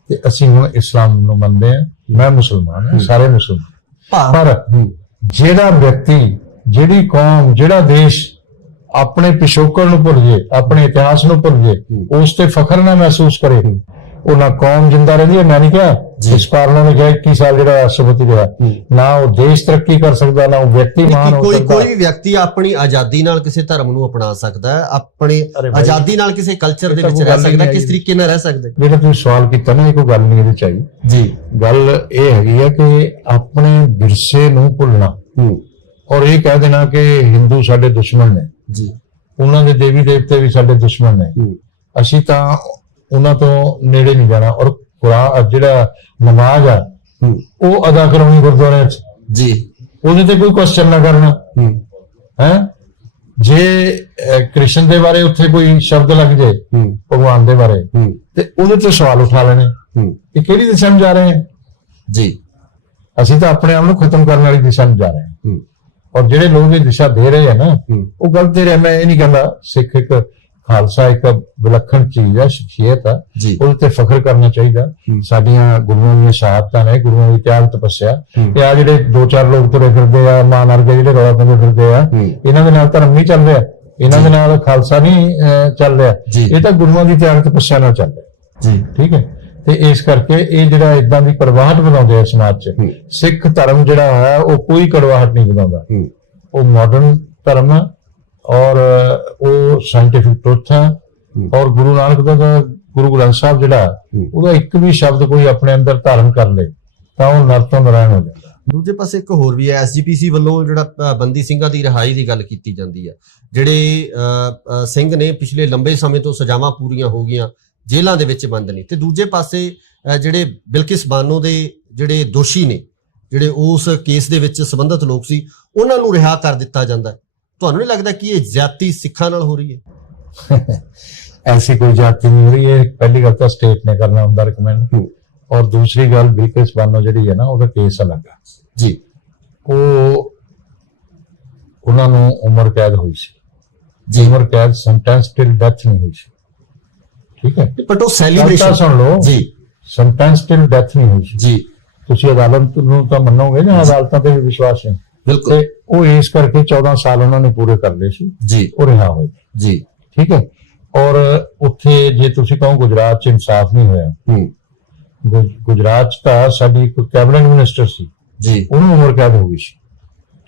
ਤੇ ਅਸੀਂ ਹੁਣ ਇਸਲਾਮ ਨੂੰ ਮੰਨਦੇ ਆ। ਮੈਂ ਮੁਸਲਮਾਨ ਹਾਂ, ਸਾਰੇ ਮੁਸਲਮਾਨ। ਪਰ ਜਿਹੜਾ ਵਿਅਕਤੀ, ਜਿਹੜੀ ਕੌਮ, ਜਿਹੜਾ ਦੇਸ਼ ਆਪਣੇ ਪਿਛੋਕੜ ਨੂੰ ਭੁੱਲ ਜੇ, ਆਪਣੇ ਇਤਿਹਾਸ ਨੂੰ ਭੁੱਲ ਜੇ, ਉਸ ਤੇ ਫਖਰ ਨਾ ਮਹਿਸੂਸ ਕਰੇ, ਉਹ ਨਾ ਕੌਮ ਜਿੰਦਾ ਰਹਿੰਦੀ ਹੈ। ਮੈਂ ਨਹੀਂ ਕਿਹਾ ਜਸਪਾਲ ਨੇ ਕਿਹਾ 21 ਸਾਲ ਜਿਹੜਾ ਰਾਸ਼ਟਰਪਤੀ ਰਿਹਾ, ਨਾ ਉਹ ਦੇਸ਼ ਤਰੱਕੀ ਕਰ ਸਕਦਾ, ਨਾ ਉਹ ਵਿਅਕਤੀ ਮਹਾਨ ਹੋ ਸਕਦਾ। ਕੋਈ ਵੀ ਵਿਅਕਤੀ ਆਪਣੀ ਆਜ਼ਾਦੀ ਨਾਲ ਕਿਸੇ ਧਰਮ ਨੂੰ ਅਪਣਾ ਸਕਦਾ ਹੈ, ਆਪਣੀ ਆਜ਼ਾਦੀ ਨਾਲ ਕਿਸੇ ਕਲਚਰ ਦੇ ਵਿੱਚ ਰਹਿ ਸਕਦਾ, ਕਿਸ ਤਰੀਕੇ ਨਾਲ ਰਹਿ ਸਕਦਾ। ਜਿਹੜਾ ਤੁਸੀਂ ਸਵਾਲ ਕੀਤਾ ਨਾ, ਇਹ ਕੋਈ ਗੱਲ ਨਹੀਂ ਇਹਦੇ ਚ ਆਈ ਜੀ। ਗੱਲ ਇਹ ਹੈਗੀ ਹੈ ਕਿ ਆਪਣੇ ਵਿਰਸੇ ਨੂੰ ਭੁੱਲਣਾ ਔਰ ਇਹ ਕਹਿ ਦੇਣਾ ਕਿ ਹਿੰਦੂ ਸਾਡੇ ਦੁਸ਼ਮਣ ਨੇ ਜੀ, ਉਹਨਾਂ ਦੇ ਦੇਵੀ ਦੇਵਤੇ ਵੀ ਸਾਡੇ ਦੁਸ਼ਮਣ ਨੇ, ਅਸੀਂ ਤਾਂ ਉਹਨਾਂ ਤੋਂ ਨੇੜੇ ਨਹੀਂ ਜਾਣਾ। ਔਰ ਕੁਰਾਨ ਜਿਹੜਾ ਨਮਾਜ਼ ਆ ਉਹ ਅਦਾ ਕਰਾਉਣੀ ਗੁਰਦੁਆਰਿਆਂ 'ਚ ਜੀ, ਉਹਦੇ ਤੇ ਕੋਈ ਕੁਐਸਚਨ ਨਾ ਕਰਨਾ ਹੈ। ਜੇ ਕ੍ਰਿਸ਼ਨ ਦੇ ਬਾਰੇ ਉੱਥੇ ਕੋਈ ਸ਼ਬਦ ਲੱਗ ਜੇ ਭਗਵਾਨ ਦੇ ਬਾਰੇ ਤੇ ਉਹਦੇ ਤੇ ਸਵਾਲ ਉਠਾ ਲੈਣੇ, ਇਹ ਕਿਹੜੀ ਦਿਸ਼ਾ ਨੂੰ ਜਾ ਰਹੇ ਹੈ ਜੀ? ਅਸੀਂ ਤਾਂ ਆਪਣੇ ਆਪ ਨੂੰ ਖਤਮ ਕਰਨ ਵਾਲੀ ਦਿਸ਼ਾ ਨੂੰ ਜਾ ਰਹੇ ਹਾਂ। ਔਰ ਜਿਹੜੇ ਲੋਕ ਇਹ ਦਿਸ਼ਾ ਦੇ ਰਹੇ ਆ ਨਾ, ਉਹ ਗਲਤ ਦੇ ਰਹੇ। ਮੈਂ ਇਹ ਨਹੀਂ ਕਹਿੰਦਾ, ਸਿੱਖ ਇੱਕ ਖਾਲਸਾ ਇੱਕ ਵਿਲੱਖਣ ਚੀਜ਼ ਹੈ, ਸ਼ਖਸੀਅਤ ਆ, ਉਹਦੇ ਤੇ ਫਖਰ ਕਰਨਾ ਚਾਹੀਦਾ। ਸਾਡੀਆਂ ਗੁਰੂਆਂ ਦੀਆਂ ਸ਼ਹਾਦਤਾਂ ਨੇ, ਗੁਰੂਆਂ ਦੀ ਤਿਆਗ ਤਪੱਸਿਆ। ਤੇ ਆ ਜਿਹੜੇ 2-4 ਲੋਕ ਤੁਰੇ ਫਿਰਦੇ ਆ, ਮਾਂ ਨਰਗੇ ਜਿਹੜੇ ਰੌਲਾ ਪਾਉਂਦੇ ਫਿਰਦੇ ਆ, ਇਹਨਾਂ ਦੇ ਨਾਲ ਧਰਮ ਨਹੀਂ ਚੱਲ ਰਿਹਾ, ਇਹਨਾਂ ਦੇ ਨਾਲ ਖਾਲਸਾ ਨਹੀਂ ਚੱਲ ਰਿਹਾ, ਇਹ ਤਾਂ ਗੁਰੂਆਂ ਦੀ ਤਿਆਗ ਤਪੱਸਿਆ ਨਾਲ ਚੱਲ ਰਿਹਾ ਜੀ। ਠੀਕ ਹੈ। ਤੇ ਇਸ ਕਰਕੇ ਇਹ ਜਿਹੜਾ ਇਦਾਂ ਦੀ ਕੜਵਾਹਟ ਬਣਾਉਂਦੇ ਆ ਸਮਾਜ 'ਚ, ਸਿੱਖ ਧਰਮ ਜਿਹੜਾ ਹੈ ਉਹ ਕੋਈ ਕੜਵਾਹਟ ਨਹੀਂ ਬਣਾਉਂਦਾ। ਉਹ ਮਾਡਰਨ ਧਰਮ ਹੈ ਔਰ ਉਹ ਸਾਇੰਟੀਫਿਕ ਟਰੂਥ ਹੈ। ਔਰ ਗੁਰੂ ਨਾਨਕ ਦਾ ਗੁਰੂ ਗ੍ਰੰਥ ਸਾਹਿਬ ਜਿਹੜਾ, ਉਹਦਾ ਇੱਕ ਵੀ ਸ਼ਬਦ ਕੋਈ ਆਪਣੇ ਅੰਦਰ ਧਾਰਨ ਕਰ ਲੇ ਤਾਂ ਉਹ ਨਰ ਤੋਂ ਨਾਰਾਇਣ ਹੋ ਜਾਂਦਾ। ਦੂਜੇ ਪਾਸੇ ਇੱਕ ਹੋਰ ਵੀ ਹੈ, SGPC ਵੱਲੋਂ ਜਿਹੜਾ ਬੰਦੀ ਸਿੰਘਾਂ ਦੀ ਰਿਹਾਈ ਦੀ ਗੱਲ ਕੀਤੀ ਜਾਂਦੀ ਹੈ, ਜਿਹੜੇ ਸਿੰਘ ਨੇ ਪਿਛਲੇ ਲੰਬੇ ਸਮੇਂ ਤੋਂ ਸਜ਼ਾਵਾਂ ਪੂਰੀਆਂ ਹੋ ਗਈਆਂ, ਜੇਲ੍ਹਾਂ ਦੇ ਵਿੱਚ ਬੰਦ ਨੇ, ਤੇ ਦੂਜੇ ਪਾਸੇ ਜਿਹੜੇ ਬਿਲਕਿਸ ਬਾਨੋ ਦੇ ਜਿਹੜੇ ਦੋਸ਼ੀ ਨੇ, ਜਿਹੜੇ ਉਸ ਕੇਸ ਦੇ ਵਿੱਚ ਸੰਬੰਧਿਤ ਲੋਕ ਸੀ, ਉਹਨਾਂ ਨੂੰ ਰਿਹਾ ਕਰ ਦਿੱਤਾ ਜਾਂਦਾ। ਤੁਹਾਨੂੰ ਨਹੀਂ ਲੱਗਦਾ ਕਿ ਇਹ ਜ਼ਿਆਦਤੀ ਸਿੱਖਾਂ ਨਾਲ ਹੋ ਰਹੀ ਹੈ? ਐਸੀ ਕੋਈ ਜ਼ਿਆਦਤੀ ਨਹੀਂ ਹੋ ਰਹੀ ਹੈ। ਪਹਿਲੀ ਗੱਲ ਤਾਂ ਸਟੇਟ ਨੇ ਕਰਨਾ ਹੁੰਦਾ ਰਿਕਮੈਂਡ, ਔਰ ਦੂਸਰੀ ਗੱਲ ਬਿਲਕਿਸ ਬਾਨੋ ਜਿਹੜੀ ਹੈ ਨਾ, ਉਹਦਾ ਕੇਸ ਅਲੱਗ ਹੈ ਜੀ। ਉਹਨਾਂ ਨੂੰ ਉਮਰ ਕੈਦ ਹੋਈ ਸੀ ਜੀ, ਉਮਰ ਕੈਦ, ਸੈਂਟੈਂਸ ਟਿਲ ਡੈਥ ਨਹੀਂ ਹੋਈ ਸੀ। ਠੀਕ ਹੈ, ਬਟ ਉਹ ਸੈਲੀਬ੍ਰੇਸ਼ਨ ਸੁਣ ਲਓ ਜੀ, ਸੈਂਟੈਂਸ ਟਿਲ ਡੈਥ ਨਹੀਂ ਹੋਈ ਸੀ ਜੀ। ਤੁਸੀਂ ਅਦਾਲਤ ਨੂੰ ਤਾਂ ਮੰਨੋਗੇ ਨਾ, ਅਦਾਲਤਾਂ ਤੇ ਵੀ ਵਿਸ਼ਵਾਸ ਹੈ ਬਿਲਕੁਲ। ਉਹ ਇਸ ਕਰਕੇ 14 ਸਾਲ ਉਹਨਾਂ ਨੇ ਪੂਰੇ ਕਰ ਲਏ ਸੀ ਜੀ, ਉਹ ਰਿਹਾ ਹੋਏ ਜੀ। ਠੀਕ ਹੈ। ਔਰ ਉੱਥੇ ਜੇ ਤੁਸੀਂ ਕਹੋ ਗੁਜਰਾਤ 'ਚ ਇਨਸਾਫ ਨਹੀਂ ਹੋਇਆ, ਗੁਜਰਾਤ 'ਚ ਤਾਂ ਸਾਡੀ ਇੱਕ ਕੈਬਨਿਟ ਮਿਨਿਸਟਰ ਸੀ ਜੀ, ਉਹਨੂੰ ਉਮਰ ਕੈਦ ਹੋ ਗਈ ਸੀ,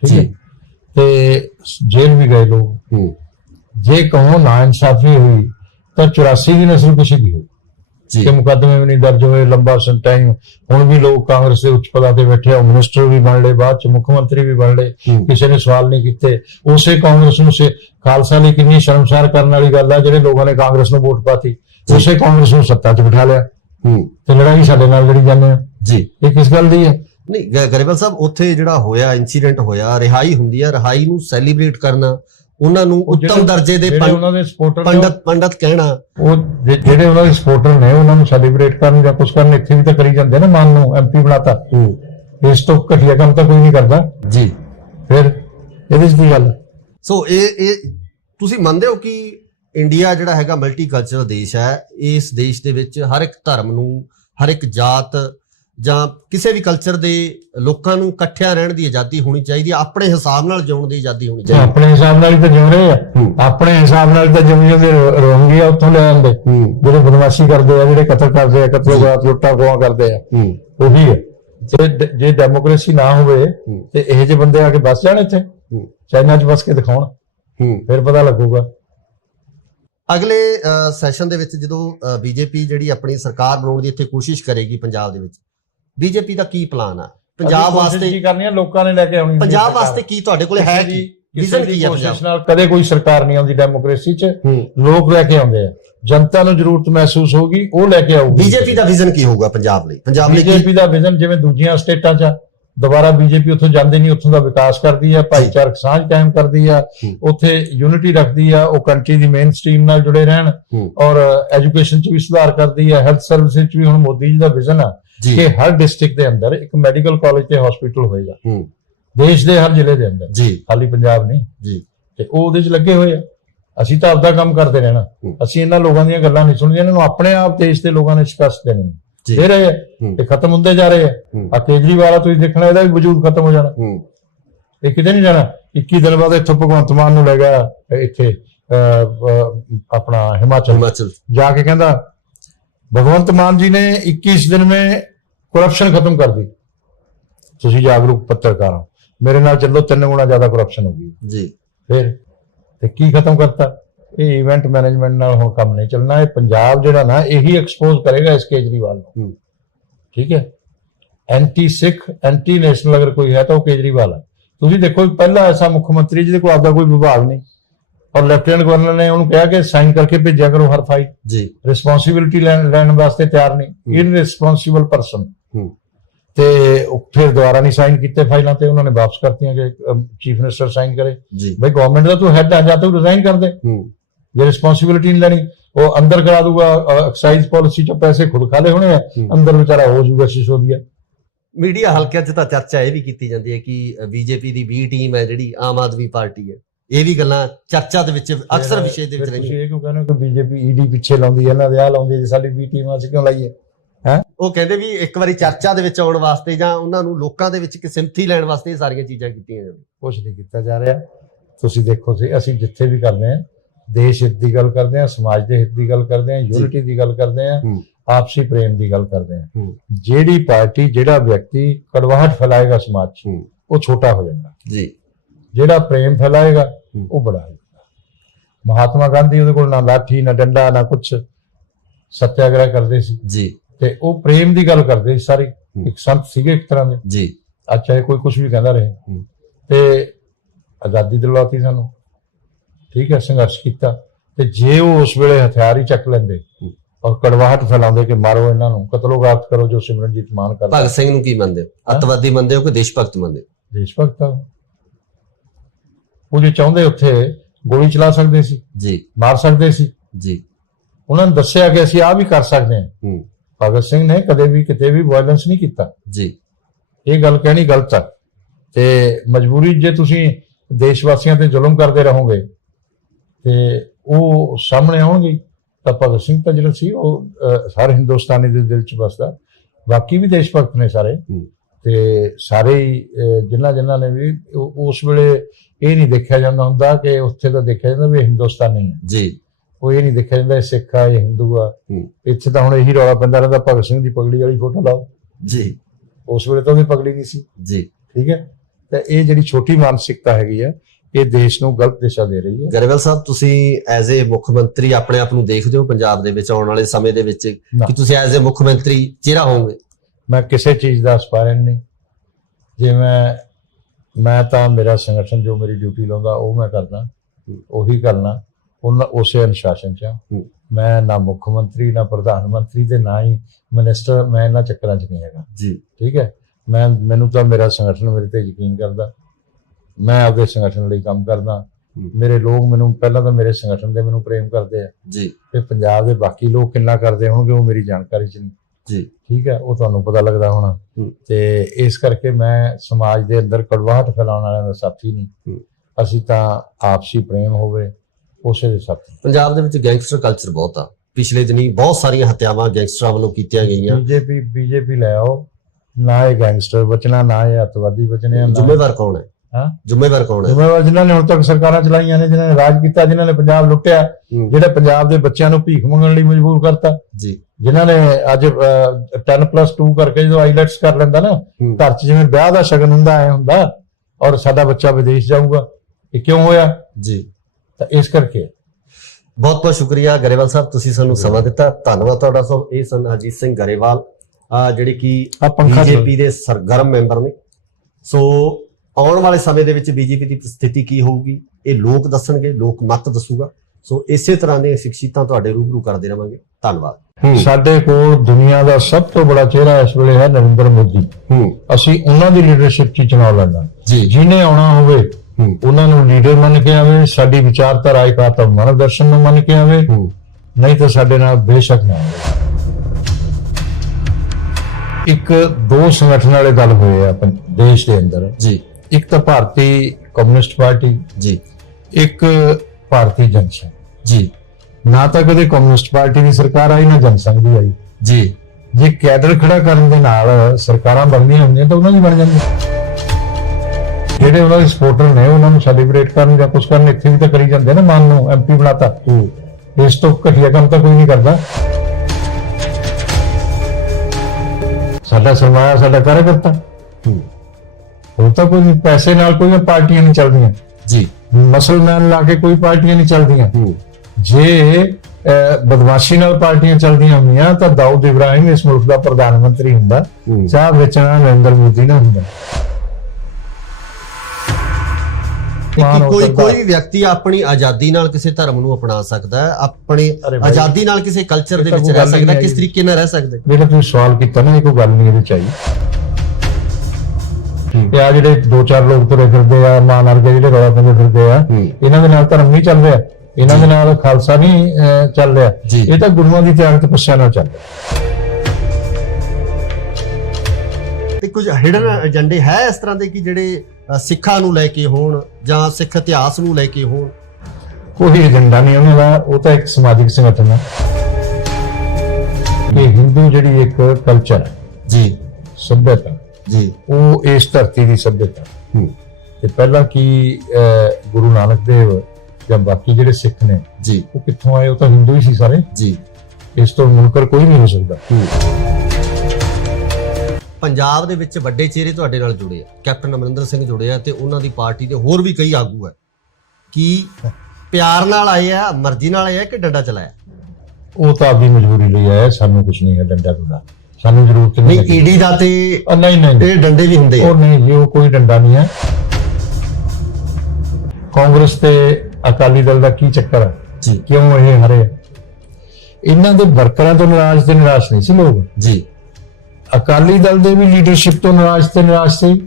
ਠੀਕ ਹੈ, ਤੇ ਜੇਲ੍ਹ ਵੀ ਗਏ ਲੋਕ। ਜੇ ਕਹੋ ਨਾ ਇਨਸਾਫੀ ਹੋਈ ਤਾਂ 84 ਦੀ ਨਸਲ ਕੁਸ਼ੀ ਦੀ ਹੋਈ ਕਿ ਮੁਕੱਦਮੇ ਵੀ ਨਹੀਂ ਦਰਜ ਹੋਏ, ਲੰਬਾ ਟਾਈਮ। ਹੁਣ ਵੀ ਲੋਕ ਕਾਂਗਰਸ ਦੇ ਉੱਚ ਪਦਾਂ ਤੇ ਬੈਠੇ, ਮਿਨਿਸਟਰ ਵੀ ਬਣ ਲਏ, ਬਾਅਦ ਚ ਮੁੱਖ ਮੰਤਰੀ ਵੀ ਬਣ ਲਏ, ਕਿਸੇ ਨੇ ਸਵਾਲ ਨਹੀਂ ਕੀਤੇ। ਉਸੇ ਕਾਂਗਰਸ ਨੂੰ ਖਾਲਸਾ ਲਈ ਕਿੰਨੀ ਸ਼ਰਮਸਾਰ ਕਰਨ ਵਾਲੀ ਗੱਲ ਆ, ਜਿਹੜੇ ਲੋਕਾਂ ਨੇ ਕਾਂਗਰਸ ਨੂੰ ਵੋਟ ਪਾਤੀ, ਉਸੇ ਕਾਂਗਰਸ ਨੂੰ ਸੱਤਾ 'ਚ ਬਿਠਾ ਲਿਆ ਤੇ ਲੜਾਈ ਸਾਡੇ ਨਾਲ ਲੜੀ ਜਾਂਦੇ ਆ ਜੀ। ਇਹ ਕਿਸ ਗੱਲ ਦੀ ਹੈ? ਨਹੀਂ ਗਰੇਵਾਲ ਸਾਹਿਬ, ਉੱਥੇ ਜਿਹੜਾ ਹੋਇਆ ਇੰਸੀਡੈਂਟ ਹੋਇਆ, ਰਿਹਾਈ ਹੁੰਦੀ ਆ, ਰਿਹਾਈ ਨੂੰ ਸੈਲੀਬ੍ਰੇਟ ਕਰਨਾ, ਉਹਨਾਂ ਨੂੰ ਉੱਤਮ ਦਰਜੇ ਦੇ ਪੰਡਤ ਕਹਿਣਾ, ਉਹ ਜਿਹੜੇ ਉਹਨਾਂ ਦੇ ਸਪੋਰਟਰ ਨੇ ਉਹਨਾਂ ਨੂੰ ਸੈਲੀਬ੍ਰੇਟ ਕਰਨ ਜਾਂ ਕੁਝ ਕਰਨ, ਇੱਥੇ ਵੀ ਤਾਂ ਕਰੀ ਜਾਂਦੇ ਨਾ। ਮਾਨ ਨੂੰ ਐਮਪੀ ਬਣਾਤਾ, ਇਸ ਤੋਂ ਘਟੀਆ ਕੰਮ ਤਾਂ ਕੋਈ ਨਹੀਂ ਕਰਦਾ ਜੀ। ਫਿਰ ਇਹਦੇ 'ਚ ਕੀ ਗੱਲ? ਸੋ ਇਹ ਤੁਸੀਂ ਮੰਨਦੇ ਹੋ ਕਿ ਇੰਡੀਆ ਜਿਹੜਾ ਹੈਗਾ ਮਲਟੀ ਕਲਚਰਲ ਦੇਸ਼ ਹੈ, ਇਸ ਦੇਸ਼ ਦੇ ਵਿੱਚ ਹਰ ਇੱਕ ਧਰਮ ਨੂੰ, ਹਰ ਇੱਕ ਜਾਤ ਜਾਂ ਕਿਸੇ ਵੀ ਕਲਚਰ ਦੇ ਲੋਕਾਂ ਨੂੰ ਇਕੱਠਿਆਂ ਰਹਿਣ ਦੀ ਆਜ਼ਾਦੀ ਹੋਣੀ ਚਾਹੀਦੀ ਹੈ, ਆਪਣੇ ਹਿਸਾਬ ਨਾਲ ਜਿਉਣ ਦੀ ਆਜ਼ਾਦੀ ਹੋਣੀ ਚਾਹੀਦੀ ਹੈ? ਆਪਣੇ ਹਿਸਾਬ ਨਾਲ ਹੀ ਤਾਂ ਜਿਉ ਰਹੇ ਆ, ਆਪਣੇ ਹਿਸਾਬ ਨਾਲ ਤਾਂ ਜਿਉਂ ਜਿਉਂਦੇ ਰੋਹਿੰਗੇ ਉੱਥੋਂ ਲੈ ਆਉਂਦੇ, ਜਿਹੜੇ ਬਦਮਾਸ਼ੀ ਕਰਦੇ ਆ, ਜਿਹੜੇ ਕਤਲ ਕਰਦੇ ਆ, ਕਤਲੋਗਾਤ, ਲੁੱਟਾਂ ਖੋਹਾਂ ਕਰਦੇ ਆ, ਉਹੀ ਹੈ। ਜੇ ਡੈਮੋਕ੍ਰੇਸੀ ਨਾ ਹੋਵੇ ਤੇ ਇਹੋ ਜਿਹੇ ਬੰਦੇ ਆ ਕੇ ਬਸ ਜਾਣ ਇੱਥੇ, ਚਾਈਨਾ 'ਚ ਬਸ ਕੇ ਦਿਖਾਉਣ, ਫਿਰ ਪਤਾ ਲੱਗੂਗਾ। ਅਗਲੇ ਸੈਸ਼ਨ ਦੇ ਵਿੱਚ ਜਦੋਂ ਬੀਜੇਪੀ ਜਿਹੜੀ ਆਪਣੀ ਸਰਕਾਰ ਬਣਾਉਣ ਦੀ ਇੱਥੇ ਕੋਸ਼ਿਸ਼ ਕਰੇਗੀ ਪੰਜਾਬ ਦੇ ਵਿੱਚ, ਬੀਜੇਪੀ ਦਾ ਕੀ ਪਲਾਨ ਆ ਪੰਜਾਬ ਵਾਸਤੇ? ਕੀ ਕਰਨੀ ਆ? ਲੋਕਾਂ ਨੇ ਲੈ ਕੇ ਆਉਣੀ ਪੰਜਾਬ ਵਾਸਤੇ ਕੀ ਤੁਹਾਡੇ ਕੋਲ ਹੈ? ਕੀ ਵਿਜ਼ਨ ਕੀ ਹੈ? ਕੋਸ਼ਿਸ਼ ਨਾਲ ਕਦੇ ਕੋਈ ਸਰਕਾਰ ਨਹੀਂ ਆਉਂਦੀ ਡੈਮੋਕ੍ਰੇਸੀ 'ਚ, ਲੋਕ ਲੈ ਕੇ ਆਉਂਦੇ ਆ। ਜਨਤਾ ਨੂੰ ਜ਼ਰੂਰਤ ਮਹਿਸੂਸ ਹੋਗੀ, ਉਹ ਲੈ ਕੇ ਆਊਗੀ। ਬੀਜੇਪੀ ਦਾ ਵਿਜ਼ਨ ਕੀ ਹੋਊਗਾ ਪੰਜਾਬ ਲਈ? ਬੀਜੇਪੀ ਦਾ ਵਿਜ਼ਨ ਜਿਵੇਂ ਦੂਜੀਆਂ ਸਟੇਟਾਂ 'ਚ ਦੁਬਾਰਾ ਬੀਜੇਪੀ ਉੱਥੋਂ ਜਾਂਦੇ ਨਹੀਂ, ਉੱਥੋਂ ਦਾ ਵਿਕਾਸ ਕਰਦੀ ਆ, ਭਾਈਚਾਰਕ ਸਾਂਝ ਕਾਇਮ ਕਰਦੀ ਆ, ਉੱਥੇ ਯੂਨਿਟੀ ਰੱਖਦੀ ਆ, ਉਹ ਕੰਟਰੀ ਦੀ ਮੇਨ ਸਟ੍ਰੀਮ ਨਾਲ ਜੁੜੇ ਰਹਿਣ, ਔਰ ਐਜੂਕੇਸ਼ਨ 'ਚ ਵੀ ਸੁਧਾਰ ਕਰਦੀ ਆ, ਹੈਲਥ ਸਰਵਿਸਿਜ਼ 'ਚ ਵੀ। ਹੁਣ ਮੋਦੀ ਜੀ ਦਾ ਵਿਜ਼ਨ ਆ ਕਿ ਹਰ ਡਿਸਟ੍ਰਿਕਟ ਦੇ ਅੰਦਰ ਇੱਕ ਮੈਡੀਕਲ ਕਾਲਜ ਤੇ ਹਸਪੀਟਲ ਹੋਏਗਾ, ਦੇਸ਼ ਦੇ ਹਰ ਜ਼ਿਲ੍ਹੇ ਦੇ ਅੰਦਰ, ਖਾਲੀ ਪੰਜਾਬ ਨਹੀਂ ਜੀ। ਤੇ ਉਹ ਉਹਦੇ 'ਚ ਲੱਗੇ ਹੋਏ ਆ। ਅਸੀਂ ਤਾਂ ਆਪਦਾ ਕੰਮ ਕਰਦੇ ਰਹਿਣਾ, ਅਸੀਂ ਇਹਨਾਂ ਲੋਕਾਂ ਦੀਆਂ ਗੱਲਾਂ ਨਹੀਂ ਸੁਣਦੇ, ਇਹਨਾਂ ਨੂੰ ਆਪਣੇ ਆਪ ਦੇਸ਼ ਦੇ ਲੋਕਾਂ ਨੇ ਸ਼ਿਕਸਤ ਦੇਣੀ ਦੇ ਰਹੇ ਆ, ਤੇ ਖਤਮ ਹੁੰਦੇ ਜਾ ਰਹੇ ਆ। ਕੇਜਰੀਵਾਲ ਤੁਸੀਂ ਦੇਖਣਾ, ਇਹਦਾ ਵੀ ਵਜੂਦ ਖਤਮ ਹੋ ਜਾਣਾ, ਇਹ ਕਿਤੇ ਨਹੀਂ ਜਾਣਾ। 21 ਦਿਨ ਬਾਅਦ ਇੱਥੋਂ ਭਗਵੰਤ ਮਾਨ ਨੂੰ ਲੈ ਗਿਆ ਇੱਥੇ ਆਪਣਾ ਹਿਮਾਚਲ ਜਾ ਕੇ ਕਹਿੰਦਾ भगवंत मान जी ने 21 दिन में करप्शन खत्म कर दी। तुसी जागरूक पत्रकार हो, मेरे नाल चलो 3 गुना ज्यादा करप्शन होगी जी। फिर ते की खत्म करता? ये इवेंट मैनेजमेंट नाल हुण काम नहीं चलना। ये पंजाब जिहड़ा ना यही एक्सपोज करेगा इस केजरीवाल को, ठीक है। एंटी सिख एंटी नेशनल अगर कोई है तो केजरीवाल है। तुसी देखो पहला ऐसा मुख्यमंत्री जिहदे कोल आपदा कोई विभाग नहीं, और लेफ्टिनेंट गवर्नर ने उन्होंने कहा कि साइन करके भेजा करो हर फाइल जी, रिस्पॉन्सिबिलिटी लैने वास्ते तैयार नहीं, इनरिस्पॉन्सिबल पर्सन। ते फिर दोबारा नहीं साइन किए फाइलों ते, उन्होंने वापस करती कि चीफ मिनिस्टर साइन करे जी। भाई गवर्नमेंट का तू हैड आ जा, तो रिजाइन कर दे। जे रिस्पॉन्सिबिलिटी नहीं लेनी, वो अंदर करा दूंगा, एक्साइज पॉलिसी चो पैसे खुद खा ले होने, अंदर बेचारा हो जाऊगा सिसोदिया। मीडिया हल्के च तां चर्चा यह भी की जाती है कि बीजेपी की बी टीम है जिहड़ी आम आदमी पार्टी है, ਇਹ ਵੀ ਗੱਲਾਂ ਚਰਚਾ ਦੇ ਵਿੱਚ ਅਕਸਰ ਵਿਸ਼ੇ ਦੇ ਵਿੱਚ ਰਹਿੰਦੀਆਂ। ਤੁਸੀਂ ਇਹ ਕਿਉਂ ਕਹਿੰਦੇ ਹੋ ਕਿ ਬੀਜੇਪੀ ਈਡੀ ਪਿੱਛੇ ਲਾਉਂਦੀ ਹੈ, ਇਹਨਾਂ ਦੇ ਆ ਲਾਉਂਦੀ ਹੈ, ਸਾਡੀ ਬੀ ਟੀਮ ਅਸੀਂ ਕਿਉਂ ਲਾਈਏ? ਹੈ ਉਹ ਕਹਿੰਦੇ ਵੀ ਇੱਕ ਵਾਰੀ ਚਰਚਾ ਦੇ ਵਿੱਚ ਆਉਣ ਵਾਸਤੇ ਜਾਂ ਉਹਨਾਂ ਨੂੰ ਲੋਕਾਂ ਦੇ ਵਿੱਚ ਸਿੰਪਥੀ ਲੈਣ ਵਾਸਤੇ ਇਹ ਸਾਰੀਆਂ ਚੀਜ਼ਾਂ ਕੀਤੀਆਂ ਜਾਂਦੀਆਂ। ਕੁਝ ਨਹੀਂ ਕੀਤਾ ਜਾ ਰਿਹਾ। ਤੁਸੀਂ ਦੇਖੋ ਸੀ ਅਸੀਂ ਜਿੱਥੇ ਵੀ ਕਰਦੇ ਹਾਂ ਦੇਸ਼ ਹਿੱਤ ਦੀ ਗੱਲ ਕਰਦੇ ਹਾਂ, ਸਮਾਜ ਦੇ ਹਿੱਤ ਦੀ ਗੱਲ ਕਰਦੇ ਹਾਂ, ਯੂਨਿਟੀ ਦੀ ਗੱਲ ਕਰਦੇ ਹਾਂ, ਆਪਸੀ ਪ੍ਰੇਮ ਦੀ ਗੱਲ ਕਰਦੇ ਹਾਂ। ਜਿਹੜੀ ਪਾਰਟੀ ਜਿਹੜਾ ਵਿਅਕਤੀ ਕੜਵਾਹਟ ਫੈਲਾਏਗਾ ਸਮਾਜ 'ਚ ਉਹ ਛੋਟਾ ਹੋ ਜਾਂਦਾ ਜੀ, ਜਿਹੜਾ ਪ੍ਰੇਮ ਫੈਲਾਏਗਾ ਉਹ ਬੜਾ ਹੋ ਜਾਂਦਾ। ਮਹਾਤਮਾ ਗਾਂਧੀ ਉਹਦੇ ਕੋਲ ਨਾ ਲਾਠੀ ਨਾ ਡੰਡਾ ਨਾ ਕੁਛ, ਸੱਤਿਆਗ੍ਰਹਿ ਕਰਦੇ ਸੀ ਜੀ, ਤੇ ਉਹ ਪ੍ਰੇਮ ਦੀ ਗੱਲ ਕਰਦੇ ਸੀ ਸਾਰੀ। ਇੱਕ ਸੰਤ ਸੀਗੇ ਇੱਕ ਤਰ੍ਹਾਂ ਦੇ ਜੀ, ਚਾਹੇ ਕੋਈ ਕੁਛ ਵੀ ਕਹਿੰਦਾ ਰਹੇ, ਤੇ ਆਜ਼ਾਦੀ ਦਿਲਵਾਤੀ ਸਾਨੂੰ, ਠੀਕ ਹੈ, ਸੰਘਰਸ਼ ਕੀਤਾ। ਤੇ ਜੇ ਉਹ ਉਸ ਵੇਲੇ ਹਥਿਆਰ ਹੀ ਚੱਕ ਲੈਂਦੇ ਔਰ ਕੜਵਾਹਟ ਫੈਲਾਉਂਦੇ ਕਿ ਮਾਰੋ ਇਹਨਾਂ ਨੂੰ, ਕਤਲੋਗਾਤ ਕਰੋ, ਜੋ ਸਿਮਰਨਜੀਤ ਮਾਨ ਕਰਦਾ। ਭਗਤ ਸਿੰਘ ਨੂੰ ਕੀ ਮੰਨਦੇ ਹੋ? ਅੱਤਵਾਦੀ ਮੰਨਦੇ ਹੋ ਕਿ ਦੇਸ਼ ਭਗਤ ਮੰਨਦੇ ਹੋ? ਦੇਸ਼ ਭਗਤ ਆ ਉਹ, ਜੇ ਚਾਹੁੰਦੇ ਉੱਥੇ ਗੋਲੀ ਚਲਾ ਸਕਦੇ ਸੀ ਜੀ, ਮਾਰ ਸਕਦੇ ਸੀ ਜੀ। ਉਹਨਾਂ ਨੇ ਦੱਸਿਆ ਕਿ ਅਸੀਂ ਆਹ ਵੀ ਕਰ ਸਕਦੇ ਹਾਂ। ਭਗਤ ਸਿੰਘ ਨੇ ਕਦੇ ਵੀ ਕਿਤੇ ਵੀ ਵਾਇਲੈਂਸ ਨਹੀਂ ਕੀਤਾ ਜੀ। ਇਹ ਗੱਲ ਕਹਿਣੀ ਗਲਤ ਆ। ਤੇ ਮਜਬੂਰੀ ਜੇ ਤੁਸੀਂ ਦੇਸ਼ ਵਾਸੀਆਂ ਤੇ ਜ਼ੁਲਮ ਕਰਦੇ ਰਹੋਗੇ ਤੇ ਉਹ ਸਾਹਮਣੇ ਆਉਣਗੇ, ਤਾਂ ਭਗਤ ਸਿੰਘ ਤਾਂ ਜਿਹੜਾ ਸੀ ਉਹ ਹਰ ਹਿੰਦੁਸਤਾਨੀ ਦੇ ਦਿਲ 'ਚ ਵਸਦਾ। ਬਾਕੀ ਵੀ ਦੇਸ਼ ਭਗਤ ਨੇ ਸਾਰੇ, ਤੇ ਸਾਰੇ ਹੀ ਜਿਨ੍ਹਾਂ ਨੇ ਵੀ ਉਸ ਵੇਲੇ ਇਹ ਨਹੀਂ ਦੇਖਿਆ ਜਾਂਦਾ ਹੁੰਦਾ ਕਿ ਉੱਥੇ ਤਾਂ ਦੇਖਿਆ ਜਾਂਦਾ ਵੀ ਹਿੰਦੁਸਤਾਨੀ ਹੈ ਜੀ। ਉਹ ਇਹ ਨਹੀਂ ਦੇਖਿਆ ਜਾਂਦਾ ਇਹ ਸਿੱਖ ਆ ਇਹ ਹਿੰਦੂ ਆ। ਇੱਥੇ ਤਾਂ ਹੁਣ ਇਹੀ ਰੌਲਾ ਪੈਂਦਾ ਰਹਿੰਦਾ ਭਗਤ ਸਿੰਘ ਦੀ ਪਗੜੀ ਵਾਲੀ ਫੋਟੋ ਲਾਓ ਜੀ, ਉਸ ਵੇਲੇ ਤਾਂ ਉਹਦੀ ਪਗੜੀ ਨਹੀਂ ਸੀ ਜੀ, ਠੀਕ ਹੈ। ਤਾਂ ਇਹ ਜਿਹੜੀ ਛੋਟੀ ਮਾਨਸਿਕਤਾ ਹੈਗੀ ਆ ਇਹ ਦੇਸ਼ ਨੂੰ ਗਲਤ ਦਿਸ਼ਾ ਦੇ ਰਹੀ ਹੈ। ਗਰੇਵਾਲ ਸਾਹਿਬ, ਤੁਸੀਂ ਐਜ਼ ਏ ਮੁੱਖ ਮੰਤਰੀ ਆਪਣੇ ਆਪ ਨੂੰ ਦੇਖਦੇ ਹੋ ਪੰਜਾਬ ਦੇ ਵਿੱਚ ਆਉਣ ਵਾਲੇ ਸਮੇਂ ਦੇ ਵਿੱਚ ਕਿ ਤੁਸੀਂ ਐਜ਼ ਏ ਮੁੱਖ ਮੰਤਰੀ ਚਿਹਰਾ ਹੋਵੋਗੇ? ਮੈਂ ਕਿਸੇ ਚੀਜ਼ ਦਾ ਐਸਪਾਇਰ ਨਹੀਂ। ਜੇ ਮੈਂ ਤਾਂ ਮੇਰਾ ਸੰਗਠਨ ਜੋ ਮੇਰੀ ਡਿਊਟੀ ਲਾਉਂਦਾ ਉਹ ਮੈਂ ਕਰਦਾ, ਉਹੀ ਕਰਨਾ, ਉਹਨਾਂ ਉਸੇ ਅਨੁਸ਼ਾਸਨ ਚ। ਮੈਂ ਨਾ ਮੁੱਖ ਮੰਤਰੀ ਨਾ ਪ੍ਰਧਾਨ ਮੰਤਰੀ ਤੇ ਨਾ ਹੀ ਮਿਨਿਸਟਰ, ਮੈਂ ਇਹਨਾਂ ਚੱਕਰਾਂ ਚ ਨਹੀਂ ਹੈਗਾ ਜੀ, ਠੀਕ ਹੈ। ਮੈਨੂੰ ਤਾਂ ਮੇਰਾ ਸੰਗਠਨ ਮੇਰੇ ਤੇ ਯਕੀਨ ਕਰਦਾ, ਮੈਂ ਆਪਦੇ ਸੰਗਠਨ ਲਈ ਕੰਮ ਕਰਦਾ। ਮੇਰੇ ਲੋਕ ਮੈਨੂੰ ਪਹਿਲਾਂ ਤਾਂ ਮੇਰੇ ਸੰਗਠਨ ਦੇ ਮੈਨੂੰ ਪ੍ਰੇਮ ਕਰਦੇ ਆ ਜੀ, ਤੇ ਪੰਜਾਬ ਦੇ ਬਾਕੀ ਲੋਕ ਕਿੰਨਾ ਕਰਦੇ ਹੋਣਗੇ ਉਹ ਮੇਰੀ ਜਾਣਕਾਰੀ ਚ ਨਹੀਂ ਜੀ, ਠੀਕ ਹੈ, ਉਹ ਤੁਹਾਨੂੰ ਪਤਾ ਲੱਗਦਾ ਹੋਣਾ। ਤੇ ਇਸ ਕਰਕੇ ਮੈਂ ਸਮਾਜ ਦੇ ਅੰਦਰ ਕੜਵਾਹਟ ਫੈਲਾਉਣ ਵਾਲਿਆਂ ਦਾ ਸਾਥੀ ਨਹੀਂ। ਅਸੀਂ ਤਾਂ ਆਪਸੀ ਪ੍ਰੇਮ ਹੋਵੇ ਉਸੇ ਦੇ ਸਾਥੀ। ਪੰਜਾਬ ਦੇ ਵਿੱਚ ਗੈਂਗਸਟਰ ਕਲਚਰ ਬਹੁਤ ਆ। ਪਿਛਲੇ ਦਿਨੀ ਬਹੁਤ ਸਾਰੀਆਂ ਹੱਤਿਆਵਾਂ ਗੈਂਗਸਟਰਾਂ ਵੱਲੋਂ ਕੀਤੀਆਂ ਗਈਆਂ। ਬੀਜੇਪੀ ਲੈ ਆਓ, ਨਾ ਇਹ ਗੈਂਗਸਟਰ ਬਚਣਾ ਨਾ ਇਹ ਅੱਤਵਾਦੀ ਬਚਣੇ। ਜ਼ਿੰਮੇਵਾਰ ਕੌਣ ਹੈ? ਜ਼ਿੰਮੇਵਾਰ ਕੌਣ ਹੈ? ਜ਼ਿੰਮੇਵਾਰ ਜਿਨ੍ਹਾਂ ਨੇ ਹੁਣ ਤੱਕ ਸਰਕਾਰਾਂ ਚਲਾਈਆਂ ਨੇ, ਜਿਨ੍ਹਾਂ ਨੇ ਰਾਜ ਕੀਤਾ, ਜਿਨ੍ਹਾਂ ਨੇ ਪੰਜਾਬ ਲੁੱਟਿਆ, ਜਿਹੜੇ ਪੰਜਾਬ ਦੇ ਬੱਚਿਆਂ ਨੂੰ ਭੀਖ ਮੰਗਣ ਲਈ ਮਜਬੂਰ ਕਰਤਾ ਜੀ, ਜਿਨ੍ਹਾਂ ਨੇ ਅੱਜ 10+2 ਕਰਕੇ ਜਦੋਂ ਆਈਲੈਟਸ ਕਰ ਲੈਂਦਾ ਨਾ ਘਰ 'ਚ, ਜਿਵੇਂ ਵਿਆਹ ਦਾ ਸ਼ਗਨ ਹੁੰਦਾ ਐ ਹੁੰਦਾ, ਔਰ ਸਾਡਾ ਬੱਚਾ ਵਿਦੇਸ਼ ਜਾਊਗਾ, ਇਹ ਕਿਉਂ ਹੋਇਆ ਜੀ? ਤਾਂ ਇਸ ਕਰਕੇ ਬਹੁਤ ਬਹੁਤ ਸ਼ੁਕਰੀਆ ਗਰੇਵਾਲ ਸਾਹਿਬ, ਤੁਸੀਂ ਸਾਨੂੰ ਸਮਾਂ ਦਿੱਤਾ। ਧੰਨਵਾਦ ਤੁਹਾਡਾ ਸਭ। ਇਹ ਸਨ ਅਜੀਤ ਸਿੰਘ ਗਰੇਵਾਲ, ਜਿਹੜੇ ਕਿ ਬੀਜੇਪੀ ਦੇ ਸਰਗਰਮ ਮੈਂਬਰ ਨੇ। ਸੋ ਆਉਣ ਵਾਲੇ ਸਮੇਂ ਦੇ ਵਿੱਚ ਬੀਜੇਪੀ ਦੀ ਸਥਿਤੀ ਕੀ ਹੋਊਗੀ ਇਹ ਲੋਕ ਦੱਸਣਗੇ, ਲੋਕ ਮਤ ਦੱਸੂਗਾ। ਸੋ ਇਸੇ ਤਰ੍ਹਾਂ ਦੀਆਂ ਸਿੱਖਿਤਾਂ ਤੁਹਾਡੇ ਰੂਬਰੂ ਕਰਦੇ ਰਵਾਂਗੇ। ਧੰਨਵਾਦ। ਸਾਡੇ ਕੋਲ ਦੁਨੀਆ ਦਾ ਸਭ ਤੋਂ ਬੜਾ ਚਿਹਰਾ ਇਸ ਵੇਲੇ ਹੈ ਨਰਿੰਦਰ ਮੋਦੀ। ਅਸੀਂ ਉਹਨਾਂ ਦੀ ਲੀਡਰਸ਼ਿਪ 'ਚ ਚੁਣਾਵ ਲੜਨਾ। ਜਿਹਨੇ ਆਉਣਾ ਹੋਵੇ ਉਹਨਾਂ ਨੂੰ ਲੀਡਰ ਮੰਨ ਕੇ ਆਵੇ, ਸਾਡੀ ਵਿਚਾਰਧਾਰਾ ਇਕਾਤਮ ਮਨ ਦਰਸ਼ਨ ਨੂੰ ਮੰਨ ਕੇ ਆਵੇ, ਨਹੀਂ ਤਾਂ ਸਾਡੇ ਨਾਲ ਬੇਸ਼ੱਕ ਨਾ ਆਵੇ। ਇੱਕ ਦੋ ਸੰਗਠਨ ਵਾਲੇ ਦਲ ਹੋਏ ਆ ਆਪਣੇ ਦੇਸ਼ ਦੇ ਅੰਦਰ ਜੀ। ਇੱਕ ਤਾਂ ਭਾਰਤੀ ਕਮਿਊਨਿਸਟ ਪਾਰਟੀ ਜੀ, ਇੱਕ ਭਾਰਤੀ ਜਨਸੰਘ ਜੀ। ਨਾ ਤਾਂ ਕਦੇ ਕਮਿਊਨਿਸਟ ਪਾਰਟੀ ਦੀ ਸਰਕਾਰ ਆਈ, ਨਾ ਜਨਸੰਘ ਦੀ ਆਈ ਜੀ। ਜੇ ਕੈਡਰ ਖੜਾ ਕਰਨ ਦੇ ਨਾਲ ਸਰਕਾਰਾਂ ਬਣਦੀਆਂ ਹੁੰਦੀਆਂ ਤਾਂ ਉਹਨਾਂ ਦੀ ਬਣ ਜਾਂਦੀ। ਜਿਹੜੇ ਉਹਨਾਂ ਦੇ ਸਪੋਰਟਰ ਨੇ ਉਹਨਾਂ ਨੂੰ ਸੈਲੀਬ੍ਰੇਟ ਕਰਨ ਜਾਂ ਕੁਝ ਕਰਨ, ਇੱਥੇ ਵੀ ਤਾਂ ਕਰੀ ਜਾਂਦੇ ਨਾ। ਮਾਨ ਨੂੰ ਐਮਪੀ ਬਣਾਤਾ, ਇਸ ਤੋਂ ਘਟੀਆ ਕੰਮ ਤਾਂ ਕੋਈ ਨਹੀਂ ਕਰਦਾ। ਸਾਡਾ ਸਰਮਾਇਆ ਸਾਡਾ ਕਾਰਜਕਰਤਾ। ਉਹ ਤਾਂ ਕੋਈ ਪੈਸੇ ਨਾਲ ਕੋਈ ਪਾਰਟੀਆਂ ਨਹੀਂ ਚੱਲਦੀਆਂ ਜੀ, ਮੁਸਲਮਾਨ ਲਾ ਕੇ ਕੋਈ ਪਾਰਟੀਆਂ ਨਹੀਂ ਚੱਲਦੀਆਂ। ਜੇ ਬਦਮਾਸ਼ੀ ਨਾਲ ਪਾਰਟੀਆਂ ਚੱਲਦੀਆਂ ਹੁੰਦੀਆਂ ਤਾਂ ਦਾਊਦ ਇਬਰਾਹਿਮ ਇਸ ਮੁਲਕ ਦਾ ਪ੍ਰਧਾਨ ਮੰਤਰੀ ਹੁੰਦਾ, ਚਾਹ ਵੇਚਣਾ ਨਰਿੰਦਰ ਮੋਦੀ ਨਾ ਹੁੰਦਾ। ਕੋਈ ਵੀ ਵਿਅਕਤੀ ਆਪਣੀ ਆਜ਼ਾਦੀ ਨਾਲ ਕਿਸੇ ਧਰਮ ਨੂੰ ਅਪਣਾ ਸਕਦਾ ਹੈ, ਆਪਣੀ ਆਜ਼ਾਦੀ ਨਾਲ ਕਿਸੇ ਕਲਚਰ ਦੇ ਵਿੱਚ ਰਹਿ ਸਕਦਾ। ਕਿਸ ਤਰੀਕੇ ਨਾਲ ਰਹਿ ਸਕਦੇ? ਜਿਹੜਾ ਤੁਸੀਂ ਸਵਾਲ ਕੀਤਾ ਨਾ, ਇਹ ਕੋਈ ਗੱਲ ਨਹੀਂ ਇਹਦੇ ਚ ਆਈ। ਤੇ ਆ ਜਿਹੜੇ 2-4 ਲੋਕ ਤੁਰੇ ਫਿਰਦੇ ਆ, ਮਾਨ ਵਰਗੇ ਜਿਹੜੇ ਰੌਲਾ ਪਾਉਂਦੇ ਫਿਰਦੇ ਆ, ਇਹਨਾਂ ਦੇ ਨਾਲ ਧਰਮ ਨਹੀਂ ਚੱਲ ਰਿਹਾ, ਇਹਨਾਂ ਦੇ ਨਾਲ ਖਾਲਸਾ ਨਹੀਂ ਚੱਲ ਰਿਹਾ। ਇਹ ਤਾਂ ਗੁਰੂਆਂ ਦੀ ਤਿਆਗ ਤਪੱਸਿਆ ਨਾਲ ਚੱਲ ਰਿਹਾ। ਤੇ ਕੁਝ ਹਿਡਨ ਏਜੰਡੇ ਹੈ ਇਸ ਤਰ੍ਹਾਂ ਦੇ ਕਿ ਜਿਹੜੇ ਸਿੱਖਾਂ ਨੂੰ ਲੈ ਕੇ ਹੋਣ ਜਾਂ ਸਿੱਖ ਇਤਿਹਾਸ ਨੂੰ ਲੈ ਕੇ ਹੋਣ? ਕੋਈ ਏਜੰਡਾ ਨਹੀਂ ਉਹਨਾਂ ਦਾ, ਉਹ ਤਾਂ ਇੱਕ ਸਮਾਜਿਕ ਸੰਗਠਨ ਹੈ। ਇਹ ਹਿੰਦੂ ਜਿਹੜੀ ਇੱਕ ਕਲਚਰ ਹੈ ਜੀ, ਸੱਭਿਅਤਾ ਜੀ, ਉਹ ਇਸ ਧਰਤੀ ਦੀ ਸੱਭਿਅਤਾ। ਤੇ ਪਹਿਲਾਂ ਕੀ ਗੁਰੂ ਨਾਨਕ ਦੇਵ ਜਾਂ ਬਾਕੀ ਜਿਹੜੇ ਸਿੱਖ ਨੇ ਜੀ, ਉਹ ਕਿੱਥੋਂ ਆਏ? ਉਹ ਤਾਂ ਹਿੰਦੂ ਹੀ ਸੀ ਸਾਰੇ ਜੀ। ਇਸ ਤੋਂ ਮੁਨਕਰ ਕੋਈ ਨਹੀਂ ਹੋ ਸਕਦਾ। ਪੰਜਾਬ ਦੇ ਵਿੱਚ ਵੱਡੇ ਚਿਹਰੇ ਤੁਹਾਡੇ ਨਾਲ ਜੁੜੇ ਆ, ਕੈਪਟਨ ਅਮਰਿੰਦਰ ਸਿੰਘ ਜੁੜੇ ਆ, ਤੇ ਉਹਨਾਂ ਦੀ ਪਾਰਟੀ ਦੇ ਹੋਰ ਵੀ ਕਈ ਆਗੂ ਆ। ਕੀ ਪਿਆਰ ਨਾਲ ਆਏ ਆ, ਮਰਜ਼ੀ ਨਾਲ ਆਏ ਆ ਕਿ ਡੰਡਾ ਚਲਾਇਆ? ਉਹ ਤਾਂ ਆਪਣੀ ਮਜਬੂਰੀ ਲਈ ਆਇਆ, ਸਾਨੂੰ ਕੁਝ ਨਹੀਂ ਹੈ ਡੰਡਾ ਡੁੰਡਾ, ਸਾਨੂੰ ਜ਼ਰੂਰਤ ਨਹੀਂ। ਈਡੀ ਦਾ ਤੇ ਨਹੀਂ ਇਹ ਡੰਡੇ ਵੀ ਹੁੰਦੇ ਆ। ਉਹ ਨਹੀਂ ਜੀ, ਉਹ ਕੋਈ ਡੰਡਾ ਨਹੀਂ ਹੈ। ਕਾਂਗਰਸ ਤੇ ਅਕਾਲੀ ਦਲ ਦਾ ਕੀ ਚੱਕਰ ਹੈ ਜੀ? ਕਿਉਂ ਇਹ ਹਰੇ? ਇਹਨਾਂ ਦੇ ਵਰਕਰਾਂ ਤੋਂ ਨਾਰਾਜ਼ ਤੇ ਨਿਰਾਸ਼ ਨਹੀਂ ਸੀ ਲੋਕ ਜੀ। ਅਕਾਲੀ ਦਲ ਦੇ ਵੀ ਲੀਡਰਸ਼ਿਪ ਤੋਂ ਨਾਰਾਜ਼ ਤੇ ਨਿਰਾਸ਼ ਸੀ,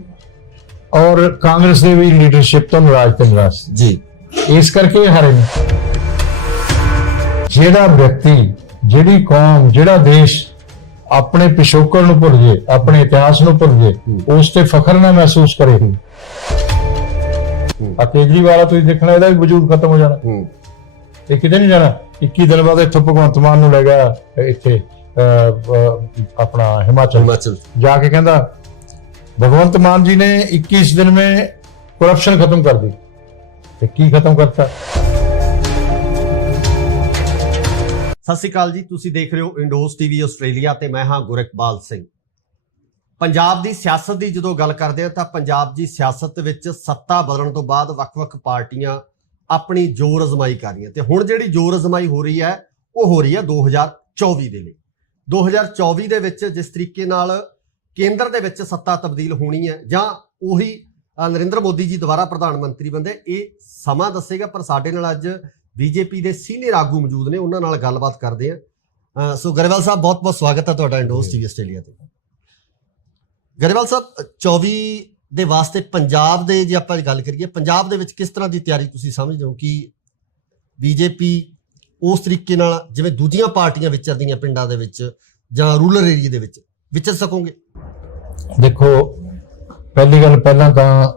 ਔਰ ਕਾਂਗਰਸ ਦੇ ਵੀ ਲੀਡਰਸ਼ਿਪ ਤੋਂ ਨਾਰਾਜ਼ ਤੇ ਨਿਰਾਸ਼ ਜੀ। ਇਸ ਕਰਕੇ ਹਾਰੇ ਨੇ। ਜਿਹੜਾ ਵਿਅਕਤੀ, ਜਿਹੜੀ ਕੌਮ, ਜਿਹੜਾ ਦੇਸ਼ ਆਪਣੇ ਪਿਛੋਕੜ ਨੂੰ ਭੁੱਲ ਜੇ, ਆਪਣੇ ਇਤਿਹਾਸ ਨੂੰ ਭੁੱਲ ਜੇ, ਉਸ ਤੇ ਫਖਰ ਨਾ ਮਹਿਸੂਸ ਕਰੇ। ਆ ਕੇਜਰੀਵਾਲ ਤੁਸੀਂ ਦੇਖਣਾ, ਇਹਦਾ ਵੀ ਵਜੂਦ ਖਤਮ ਹੋ ਜਾਣਾ। ਇਹ ਕਿਤੇ ਨਹੀਂ ਜਾਣਾ। 21 ਦਿਨ ਬਾਅਦ ਇੱਥੋਂ ਭਗਵੰਤ ਮਾਨ ਨੂੰ ਲੈ ਗਿਆ ਇੱਥੇ अपना हिमाचल जाके कहता भगवंत मान जी ने 21 दिन में करप्शन खत्म कर दी। की खत्म करता? ਸਤਿ ਸ਼੍ਰੀ ਅਕਾਲ ਜੀ, ਤੁਸੀਂ ਦੇਖ ਰਹੇ ਹੋ ਇੰਡੋਸ ਟੀਵੀ ਆਸਟ੍ਰੇਲੀਆ ਤੇ ਮੈਂ ਹਾਂ ਗੁਰਕਬਾਲ ਸਿੰਘ। ਪੰਜਾਬ ਦੀ ਸਿਆਸਤ ਦੀ ਜਦੋਂ ਗੱਲ ਕਰਦੇ ਹਾਂ ਤਾਂ ਪੰਜਾਬ ਦੀ ਸਿਆਸਤ ਵਿੱਚ ਸੱਤਾ ਬਦਲਣ ਤੋਂ ਬਾਅਦ ਵੱਖ-ਵੱਖ ਪਾਰਟੀਆਂ ਆਪਣੀ ਜ਼ੋਰ ਅਜ਼ਮਾਈ ਕਰ ਰਹੀਆਂ ਤੇ ਹੁਣ ਜਿਹੜੀ ਜ਼ੋਰ ਅਜ਼ਮਾਈ ਹੋ ਰਹੀ ਹੈ ਉਹ ਹੋ ਰਹੀ ਹੈ 2024 ਦੇ ਲਈ। 2024 ਦੇ ਵਿੱਚ ਜਿਸ ਤਰੀਕੇ ਨਾਲ ਕੇਂਦਰ ਦੇ ਵਿੱਚ ਸੱਤਾ ਤਬਦੀਲ ਹੋਣੀ ਹੈ ਜਾਂ ਉਹੀ ਨਰਿੰਦਰ ਮੋਦੀ ਜੀ ਦੁਬਾਰਾ ਪ੍ਰਧਾਨ ਮੰਤਰੀ ਬੰਦੇ, ਇਹ ਸਮਾਂ ਦੱਸੇਗਾ। ਪਰ ਸਾਡੇ ਨਾਲ ਅੱਜ ਬੀਜੇਪੀ ਦੇ ਸੀਨੀਅਰ ਆਗੂ ਮੌਜੂਦ ਨੇ, ਉਹਨਾਂ ਨਾਲ ਗੱਲਬਾਤ ਕਰਦੇ ਹਾਂ। ਸੋ ਗਰੇਵਾਲ ਸਾਹਿਬ, ਬਹੁਤ ਬਹੁਤ ਸਵਾਗਤ ਹੈ ਤੁਹਾਡਾ ਇੰਡੋਸ ਟੀਵੀ ਆਸਟ੍ਰੇਲੀਆ ਤੇ। ਗਰੇਵਾਲ ਸਾਹਿਬ, 24 ਦੇ ਵਾਸਤੇ ਪੰਜਾਬ ਦੇ ਜੇ ਆਪਾਂ ਗੱਲ ਕਰੀਏ, ਪੰਜਾਬ ਦੇ ਵਿੱਚ ਕਿਸ ਤਰ੍ਹਾਂ ਦੀ ਤਿਆਰੀ ਤੁਸੀਂ ਸਮਝਦੇ ਹੋ ਕਿ ਬੀਜੇਪੀ ਉਸ ਤਰੀਕੇ ਨਾਲ ਜਿਵੇਂ ਦੂਜੀਆਂ ਪਾਰਟੀਆਂ ਵਿਚਰਦੀਆਂ ਪਿੰਡਾਂ ਦੇ ਵਿੱਚ ਜਾਂ ਰੂਰਲ ਏਰੀਆ ਦੇ ਵਿੱਚ ਵਿਚਰ ਸਕੋਗੇ? ਦੇਖੋ, ਪਹਿਲੀ ਗੱਲ ਪਹਿਲਾਂ ਤਾਂ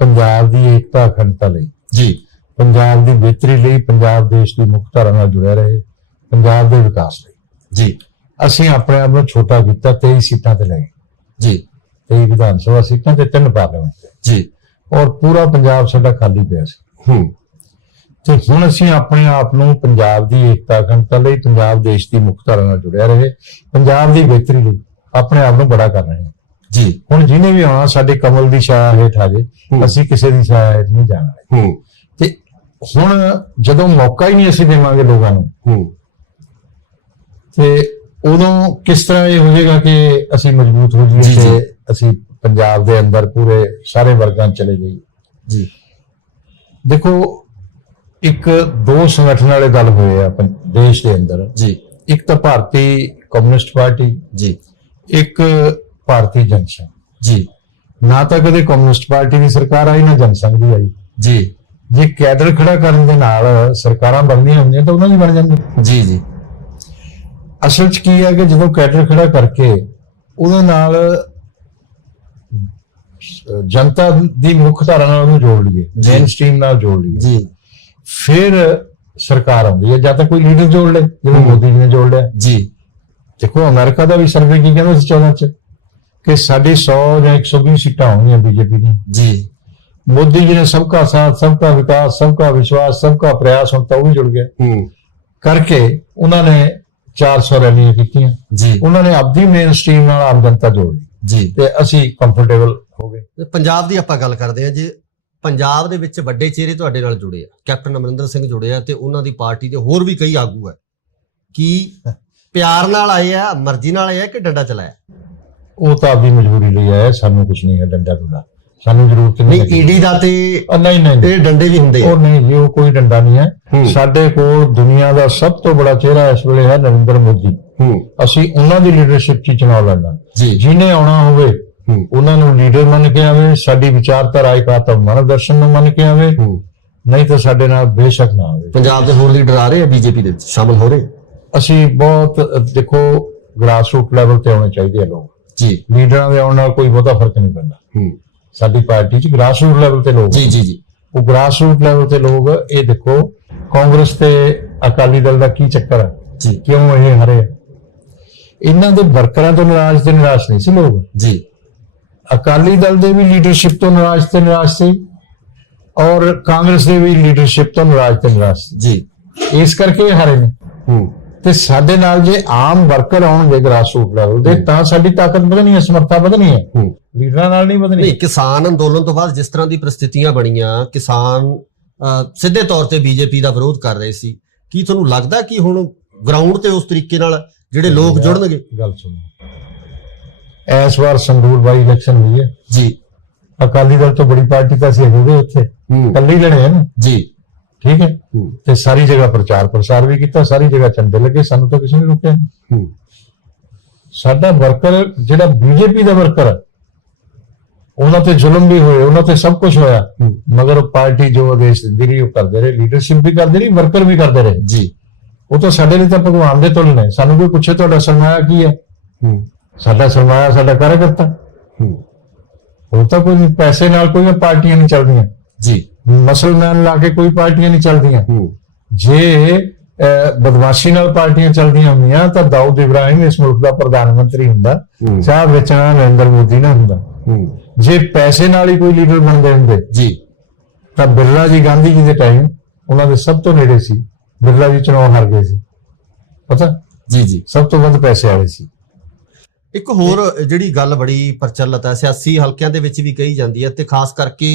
ਪੰਜਾਬ ਦੀ ਏਕਤਾ ਅਖੰਡਤਾ ਲਈ ਜੀ, ਪੰਜਾਬ ਦੀ ਬਿਹਤਰੀ ਲਈ, ਪੰਜਾਬ ਦੇਸ਼ ਦੀ ਮੁੱਖ ਧਾਰਾ ਨਾਲ ਜੁੜਿਆ ਰਹੇ, ਪੰਜਾਬ ਦੇ ਵਿਕਾਸ ਲਈ ਜੀ ਅਸੀਂ ਆਪਣੇ ਆਪ ਨੂੰ ਛੋਟਾ ਕੀਤਾ। 23 ਸੀਟਾਂ ਤੇ ਲਏ ਜੀ, 23 ਵਿਧਾਨ ਸਭਾ ਸੀਟਾਂ ਤੇ 3 ਪਾਰਲੀਮੈਂਟ ਜੀ, ਔਰ ਪੂਰਾ ਪੰਜਾਬ ਸਾਡਾ ਖਾਲੀ ਪਿਆ ਸੀ। ਤੇ ਹੁਣ ਅਸੀਂ ਆਪਣੇ ਆਪ ਨੂੰ ਪੰਜਾਬ ਦੀ ਏਕਤਾ ਅਖੰਡਤਾ ਲਈ, ਪੰਜਾਬ ਦੇਸ਼ ਦੀ ਮੁੱਖ ਧਾਰਾ ਨਾਲ ਜੁੜਿਆ ਰਹੇ, ਪੰਜਾਬ ਦੀ ਬਿਹਤਰੀ ਲਈ ਆਪਣੇ ਆਪ ਨੂੰ ਬੜਾ ਕਰ ਰਹੇ ਹਾਂ ਜੀ। ਹੁਣ ਜਿਹਨੇ ਵੀ ਆਉਣਾ ਸਾਡੇ ਕਮਲ ਦੀ ਛਾਇਆ ਹੇਠ ਆ ਜੇ, ਅਸੀਂ ਕਿਸੇ ਦੀ ਛਾਇਆ ਹੇਠ ਨਹੀਂ ਜਾਣਾ। ਤੇ ਹੁਣ ਜਦੋਂ ਮੌਕਾ ਹੀ ਨਹੀਂ ਅਸੀਂ ਦੇਵਾਂਗੇ ਲੋਕਾਂ ਨੂੰ, ਤੇ ਉਦੋਂ ਕਿਸ ਤਰ੍ਹਾਂ ਇਹ ਹੋ ਜਾਏਗਾ ਕਿ ਅਸੀਂ ਮਜ਼ਬੂਤ ਹੋ ਜਾਈਏ ਤੇ ਅਸੀਂ ਪੰਜਾਬ ਦੇ ਅੰਦਰ ਪੂਰੇ ਸਾਰੇ ਵਰਗਾਂ ਚਲੇ ਜਾਈਏ ਜੀ। ਦੇਖੋ, ਇੱਕ ਦੋ ਸੰਗਠਨ ਵਾਲੇ ਦਲ ਹੋਏ ਆ ਦੇਸ਼ ਦੇ ਅੰਦਰ ਜੀ। ਇੱਕ ਤਾਂ ਭਾਰਤੀ ਕਮਿਊਨਿਸਟ ਪਾਰਟੀ ਜੀ, ਇੱਕ ਭਾਰਤੀ ਜਨਸੰਘ ਜੀ। ਨਾ ਤਾਂ ਕਦੇ ਕਮਿਊਨਿਸਟ ਪਾਰਟੀ ਦੀ ਸਰਕਾਰ ਆਈ ਨਾ ਜਨਸੰਘ ਦੀ ਆਈ ਜੀ। ਜੇ ਕੈਡਰ ਖੜਾ ਕਰਨ ਦੇ ਨਾਲ ਸਰਕਾਰਾਂ ਬਣਦੀਆਂ ਹੁੰਦੀਆਂ ਤਾਂ ਉਹਨਾਂ ਦੀ ਬਣ ਜਾਂਦੀ। ਜੀ ਜੀ। ਅਸਲ 'ਚ ਕੀ ਹੈ ਕਿ ਜਦੋਂ ਕੈਡਰ ਖੜਾ ਕਰਕੇ ਉਹਦੇ ਨਾਲ ਜਨਤਾ ਦੀ ਮੁੱਖ ਧਾਰਾ ਨਾਲ ਉਹਨੂੰ ਜੋੜ ਲਈਏ, ਮੇਨ ਸਟ੍ਰੀਮ ਨਾਲ ਜੋੜ ਲਈਏ ਜੀ, ਫਿਰ ਸਰਕਾਰ ਆਉਂਦੀ ਹੈ। ਜਾਂ ਤਾਂ ਕੋਈ ਲੀਡਰ ਜੋੜ ਲੇ ਜਿਵੇਂ ਮੋਦੀ ਜੀ ਨੇ ਜੋੜ ਲਿਆ ਜੀ। ਦੇਖੋ, ਅਮਰੀਕਾ ਦਾ ਵੀ ਸਰਵੇ ਕੀ ਕਹਿੰਦਾ ਸੀ 14 ਚ ਕਿ ਸਾਡੀ 100 ਜਾਂ 120 ਸੀਟਾਂ ਹੋਣਗੀਆਂ ਬੀਜੇਪੀ ਦੀਆਂ ਜੀ। ਮੋਦੀ ਜੀ ਨੇ ਸਬਕਾ ਸਾਥ, ਸਬਕਾ ਵਿਕਾਸ, ਸਬਕਾ ਵਿਸ਼ਵਾਸ, ਸਬਕਾ ਪ੍ਰयास ਹੁਣ ਤਾਂ ਉਹ ਵੀ ਜੁੜ ਗਿਆ ਕਰਕੇ ਉਹਨਾਂ ਨੇ 400 ਰੈਲੀਆਂ ਕੀਤੀਆਂ ਜੀ। ਉਹਨਾਂ ਨੇ ਆਪਣੀ ਮੇਨ ਸਟ੍ਰੀਮ ਨਾਲ ਆਮ ਜਨਤਾ ਜੋੜ ਲਈ ਜੀ ਤੇ ਅਸੀਂ ਕੰਫਰਟੇਬਲ ਹੋ ਗਏ। ਪੰਜਾਬ ਦੀ ਆਪਾਂ ਗੱਲ ਕਰਦੇ ਹਾਂ ਜੀ। ਪੰਜਾਬ ਦੇ ਵਿੱਚ ਵੱਡੇ ਚਿਹਰੇ ਤੁਹਾਡੇ ਨਾਲ ਜੁੜੇ ਆ, ਕੈਪਟਨ ਅਮਰਿੰਦਰ ਸਿੰਘ ਜੁੜੇ ਆ ਤੇ ਉਹਨਾਂ ਦੀ ਪਾਰਟੀ ਦੇ ਹੋਰ ਵੀ ਕਈ ਆਗੂ ਹੈ। ਕੀ ਪਿਆਰ ਨਾਲ ਆਏ ਆ, ਮਰਜ਼ੀ ਨਾਲ ਆਏ ਆ ਕਿ ਡੰਡਾ ਚਲਾਇਆ? ਉਹ ਤਾਂ ਆਪਣੀ ਮਜਬੂਰੀ ਲਈ ਆਇਆ, ਸਾਨੂੰ ਕੁਝ ਨਹੀਂ ਹੈ ਡੰਡਾ ਡੁੰਡਾ, ਸਾਨੂੰ ਜ਼ਰੂਰਤ ਨਹੀਂ। ਈਡੀ ਦਾ ਤੇ ਨਹੀਂ ਇਹ ਡੰਡੇ ਵੀ ਹੁੰਦੇ ਆ? ਉਹ ਨਹੀਂ ਜੀ, ਉਹ ਕੋਈ ਡੰਡਾ ਨਹੀਂ ਹੈ। ਸਾਡੇ ਕੋਲ ਦੁਨੀਆ ਦਾ ਸਭ ਤੋਂ ਬੜਾ ਚਿਹਰਾ ਇਸ ਵੇਲੇ ਹੈ ਨਰਿੰਦਰ ਮੋਦੀ। ਅਸੀਂ ਉਹਨਾਂ ਦੀ ਲੀਡਰਸ਼ਿਪ 'ਚ ਚੁਣਾਵ ਲੜਨਾ। ਜਿਹਨੇ ਆਉਣਾ ਹੋਵੇ ਉਹਨਾਂ ਨੂੰ ਲੀਡਰ ਮੰਨ ਕੇ ਆਵੇ, ਸਾਡੀ ਵਿਚਾਰਧਾਰਾ ਇਕਾਤਮ ਮਨੋਦਰਸ਼ਨ ਨੂੰ ਮੰਨ ਕੇ ਆਵੇ, ਨਹੀਂ ਤਾਂ ਸਾਡੇ ਨਾਲ ਬੇਸ਼ੱਕ ਨਾ ਆਵੇ। ਪੰਜਾਬ ਦੇ ਹੋਰ ਲੀਡਰ ਆ ਰਹੇ ਆ ਬੀਜੇਪੀ ਦੇ ਵਿੱਚ ਸ਼ਾਮਲ ਹੋ ਰਹੇ? ਅਸੀਂ ਬਹੁਤ ਦੇਖੋ, ਗ੍ਰਾਸ ਰੂਟ ਲੈਵਲ ਤੇ ਆਉਣੇ ਚਾਹੀਦੇ ਆ ਲੋਕ ਜੀ। ਲੀਡਰਾਂ ਦੇ ਆਉਣ ਨਾਲ ਕੋਈ ਬਹੁਤਾ ਫਰਕ ਨਹੀਂ ਪੈਂਦਾ। ਸਾਡੀ ਪਾਰਟੀ 'ਚ ਗ੍ਰਾਸ ਰੂਟ ਲੈਵਲ ਤੇ ਲੋਕ ਜੀ ਜੀ ਜੀ। ਉਹ ਗ੍ਰਾਸ ਰੂਟ ਲੈਵਲ ਤੇ ਲੋਕ, ਇਹ ਦੇਖੋ ਕਾਂਗਰਸ ਤੇ ਅਕਾਲੀ ਦਲ ਦਾ ਕੀ ਚੱਕਰ ਹੈ ਜੀ, ਕਿਉਂ ਇਹ ਹਾਰੇ? ਇਹਨਾਂ ਦੇ ਵਰਕਰਾਂ ਤੋਂ ਨਾਰਾਜ਼ ਤੇ ਨਿਰਾਸ਼ ਨਹੀਂ ਸੀ ਲੋਕ ਜੀ। ਅਕਾਲੀ ਦਲ ਦੇ ਵੀ ਲੀਡਰਸ਼ਿਪ ਤੋਂ ਨਾਰਾਜ਼ ਤੇ ਨਿਰਾਸ਼ ਸੀ ਔਰ ਕਾਂਗਰਸ ਦੇ ਵੀ ਲੀਡਰਸ਼ਿਪ ਤੋਂ ਨਾਰਾਜ਼ ਤੇ ਨਿਰਾਸ਼ ਜੀ। ਇਸ ਕਰਕੇ ਇਹ ਹਾਰੇ ਨੇ। ਤੇ ਸਾਡੇ ਨਾਲ ਜੇ ਆਮ ਵਰਕਰ ਆਉਣਗੇ ਗ੍ਰਾਸ ਰੂਟ ਲੈਵਲ ਦੇ ਤਾਂ ਸਾਡੀ ਤਾਕਤ ਵਧਣੀ ਹੈ, ਸਮਰੱਥਾ ਵਧਣੀ ਹੈ, ਲੀਡਰਾਂ ਨਾਲ ਨਹੀਂ ਵਧਣੀ। ਨਹੀਂ, ਕਿਸਾਨ ਅੰਦੋਲਨ ਤੋਂ ਬਾਅਦ ਜਿਸ ਤਰ੍ਹਾਂ ਦੀ ਪ੍ਰਸਥਿਤੀਆਂ ਬਣੀਆਂ, ਕਿਸਾਨ ਸਿੱਧੇ ਤੌਰ ਤੇ ਬੀਜੇਪੀ ਦਾ ਵਿਰੋਧ ਕਰ ਰਹੇ ਸੀ, ਕੀ ਤੁਹਾਨੂੰ ਲੱਗਦਾ ਕਿ ਹੁਣ ਗਰਾਊਂਡ ਤੇ ਉਸ ਤਰੀਕੇ ਨਾਲ ਜਿਹੜੇ ਲੋਕ ਜੁੜਨਗੇ? ਗੱਲ ਸੁਣੋ, ਇਸ ਵਾਰ ਸੰਗਰੂਰ ਬਾਈ ਇਲੈਕਸ਼ਨ ਹੋਈ ਹੈ ਜੀ। ਅਕਾਲੀ ਦਲ ਤੋਂ ਬੜੀ ਪਾਰਟੀ ਤਾਂ ਅਸੀਂ ਹੋਵੇ ਉੱਥੇ ਕੱਲੇ ਲੜੇ ਹਨ ਜੀ, ਠੀਕ ਹੈ। ਤੇ ਸਾਰੀ ਜਗ੍ਹਾ ਪ੍ਰਚਾਰ ਪ੍ਰਸਾਰ ਵੀ ਕੀਤਾ, ਸਾਰੀ ਜਗ੍ਹਾ ਝੰਡੇ ਲੱਗੇ, ਸਾਨੂੰ ਤਾਂ ਕਿਸੇ ਨੇ ਰੋਕਿਆ ਨਹੀਂ। ਸਾਡਾ ਵਰਕਰ ਜਿਹੜਾ ਬੀਜੇਪੀ ਦਾ ਵਰਕਰ, ਉਹਨਾਂ ਤੇ ਜ਼ੁਲਮ ਵੀ ਹੋਏ, ਉਹਨਾਂ ਤੇ ਸਭ ਕੁਝ ਹੋਇਆ, ਮਗਰ ਪਾਰਟੀ ਜੋ ਆਦੇਸ਼ ਦਿੰਦੀ ਰਹੀ ਉਹ ਕਰਦੇ ਰਹੇ, ਲੀਡਰਸ਼ਿਪ ਵੀ ਕਰਦੇ ਰਹੀ, ਵਰਕਰ ਵੀ ਕਰਦੇ ਰਹੇ ਜੀ। ਉਹ ਤਾਂ ਸਾਡੇ ਲਈ ਤਾਂ ਭਗਵਾਨ ਦੇ ਤੁਲ ਨੇ। ਸਾਨੂੰ ਕੋਈ ਪੁੱਛੇ ਤੁਹਾਡਾ ਸਰਮਾਇਆ ਕੀ ਹੈ? ਸਾਡਾ ਸਰਮਾਇਆ ਸਾਡਾ ਕਾਰਜਕਰਤਾ। ਉਹ ਤਾਂ ਕੋਈ ਪੈਸੇ ਨਾਲ ਕੋਈ ਪਾਰਟੀਆਂ ਨਹੀਂ ਚੱਲਦੀਆਂ ਜੀ, ਮਸਲਮਾਨ ਲਾ ਕੇ ਕੋਈ ਪਾਰਟੀਆਂ ਨਹੀਂ ਚੱਲਦੀਆਂ। ਜੇ ਬਦਮਾਸ਼ੀ ਨਾਲ ਪਾਰਟੀਆਂ ਚੱਲਦੀਆਂ ਹੁੰਦੀਆਂ ਤਾਂ ਦਾਊਦ ਇਬਰਾਹਿਮ ਇਸ ਮੁਲਕ ਦਾ ਪ੍ਰਧਾਨ ਮੰਤਰੀ ਹੁੰਦਾ, ਚਾਹ ਵੇਚਣਾ ਨਰਿੰਦਰ ਮੋਦੀ ਨਾ ਹੁੰਦਾ। ਜੇ ਪੈਸੇ ਨਾਲ ਹੀ ਕੋਈ ਲੀਡਰ ਬਣਦੇ ਹੁੰਦੇ ਜੀ ਤਾਂ ਬਿਰਲਾ ਜੀ ਗਾਂਧੀ ਜੀ ਦੇ ਟਾਈਮ ਉਹਨਾਂ ਦੇ ਸਭ ਤੋਂ ਨੇੜੇ ਸੀ ਬਿਰਲਾ ਜੀ ਚੁਣਾਵ ਹਾਰ ਗਏ ਸੀ, ਪਤਾ ਜੀ ਜੀ। ਸਭ ਤੋਂ ਵੱਧ ਪੈਸੇ ਵਾਲੇ ਸੀ। ਇੱਕ ਹੋਰ ਜਿਹੜੀ ਗੱਲ ਬੜੀ ਪ੍ਰਚਲਿਤ ਹੈ ਸਿਆਸੀ ਹਲਕਿਆਂ ਦੇ ਵਿੱਚ ਵੀ ਕਹੀ ਜਾਂਦੀ ਹੈ, ਤੇ ਖਾਸ ਕਰਕੇ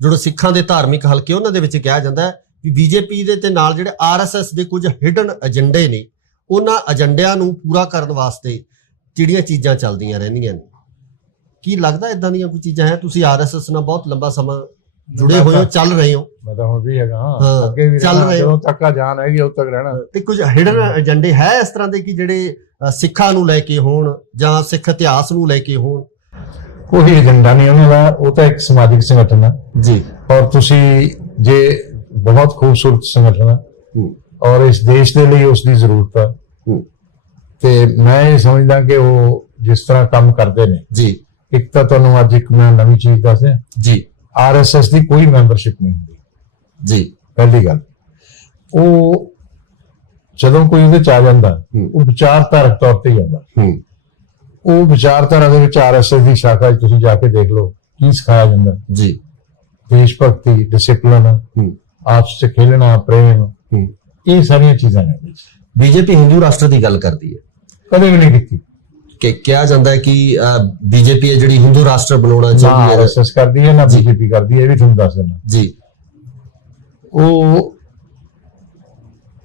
ਜਿਹੜੇ ਸਿੱਖਾਂ ਦੇ ਧਾਰਮਿਕ ਹਲਕੇ ਉਹਨਾਂ ਦੇ ਵਿੱਚ ਕਿਹਾ ਜਾਂਦਾ ਹੈ ਕਿ ਬੀਜੇਪੀ ਦੇ ਤੇ ਨਾਲ ਜਿਹੜੇ ਆਰਐਸਐਸ ਦੇ ਕੁਝ ਹਿਡਨ ਏਜੰਡੇ ਨੇ, ਉਹਨਾਂ ਏਜੰਡਿਆਂ ਨੂੰ ਪੂਰਾ ਕਰਨ ਵਾਸਤੇ ਜਿਹੜੀਆਂ ਚੀਜ਼ਾਂ ਚੱਲਦੀਆਂ ਰਹਿੰਦੀਆਂ ਨੇ। ਕੀ ਲੱਗਦਾ ਇਦਾਂ ਦੀਆਂ ਕੋਈ ਚੀਜ਼ਾਂ ਹੈ? ਤੁਸੀਂ ਆਰਐਸਐਸ ਨਾਲ ਬਹੁਤ ਲੰਬਾ ਸਮਾਂ ਜੁੜੇ ਹੋਏ ਹੋ, ਚੱਲ ਰਹੇ ਹੋ। ਮੈਂ ਤਾਂ ਹੁਣ ਵੀ ਹੈਗਾ, ਹਾਂ, ਅੱਗੇ ਵੀ ਚੱਲ ਰਹੇ ਹੋ। ਜਦੋਂ ਤੱਕ ਆ ਜਾਨ ਹੈਗੀ ਉਦੋਂ ਤੱਕ ਰਹਿਣਾ। ਤੇ ਕੁਝ ਹਿਡਨ ਏਜੰਡੇ ਹੈ ਇਸ ਤਰ੍ਹਾਂ ਦੇ ਕਿ ਜਿਹੜੇ ਸਿੱਖਾਂ ਨੂੰ ਲੈ ਕੇ ਹੋਣ ਜਾਂ ਸਿੱਖ ਇਤਿਹਾਸ ਨੂੰ ਲੈ ਕੇ ਹੋਣ? ਕੋਈ ਏਜੰਡਾ ਨਹੀਂ ਉਹਨਾਂ ਦਾ, ਉਹ ਤਾਂ ਇੱਕ ਸਮਾਜਿਕ ਸੰਗਠਨ ਹੈ ਜੀ। ਔਰ ਤੁਸੀਂ ਜੇ ਬਹੁਤ ਖੂਬਸੂਰਤ ਸੰਗਠਨ ਹੈ ਔਰ ਇਸ ਦੇਸ਼ ਦੇ ਲਈ ਉਸ ਦੀ ਜ਼ਰੂਰਤ ਹੈ, ਤੇ ਮੈਂ ਇਹ ਸਮਝਦਾ ਕਿ ਉਹ ਜਿਸ ਤਰ੍ਹਾਂ ਕੰਮ ਕਰਦੇ ਨੇ ਜੀ। ਇੱਕ ਤਾਂ ਤੁਹਾਨੂੰ ਅੱਜ ਇੱਕ ਮੈਂ ਨਵੀਂ ਚੀਜ਼ ਦੱਸਿਆ ਜੀ। ਆਰਐਸਐਸ ਦੀ ਕੋਈ ਮੈਂਬਰਸ਼ਿਪ ਨਹੀਂ ਹੁੰਦੀ ਜੀ। ਪਹਿਲੀ ਗੱਲ। ਉਹ ਜਦੋਂ ਕੋਈ ਉਹਦੇ ਚ ਆ ਜਾਂਦਾ ਉਹ ਵਿਚਾਰਧਾਰਕ ਤੌਰ ਤੇ ਹੀ ਆਉਂਦਾ। ਉਹ ਵਿਚਾਰਧਾਰਾ ਦੇ ਵਿੱਚ ਆਰਐਸਐਸ ਦੀ ਸ਼ਾਖਾ 'ਚ ਤੁਸੀਂ ਜਾ ਕੇ ਦੇਖ ਲਓ ਕੀ ਸਿਖਾਇਆ ਜਾਂਦਾ ਜੀ। ਦੇਸ਼ ਭਗਤੀ, ਡਿਸਿਪਲਿਨ, ਆਪਸ ਚ ਖੇਲਣਾ, ਪ੍ਰੇਮ, ਇਹ ਸਾਰੀਆਂ ਚੀਜ਼ਾਂ ਨੇ। ਬੀਜੇਪੀ ਹਿੰਦੂ ਰਾਸ਼ਟਰ ਦੀ ਗੱਲ ਕਰਦੀ ਹੈ, ਕਦੇ ਵੀ ਨਹੀਂ ਕੀਤੀ। ਕਿ ਕਿਹਾ ਜਾਂਦਾ ਹੈ ਕਿ ਬੀਜੇਪੀ ਹੈ ਜਿਹੜੀ ਹਿੰਦੂ ਰਾਸ਼ਟਰ ਬਣਾਉਣਾ ਨਾ ਚਾਹੁੰਦੀ ਹੈ। ਆਰਐਸਐਸ ਕਰਦੀ ਹੈ ਨਾ ਬੀਜੇਪੀ ਕਰਦੀ ਹੈ, ਇਹ ਵੀ ਤੁਹਾਨੂੰ ਦੱਸ ਦਿੰਦਾ ਜੀ। ਉਹ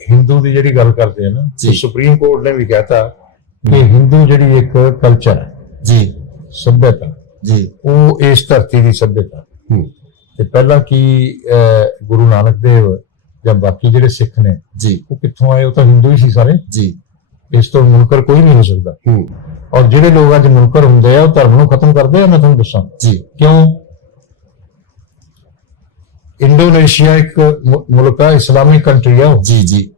ਹਿੰਦੂ ਦੀ ਜਿਹੜੀ ਗੱਲ ਕਰਦੇ ਆ ਨਾ, ਜੀ। ਸੁਪਰੀਮ ਕੋਰਟ ਨੇ ਵੀ ਕਹਿਤਾ ਕਿ ਹਿੰਦੂ ਜਿਹੜੀ ਇੱਕ ਕਲਚਰ ਹੈ ਜੀ। ਸੱਭਿਅਤਾ ਜੀ। ਉਹ ਇਸ ਧਰਤੀ ਦੀ ਸੱਭਿਅਤਾ। ਤੇ ਪਹਿਲਾਂ ਕੀ ਗੁਰੂ ਨਾਨਕ ਦੇਵ ਜਾਂ ਬਾਕੀ ਜਿਹੜੇ ਸਿੱਖ ਨੇ ਜੀ, ਉਹ ਕਿੱਥੋਂ ਆਏ? ਉਹ ਤਾਂ ਹਿੰਦੂ ਹੀ ਸੀ ਸਾਰੇ। ਜੀ। ਇਸ ਤੋਂ ਮੁਨਕਰ ਕੋਈ ਨਹੀਂ ਹੋ ਸਕਦਾ। ਔਰ ਜਿਹੜੇ ਲੋਕ ਅੱਜ ਮੁਨਕਰ ਹੁੰਦੇ ਆ ਉਹ ਧਰਮ ਨੂੰ ਖਤਮ ਕਰਦੇ ਆ। ਮੈਂ ਤੁਹਾਨੂੰ ਦੱਸਾਂ ਜੀ ਕਿਉਂ। ਇੰਡੋਨੇਸ਼ੀਆ ਇੱਕ ਮੁਲਕ ਹੈ, ਇਸਲਾਮਿਕ ਕੰਟਰੀ ਹੈ ਉਹ। ਜੀ। ਜੀ।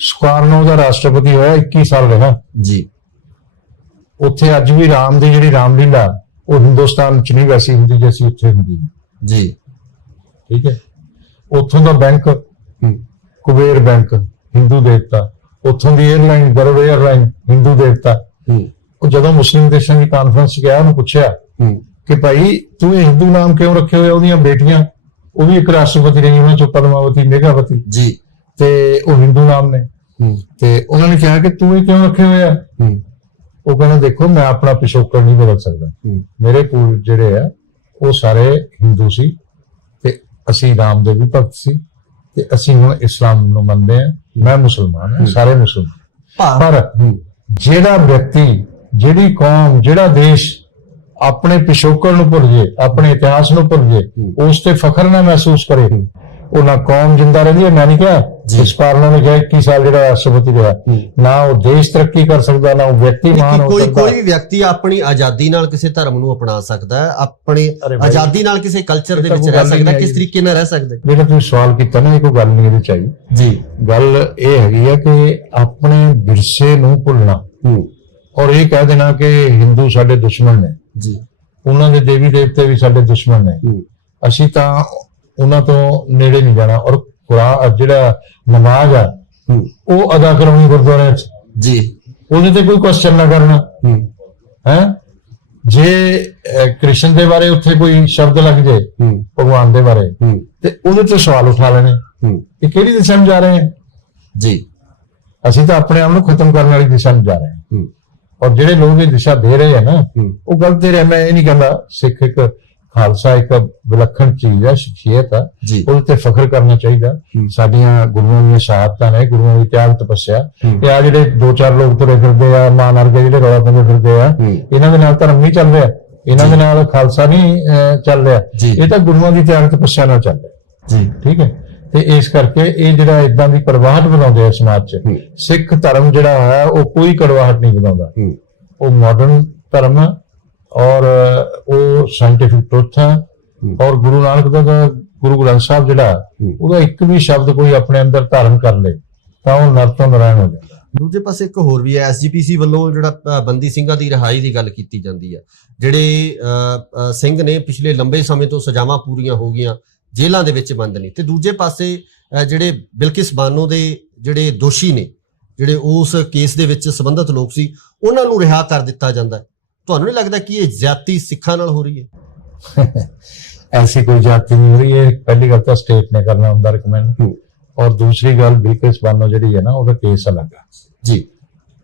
ਸੁਕਾਰਨੋ ਦਾ ਰਾਸ਼ਟਰਪਤੀ ਹੋਇਆ, 21 ਸਾਲ ਰਿਹਾ ਜੀ। ਉੱਥੇ। ਅੱਜ ਵੀ ਰਾਮ ਦੀ ਜਿਹੜੀ ਰਾਮਲੀਲਾ ਉਹ ਹਿੰਦੁਸਤਾਨ ਚ ਨਹੀਂ ਵੈਸੀ ਹੁੰਦੀ ਜੈਸੀ ਉੱਥੇ ਹੁੰਦੀ ਹੈ। ਜੀ। ਠੀਕ ਹੈ। ਉੱਥੋਂ ਦਾ ਬੈਂਕ ਕੁਬੇਰ ਬੈਂਕ ਹਿੰਦੂ ਦੇਵਤਾ, ਉੱਥੋਂ ਦੀ 에ਅਰਲਾਈਨ ਗਰਵ 에ਅਰਲਾਈਨ ਹਿੰਦੂ ਦੇਵਤਾ। ਉਹ ਜਦੋਂ ਮੁਸਲਿਮ ਦੇਸ਼ਾਂ ਦੀ ਕਾਨਫਰੰਸ ਗਿਆ ਉਹਨੂੰ ਪੁੱਛਿਆ ਕਿ ਭਾਈ ਤੂੰ ਇਹ ਹਿੰਦੂ ਨਾਮ ਕਿਉਂ ਰੱਖੇ ਹੋਏ? ਉਹਦੀਆਂ ਬੇਟੀਆਂ ਉਹ ਵੀ ਇੱਕ ਰਾਸ਼ਟਰਪਤੀ ਰਹੀ, ਉਹਨਾਂ ਚੋਂ ਪਦਮਾਵਤੀ, ਮੇਘਾਵਤੀ ਜੀ, ਤੇ ਉਹ ਹਿੰਦੂ ਨਾਮ ਨੇ। ਤੇ ਉਹਨਾਂ ਨੇ ਕਿਹਾ ਕਿ ਤੂੰ ਇਹ ਕਿਉਂ ਰੱਖੇ ਹੋਏ ਆ? ਉਹ ਕਹਿੰਦਾ ਦੇਖੋ ਮੈਂ ਆਪਣਾ ਪਿਛੋਕੜ ਨਹੀਂ ਬਦਲ ਸਕਦਾ, ਮੇਰੇ ਪੂਰਵਜ ਜਿਹੜੇ ਆ ਉਹ ਸਾਰੇ ਹਿੰਦੂ ਸੀ ਤੇ ਅਸੀਂ ਰਾਮ ਦੇ ਵੀ ਭਗਤ ਸੀ ਤੇ ਅਸੀਂ ਹੁਣ ਇਸਲਾਮ ਨੂੰ ਮੰਨਦੇ ਆ। ਮੈਂ ਮੁਸਲਮਾਨ ਹਾਂ, ਸਾਰੇ ਮੁਸਲਮਾਨ। ਪਰ ਜਿਹੜਾ ਵਿਅਕਤੀ, ਜਿਹੜੀ ਕੌਮ, ਜਿਹੜਾ ਦੇਸ਼ ਆਪਣੇ ਪਿਛੋਕੜ ਨੂੰ ਭੁੱਲ ਜੇ, ਆਪਣੇ ਇਤਿਹਾਸ ਨੂੰ ਭੁੱਲ ਜੇ, ਉਸ ਤੇ ਫਖਰ ਨਾ ਮਹਿਸੂਸ ਕਰੇ, ਉਹ ਨਾ ਕੌਮ ਜਿੰਦਾ ਰਹਿੰਦੀ ਹੈ। ਮੈਂ ਨਹੀਂ ਕਿਹਾ ਇਸ ਪਾਰਲਰ ਨੇ ਕਿਹਾ 21 ਸਾਲ ਜਿਹੜਾ ਰਾਸ਼ਟਰਪਤੀ ਰਿਹਾ, ਨਾ ਉਹ ਦੇਸ਼ ਤਰੱਕੀ ਕਰ ਸਕਦਾ, ਨਾ ਉਹ ਵਿਅਕਤੀ ਮਹਾਨ ਹੋ ਸਕਦਾ। ਕੋਈ ਵੀ ਵਿਅਕਤੀ ਆਪਣੀ ਆਜ਼ਾਦੀ ਨਾਲ ਕਿਸੇ ਧਰਮ ਨੂੰ ਅਪਣਾ ਸਕਦਾ ਹੈ, ਆਪਣੀ ਆਜ਼ਾਦੀ ਨਾਲ ਕਿਸੇ ਕਲਚਰ ਦੇ ਵਿੱਚ ਰਹਿ ਸਕਦਾ, ਕਿਸ ਤਰੀਕੇ ਨਾਲ ਰਹਿ ਸਕਦਾ। ਜਿਹੜਾ ਤੁਸੀਂ ਸਵਾਲ ਕੀਤਾ ਨਾ, ਇਹ ਕੋਈ ਗੱਲ ਨਹੀਂ ਇਹਦੇ ਚ ਆਈ ਜੀ। ਗੱਲ ਇਹ ਹੈਗੀ ਹੈ ਕਿ ਆਪਣੇ ਵਿਰਸੇ ਨੂੰ ਭੁੱਲਣਾ ਔਰ ਇਹ ਕਹਿ ਦੇਣਾ ਕਿ ਹਿੰਦੂ ਸਾਡੇ ਦੁਸ਼ਮਣ ਨੇ ਜੀ, ਉਹਨਾਂ ਦੇ ਦੇਵੀ ਦੇਵਤੇ ਵੀ ਸਾਡੇ ਦੁਸ਼ਮਣ ਨੇ, ਅਸੀਂ ਤਾਂ ਉਹਨਾਂ ਤੋਂ ਨੇੜੇ ਨਹੀਂ ਜਾਣਾ। ਔਰ ਕੁਰਾਨ ਜਿਹੜਾ ਨਮਾਜ਼ ਆ ਉਹ ਅਦਾ ਕਰਾਉਣੀ ਗੁਰਦੁਆਰਿਆਂ ਚ ਜੀ, ਉਹਦੇ ਤੇ ਕੋਈ ਕੁਐਸਚਨ ਨਾ ਕਰਨਾ ਹੈ। ਜੇ ਕ੍ਰਿਸ਼ਨ ਦੇ ਬਾਰੇ ਉੱਥੇ ਕੋਈ ਸ਼ਬਦ ਲੱਗ ਜਾਏ ਭਗਵਾਨ ਦੇ ਬਾਰੇ ਤੇ ਉਹਦੇ ਤੇ ਸਵਾਲ ਉਠਾ ਲੈਣੇ ਕਿ ਕਿਹੜੀ ਦਿਸ਼ਾ ਨੂੰ ਜਾ ਰਹੇ ਆ ਜੀ। ਅਸੀਂ ਤਾਂ ਆਪਣੇ ਆਪ ਨੂੰ ਖਤਮ ਕਰਨ ਵਾਲੀ ਦਿਸ਼ਾ ਨੂੰ ਜਾ ਰਹੇ ਹਾਂ। ਔਰ ਜਿਹੜੇ ਲੋਕ ਇਹ ਦਿਸ਼ਾ ਦੇ ਰਹੇ ਆ ਨਾ ਉਹ ਗਲਤ ਦੇ ਰਹੇ। ਮੈਂ ਇਹ ਨਹੀਂ ਕਹਿੰਦਾ, ਸਿੱਖ ਇੱਕ ਖਾਲਸਾ ਇੱਕ ਵਿਲੱਖਣ ਚੀਜ਼ ਹੈ, ਸ਼ਖਸੀਅਤ ਆ, ਉਹਦੇ ਤੇ ਫਖਰ ਕਰਨਾ ਚਾਹੀਦਾ। ਸਾਡੀਆਂ ਗੁਰੂਆਂ ਦੀਆਂ ਸ਼ਹਾਦਤਾਂ ਨੇ, ਗੁਰੂਆਂ ਦੀ ਤਿਆਗ ਤਪੱਸਿਆ। ਤੇ ਆ ਜਿਹੜੇ 2-4 ਲੋਕ ਤੁਰੇ ਫਿਰਦੇ ਆ ਮਾਨ ਵਰਗੇ ਜਿਹੜੇ ਰੌਲਾ ਪਾਉਂਦੇ ਫਿਰਦੇ ਆ, ਇਹਨਾਂ ਦੇ ਨਾਲ ਧਰਮ ਨਹੀਂ ਚੱਲ ਰਿਹਾ, ਇਹਨਾਂ ਦੇ ਨਾਲ ਖਾਲਸਾ ਨਹੀਂ ਚੱਲ ਰਿਹਾ, ਇਹ ਤਾਂ ਗੁਰੂਆਂ ਦੀ ਤਿਆਗ ਤਪੱਸਿਆ ਨਾਲ ਚੱਲ ਰਿਹਾ ਜੀ। ਠੀਕ ਹੈ। ਤੇ ਇਸ ਕਰਕੇ ਇਹ ਜਿਹੜਾ ਇਦਾਂ ਦੀ ਕੜਵਾਹਟ ਬਣਾਉਂਦੇ ਆ ਸਮਾਜ 'ਚ, ਸਿੱਖ ਧਰਮ ਜਿਹੜਾ ਹੈ ਉਹ ਕੋਈ ਕੜਵਾਹਟ ਨਹੀਂ ਬਣਾਉਂਦਾ। ਉਹ ਮਾਡਰਨ ਧਰਮ ਹੈ ਔਰ ਉਹ ਸਾਇੰਟੀਫਿਕ ਟਰੁੱਥ ਹੈ। ਔਰ ਗੁਰੂ ਨਾਨਕ ਦਾ ਗੁਰੂ ਗ੍ਰੰਥ ਸਾਹਿਬ ਜਿਹੜਾ ਉਹਦਾ ਇੱਕ ਵੀ ਸ਼ਬਦ ਕੋਈ ਆਪਣੇ ਅੰਦਰ ਧਾਰਨ ਕਰ ਲੇ ਤਾਂ ਉਹ ਨਰ ਤੋਂ ਨਾਰਾਇਣ ਹੋ ਜਾਂਦਾ। ਦੂਜੇ ਪਾਸੇ ਇੱਕ ਹੋਰ ਵੀ ਹੈ, ਐਸਜੀਪੀਸੀ ਵੱਲੋਂ ਜਿਹੜਾ ਬੰਦੀ ਸਿੰਘਾਂ ਦੀ ਰਿਹਾਈ ਦੀ ਗੱਲ ਕੀਤੀ ਜਾਂਦੀ ਹੈ, ਜਿਹੜੇ ਸਿੰਘ ਨੇ ਪਿਛਲੇ ਲੰਬੇ ਸਮੇਂ ਤੋਂ ਸਜ਼ਾਵਾਂ ਪੂਰੀਆਂ ਹੋ ਗਈਆਂ, ਜੇਲ੍ਹਾਂ ਦੇ ਵਿੱਚ ਬੰਦ ਨੇ, ਤੇ ਦੂਜੇ ਪਾਸੇ ਜਿਹੜੇ ਬਿਲਕਿਸ ਬਾਨੋ ਦੇ ਜਿਹੜੇ ਦੋਸ਼ੀ ਨੇ, ਜਿਹੜੇ ਉਸ ਕੇਸ ਦੇ ਵਿੱਚ ਸੰਬੰਧਿਤ ਲੋਕ ਸੀ, ਉਹਨਾਂ ਨੂੰ ਰਿਹਾ ਕਰ ਦਿੱਤਾ ਜਾਂਦਾ ਹੈ। ਤੁਹਾਨੂੰ ਨਹੀਂ ਲੱਗਦਾ ਕਿ ਇਹ ਜ਼ਿਆਦਤੀ ਸਿੱਖਾਂ ਨਾਲ ਹੋ ਰਹੀ ਹੈ? ਐਸੀ ਕੋਈ ਜ਼ਿਆਦਤੀ ਨਹੀਂ ਹੋ ਰਹੀ ਹੈ। ਪਹਿਲੀ ਗੱਲ ਤਾਂ ਸਟੇਟ ਨੇ ਕਰਨਾ ਹੁੰਦਾ ਰਿਕਮੈਂਡ, ਔਰ ਦੂਸਰੀ ਗੱਲ ਬਿਲਕਿਸ ਬਾਨੋ ਜਿਹੜੀ ਹੈ ਨਾ ਉਹਦਾ ਕੇਸ ਅਲੱਗ ਆ ਜੀ।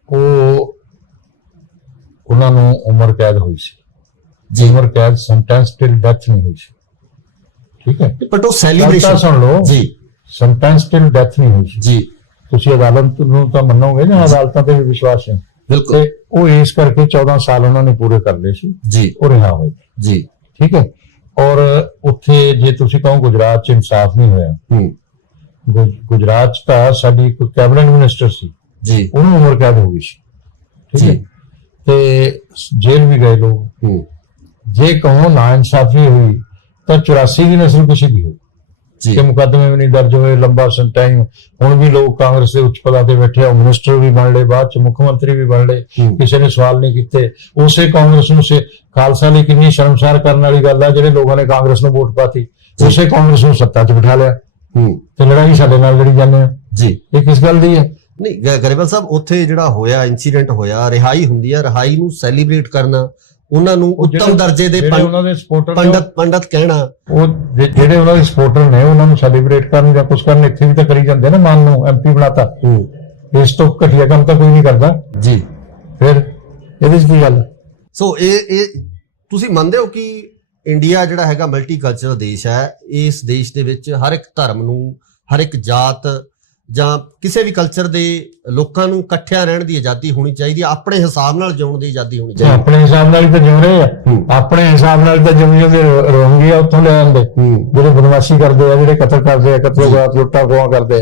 ਉਹ ਉਹਨਾਂ ਨੂੰ ਉਮਰ ਕੈਦ ਹੋਈ ਸੀ ਜੀ। ਉਮਰ ਕੈਦ ਸੈਂਟੈਂਸ ਟਿਲ ਡੈਥ ਨਹੀਂ ਹੋਈ ਸੀ, ਠੀਕ ਹੈ। ਬਟ ਉਹ ਸੈਲੀਬ੍ਰੇਸ਼ਨ ਗੱਲ ਤਾਂ ਸੁਣ ਲਓ ਜੀ। ਸੈਂਟੈਂਸ ਟਿਲ ਡੈਥ ਨਹੀਂ ਹੋਈ ਸੀ ਜੀ। ਤੁਸੀਂ ਅਦਾਲਤ ਨੂੰ ਤਾਂ ਮੰਨੋਗੇ ਨਾ, ਅਦਾਲਤਾਂ ਤੇ ਵੀ ਵਿਸ਼ਵਾਸ ਹੈ। ਬਿਲਕੁਲ। ਤੇ ਉਹ ਇਸ ਕਰਕੇ 14 ਸਾਲ ਉਹਨਾਂ ਨੇ ਪੂਰੇ ਕਰ ਲਏ ਸੀ ਜੀ। ਉਹ ਰਿਹਾ ਹੋਏ ਜੀ। ਠੀਕ ਹੈ। ਔਰ ਉੱਥੇ ਜੇ ਤੁਸੀਂ ਕਹੋ ਗੁਜਰਾਤ 'ਚ ਇਨਸਾਫ ਨਹੀਂ ਹੋਇਆ, ਗੁਜਰਾਤ 'ਚ ਤਾਂ ਸਾਡੀ ਇੱਕ ਕੈਬਨਿਟ ਮਿਨਿਸਟਰ ਸੀ ਜੀ, ਉਹਨੂੰ ਉਮਰ ਕੈਦ ਹੋ ਗਈ ਸੀ, ਠੀਕ ਹੈ। ਤੇ ਜੇਲ੍ਹ ਵੀ ਗਏ ਲੋਕ। ਜੇ ਕਹੋ ਨਾ ਇਨਸਾਫੀ ਹੋਈ ਤਾਂ 84 ਦੀ ਨਸਲ ਕਿਸੇ ਦੀ ਹੋ ਜੀ, ਕਿ ਮੁਕੱਦਮੇ ਵੀ ਨਹੀਂ ਦਰਜ ਹੋਏ, ਲੰਬਾ ਟਾਈਮ। ਹੁਣ ਵੀ ਲੋਕ ਕਾਂਗਰਸ ਦੇ ਉੱਚ ਪਦਾਂ ਤੇ ਬੈਠੇ ਆ, ਮਿਨਿਸਟਰ ਵੀ ਬਣ ਲਏ, ਬਾਅਦ ਚ ਮੁੱਖ ਮੰਤਰੀ ਵੀ ਬਣ ਲਏ, ਕਿਸੇ ਨੇ ਸਵਾਲ ਨਹੀਂ ਕੀਤੇ। ਉਸੇ ਕਾਂਗਰਸ ਨੂੰ ਖਾਲਸਾ ਲਈ ਕਿੰਨੀ ਸ਼ਰਮਸਾਰ ਕਰਨ ਵਾਲੀ ਗੱਲ ਆ, ਜਿਹੜੇ ਲੋਕਾਂ ਨੇ ਕਾਂਗਰਸ ਨੂੰ ਵੋਟ ਪਾਤੀ, ਉਸੇ ਕਾਂਗਰਸ ਨੂੰ ਸੱਤਾ 'ਚ ਬਿਠਾ ਲਿਆ ਤੇ ਲੜਾਈ ਸਾਡੇ ਨਾਲ ਲੜੀ ਜਾਂਦੇ ਆ ਜੀ। ਇਹ ਕਿਸ ਗੱਲ ਦੀ ਹੈ? ਨਹੀਂ ਗਰੇਵਾਲ ਸਾਹਿਬ, ਉੱਥੇ ਜਿਹੜਾ ਹੋਇਆ ਇੰਸੀਡੈਂਟ ਹੋਇਆ, ਰਿਹਾਈ ਹੁੰਦੀ ਹੈ, ਰਿਹਾਈ ਨੂੰ ਸੈਲੀਬ੍ਰੇਟ ਕਰਨਾ, ਉਹਨਾਂ ਨੂੰ ਉੱਤਮ ਦਰਜੇ ਦੇ ਉਹਨਾਂ ਦੇ ਸਪੋਰਟਰ ਪੰਡਤ ਕਹਿਣਾ, ਉਹ ਜਿਹੜੇ ਉਹਨਾਂ ਦੇ ਸਪੋਰਟਰ ਨੇ ਉਹਨਾਂ ਨੂੰ ਸੈਲੀਬ੍ਰੇਟ ਕਰਨ ਜਾਂ ਕੁਝ ਕਰਨ, ਇੱਥੇ ਵੀ ਤਾਂ ਕਰੀ ਜਾਂਦੇ ਨਾ। ਮਾਨ ਨੂੰ ਐਮਪੀ ਬਣਾਤਾ, ਇਸ ਤੋਂ ਘਟੀਆ ਕੰਮ ਤਾਂ ਕੋਈ ਨਹੀਂ ਕਰਦਾ ਜੀ। ਫਿਰ ਇਹਦੇ 'ਚ ਕੀ ਗੱਲ? ਸੋ ਇਹ ਤੁਸੀਂ ਮੰਨਦੇ ਹੋ ਕਿ ਇੰਡੀਆ ਜਿਹੜਾ ਹੈਗਾ ਮਲਟੀ ਕਲਚਰਲ ਦੇਸ਼ ਹੈ, ਇਸ ਦੇਸ਼ ਦੇ ਵਿੱਚ ਹਰ ਇੱਕ ਧਰਮ ਨੂੰ, ਹਰ ਇੱਕ ਜਾਤ ਜਾਂ ਕਿਸੇ ਵੀ ਕਲਚਰ ਦੇ ਲੋਕਾਂ ਨੂੰ ਇਕੱਠਿਆਂ ਰਹਿਣ ਦੀ ਆਜ਼ਾਦੀ ਹੋਣੀ ਚਾਹੀਦੀ ਹੈ, ਆਪਣੇ ਹਿਸਾਬ ਨਾਲ ਜਿਉਣ ਦੀ ਆਜ਼ਾਦੀ ਹੋਣੀ ਚਾਹੀਦੀ ਹੈ? ਆਪਣੇ ਹਿਸਾਬ ਨਾਲ ਹੀ ਤਾਂ ਜਿਉ ਰਹੇ ਆ, ਆਪਣੇ ਹਿਸਾਬ ਨਾਲ ਤਾਂ ਜਿਉਂਦੇ ਰੋਹਿੰਗਿਆ ਉੱਥੋਂ ਲੈ ਆਉਂਦੇ, ਜਿਹੜੇ ਬਦਮਾਸ਼ੀ ਕਰਦੇ ਆ, ਜਿਹੜੇ ਕਤਲ ਕਰਦੇ ਆ, ਕਤਲੋਗਾਤ, ਲੁੱਟਾਂ ਖੋਹਾਂ ਕਰਦੇ ਆ।